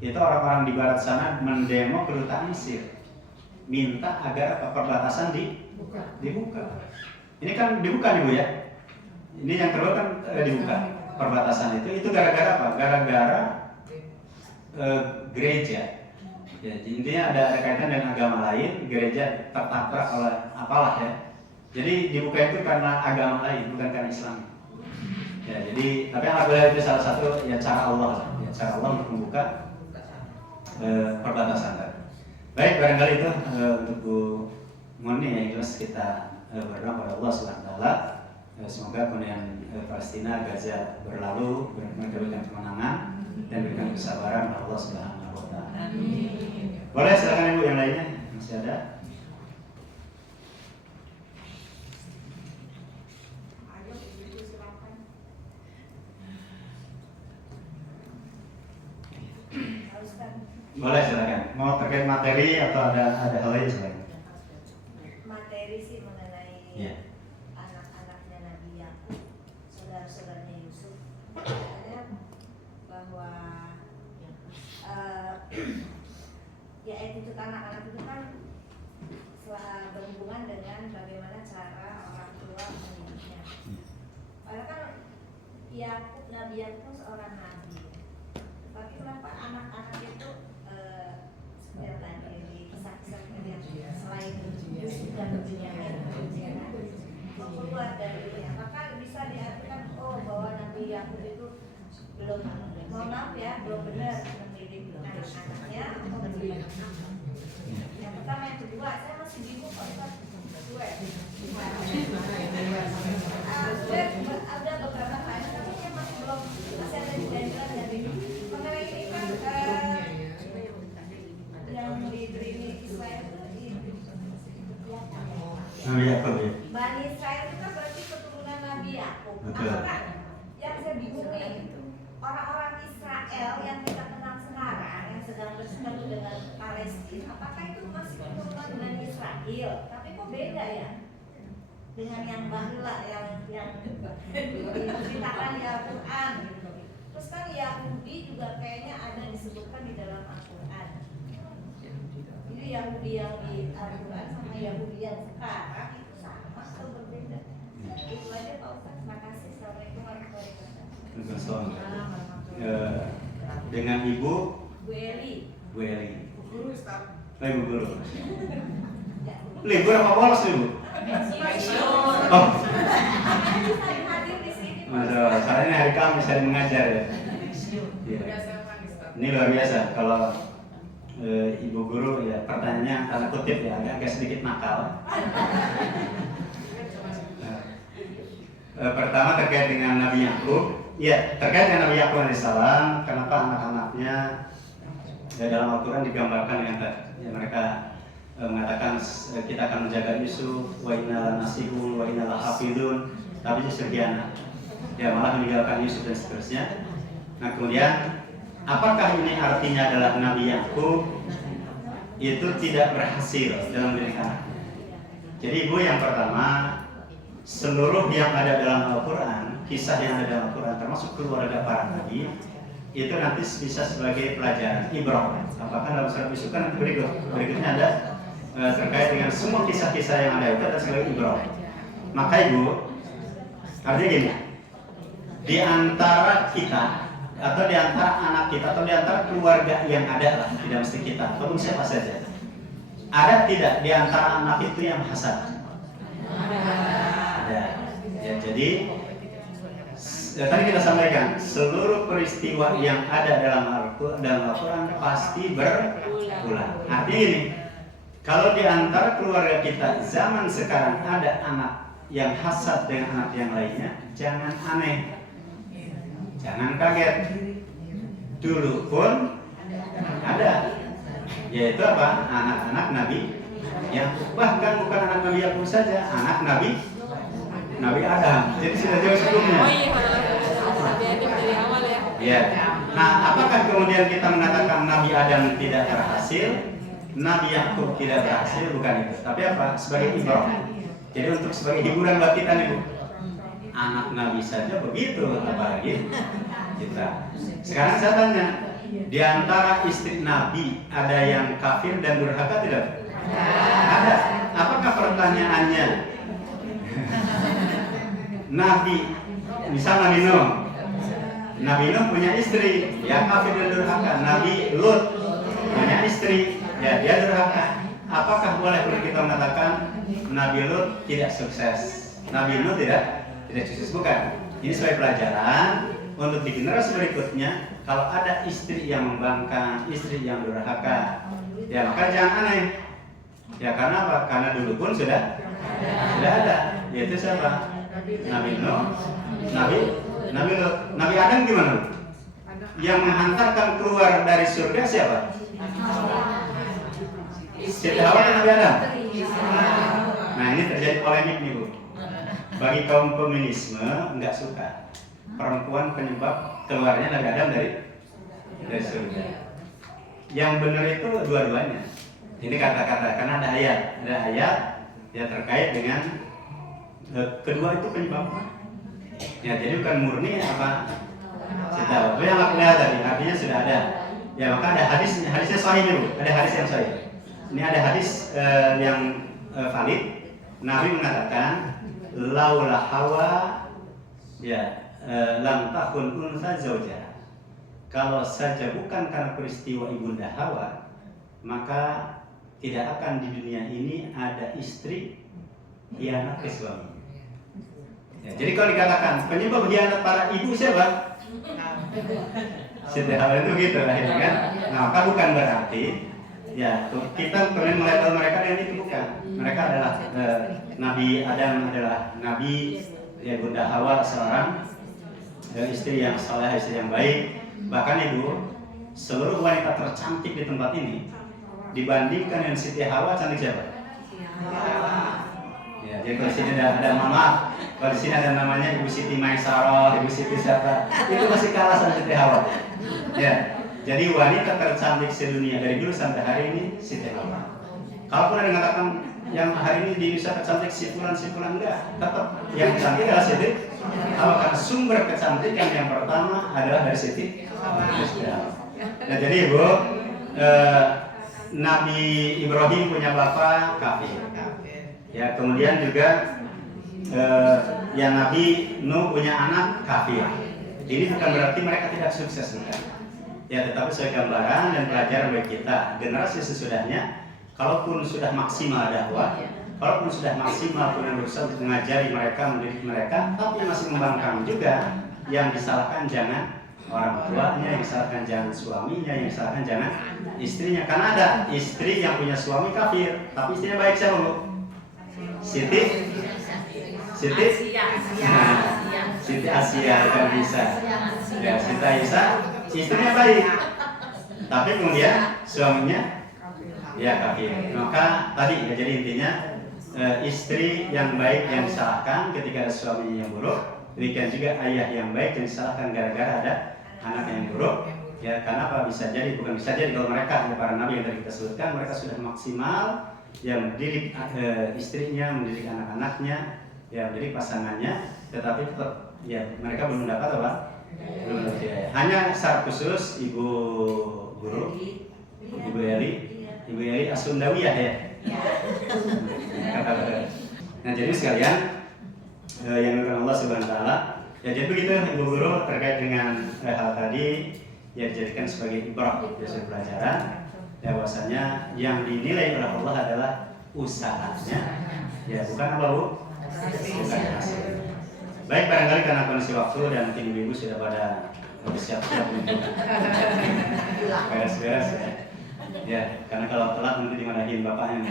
itu orang-orang di barat sana mendemo kedutaan Mesir, minta agar perbatasan dibuka. Ini kan dibuka nih Bu ya. Ini yang kedua kan dibuka perbatasan itu gara-gara apa? Gara-gara gereja. Ya, intinya ada kaitan dengan agama lain, gereja tertabrak oleh apalah ya. Jadi dibuka itu karena agama lain, bukan karena Islam. Ya, jadi tapi alhamdulillah itu salah satu ya cara Allah, ya cara Allah untuk membuka perbatasan tadi. Baik, barangkali itu untuk Bu Muni ya, jelas kita berdoa pada Allah SWT. Semoga kemudian Palestina, Gaza berlalu, berikan kemenangan dan berikan kesabaran Allah Subhanahu wa Ta'ala. Boleh silakan Ibu yang lainnya masih ada. Ayo Ibu silakan. Boleh silakan. Mau terkait materi atau ada hal lain silakan. Materi sih mengenai anak-anaknya Nabi Yakub, saudara-saudaranya Yusuf. Bahwa ya attitude anak-anak itu kan berhubungan dengan bagaimana cara orang tua mendidiknya. Padahal kan Nabi Yakub seorang nabi, tapi kenapa anak-anak itu seperti tadi di kisah-kisah yang selain Yusuf dan Binyamin keluar dari ini, maka bisa diartikan bahwa Nabi Yakub itu belum, mohon maaf ya, belum benar mendidik anak-anaknya atau mendidik. Yang pertama, yang kedua, saya masih bingung kok ada beberapa hal tapi saya masih ada di dalam mengenai ini kan yang diberi Israel itu Nabi Yakub ya. Bani Israel itu kan berarti keturunan Nabi Yakub. Apakah yang saya bingung nih, orang-orang Israel yang kita kenal sekarang yang sedang bersekutu dengan Palestina, apakah itu masih keturunan Bani Israel? Tapi kok beda ya dengan yang Bahla yang diceritakan di Al-Quran gitu. Terus kan Yahudi juga kayaknya ada disebutkan di dalam Al-Quran. Jadi Yahudi yang di Al-Quran sama Yahudi yang sekarang itu Aston. Dengan Ibu Bu Eli. Bu Eli. Guru Ustaz. Ibu guru. Libur apa bolos nih Bu? Oh, Hadir di sini. Masya saya ini hari Kamis saya mengajar ya. Iya. Ini luar biasa kalau Ibu guru ya pertanyaannya tanda kutip ya agak sedikit nakal. Pertama terkait dengan Nabi Yakub. Ya, terkait dengan Nabi Yakub alaihissalam, kenapa anak-anaknya ya, dalam Al-Quran digambarkan dengan ya, mereka mengatakan kita akan menjaga Yusuf, wa inna nasihun, wa inna lahafidun, tapi justru dia ya malah meninggalkan Yusuf dan seterusnya. Nah kemudian apakah ini artinya adalah Nabi Yakub itu tidak berhasil dalam mendidik anak? Jadi Ibu, yang pertama, seluruh yang ada dalam Al-Quran, kisah yang ada dalam Al-Quran, termasuk keluarga para nabi, itu nanti bisa sebagai pelajaran ibrah. Apakah dalam surat Yusuf kan berikutnya ada terkait dengan semua kisah-kisah yang ada itu ada sebagai ibrah. Maka Ibu, artinya gini, di antara kita atau di antara anak kita atau di antara keluarga yang ada lah, tidak mesti kita ataupun siapa saja, ada tidak di antara anak itu yang hasad? Ada. Ya, jadi tadi kita sampaikan seluruh peristiwa yang ada dalam Al-Quran pasti berulang. Artinya ini, kalau di antara keluarga kita zaman sekarang ada anak yang hasad dengan anak yang lainnya, jangan aneh, jangan kaget. Dulu pun ada, yaitu apa? Anak-anak Nabi yang bahkan bukan anak Nabi Yakub saja, anak Nabi Adam. Jadi sudah jauh sebelumnya. Oh iya, Nabi Adam dari awal ya. Ya. Nah, apakah kemudian kita mengatakan Nabi Adam tidak berhasil, Nabi Yakub tidak berhasil? Bukan itu. Tapi apa? Sebagai ibrah. Jadi untuk sebagai hiburan buat kita nih Bu. Anak Nabi saja begitu, apalagi kita. Sekarang saya tanya, di antara istri Nabi ada yang kafir dan durhaka tidak? Ada. Apakah pertanyaannya? Nabi, misal Nabi Nuh punya istri, ya kafir dan durhaka. Nabi Lut punya istri, ya dia durhaka. Apakah boleh kita mengatakan Nabi Lut tidak sukses, Nabi Nuh tidak sukses? Bukan. Ini sebagai pelajaran untuk di generasi berikutnya. Kalau ada istri yang membangkang, istri yang durhaka, ya maka jangan aneh. Ya karena apa? Karena dulu pun sudah ada. Yaitu siapa? Nabi Nuh, Nabi Lut. Nabi Adam gimana? Yang menghantarkan keluar dari surga siapa? Siti Hawa dan Nabi Adam. Nah ini terjadi polemik nih Bu. Bagi kaum feminisme nggak suka perempuan penyebab keluarnya Nabi Adam dari surga. Yang benar itu dua-duanya. Ini kata-kata karena ada ayat yang terkait dengan kedua itu penyebab. Ya jadi bukan murni apa Siti Hawa. Itu yang makna tadi artinya sudah ada. Ya maka ada hadisnya sahih nih Bu. Ada hadis yang sahih. Ini ada hadis yang valid. Nabi mengatakan laula Hawa ya lam takun unsa zauja. Kalau saja bukan karena peristiwa ibunda Hawa, maka tidak akan di dunia ini ada istri hianat ke suami. Ya, jadi kalau dikatakan penyebab hianat para ibu siapa? Siti Hawa itu gitu lah ini kan. Nah maka bukan berarti ya kita kemudian melabel mereka dengan itu, bukan. Mereka adalah Nabi Adam adalah Nabi, ya Bunda Hawa seorang istri yang saleh, istri yang baik. Bahkan Ibu, seluruh wanita tercantik di tempat ini dibandingkan dengan Siti Hawa cantik siapa? Ya, jadi kalau di sini ada maaf, kalau di sini ada namanya Ibu Siti Maisarah, Ibu Siti siapa? Itu masih kalah sama Siti Hawa. Ya, jadi wanita tercantik sedunia dari dulu sampai hari ini Siti Hawa. Kalaupun ada yang mengatakan yang hari ini di Indonesia tercantik sipulan enggak, tetap yang cantik adalah Siti Hawa. Karena sumber kecantikan yang pertama adalah dari Siti Hawa. Nah, jadi Ibu, Nabi Ibrahim punya bapak kafir. Ya, kemudian juga ya Nabi Nuh punya anak kafir. Ini bukan berarti mereka tidak sukses, bukan. Ya, tetapi sebagai gambaran dan pelajaran bagi kita generasi sesudahnya, kalaupun sudah maksimal dakwah, kalaupun sudah maksimal pun berusaha untuk mengajari mereka, mendidik mereka, tapi masih membangkang juga. Yang disalahkan jangan orang tuanya, yang disalahkan jangan suaminya, yang disalahkan jangan istrinya. Karena ada istri yang punya suami kafir, tapi istrinya baik, siapa Bu? Siti Asia kan bisa. Ya, Siti Aisyah istrinya baik, tapi kemudian suaminya ya kafir. Maka tadi ya, jadi intinya istri yang baik yang disalahkan ketika ada suaminya yang buruk. Demikian juga ayah yang baik yang disalahkan gara-gara ada anak yang buruk. Ya, karena apa? Bisa jadi, bukan bisa jadi, kalau mereka, para nabi yang tadi kita sebutkan, mereka sudah maksimal yang mendidik istrinya, mendidik anak-anaknya, ya mendidik pasangannya, tetapi tetap ya mereka belum mendapat apa? Belum mendapat hidayah. Hanya syarat khusus Ibu Guru, Ibu Eli Asundawiyah ya. Nah, jadi sekalian yang dimuliakan Allah Subhanahu wa taala. Ya, jadi begitu Ibu Guru terkait dengan hal tadi ya, dijadikan sebagai ibrah, sebagai pelajaran ya, bahwasanya yang dinilai oleh Allah adalah usahanya, ya bukan apa Bu? Bukan hasil. Baik, barangkali karena kondisi waktu dan mungkin ibu-ibu sudah pada bersiap-siap untuk beres-beres ya. Ya, karena kalau telat nanti dimarahin bapaknya.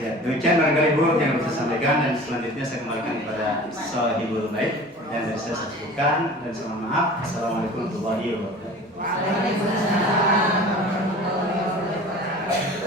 Ya, demikian barangkali Bu yang bisa sampaikan, dan selanjutnya saya kembalikan kepada Shahibul Bait yang dari saya sebutkan, dan mohon maaf. Assalamualaikum warahmatullahi wabarakatuh. Waalaikumsalam warahmatullahi wabarakatuh.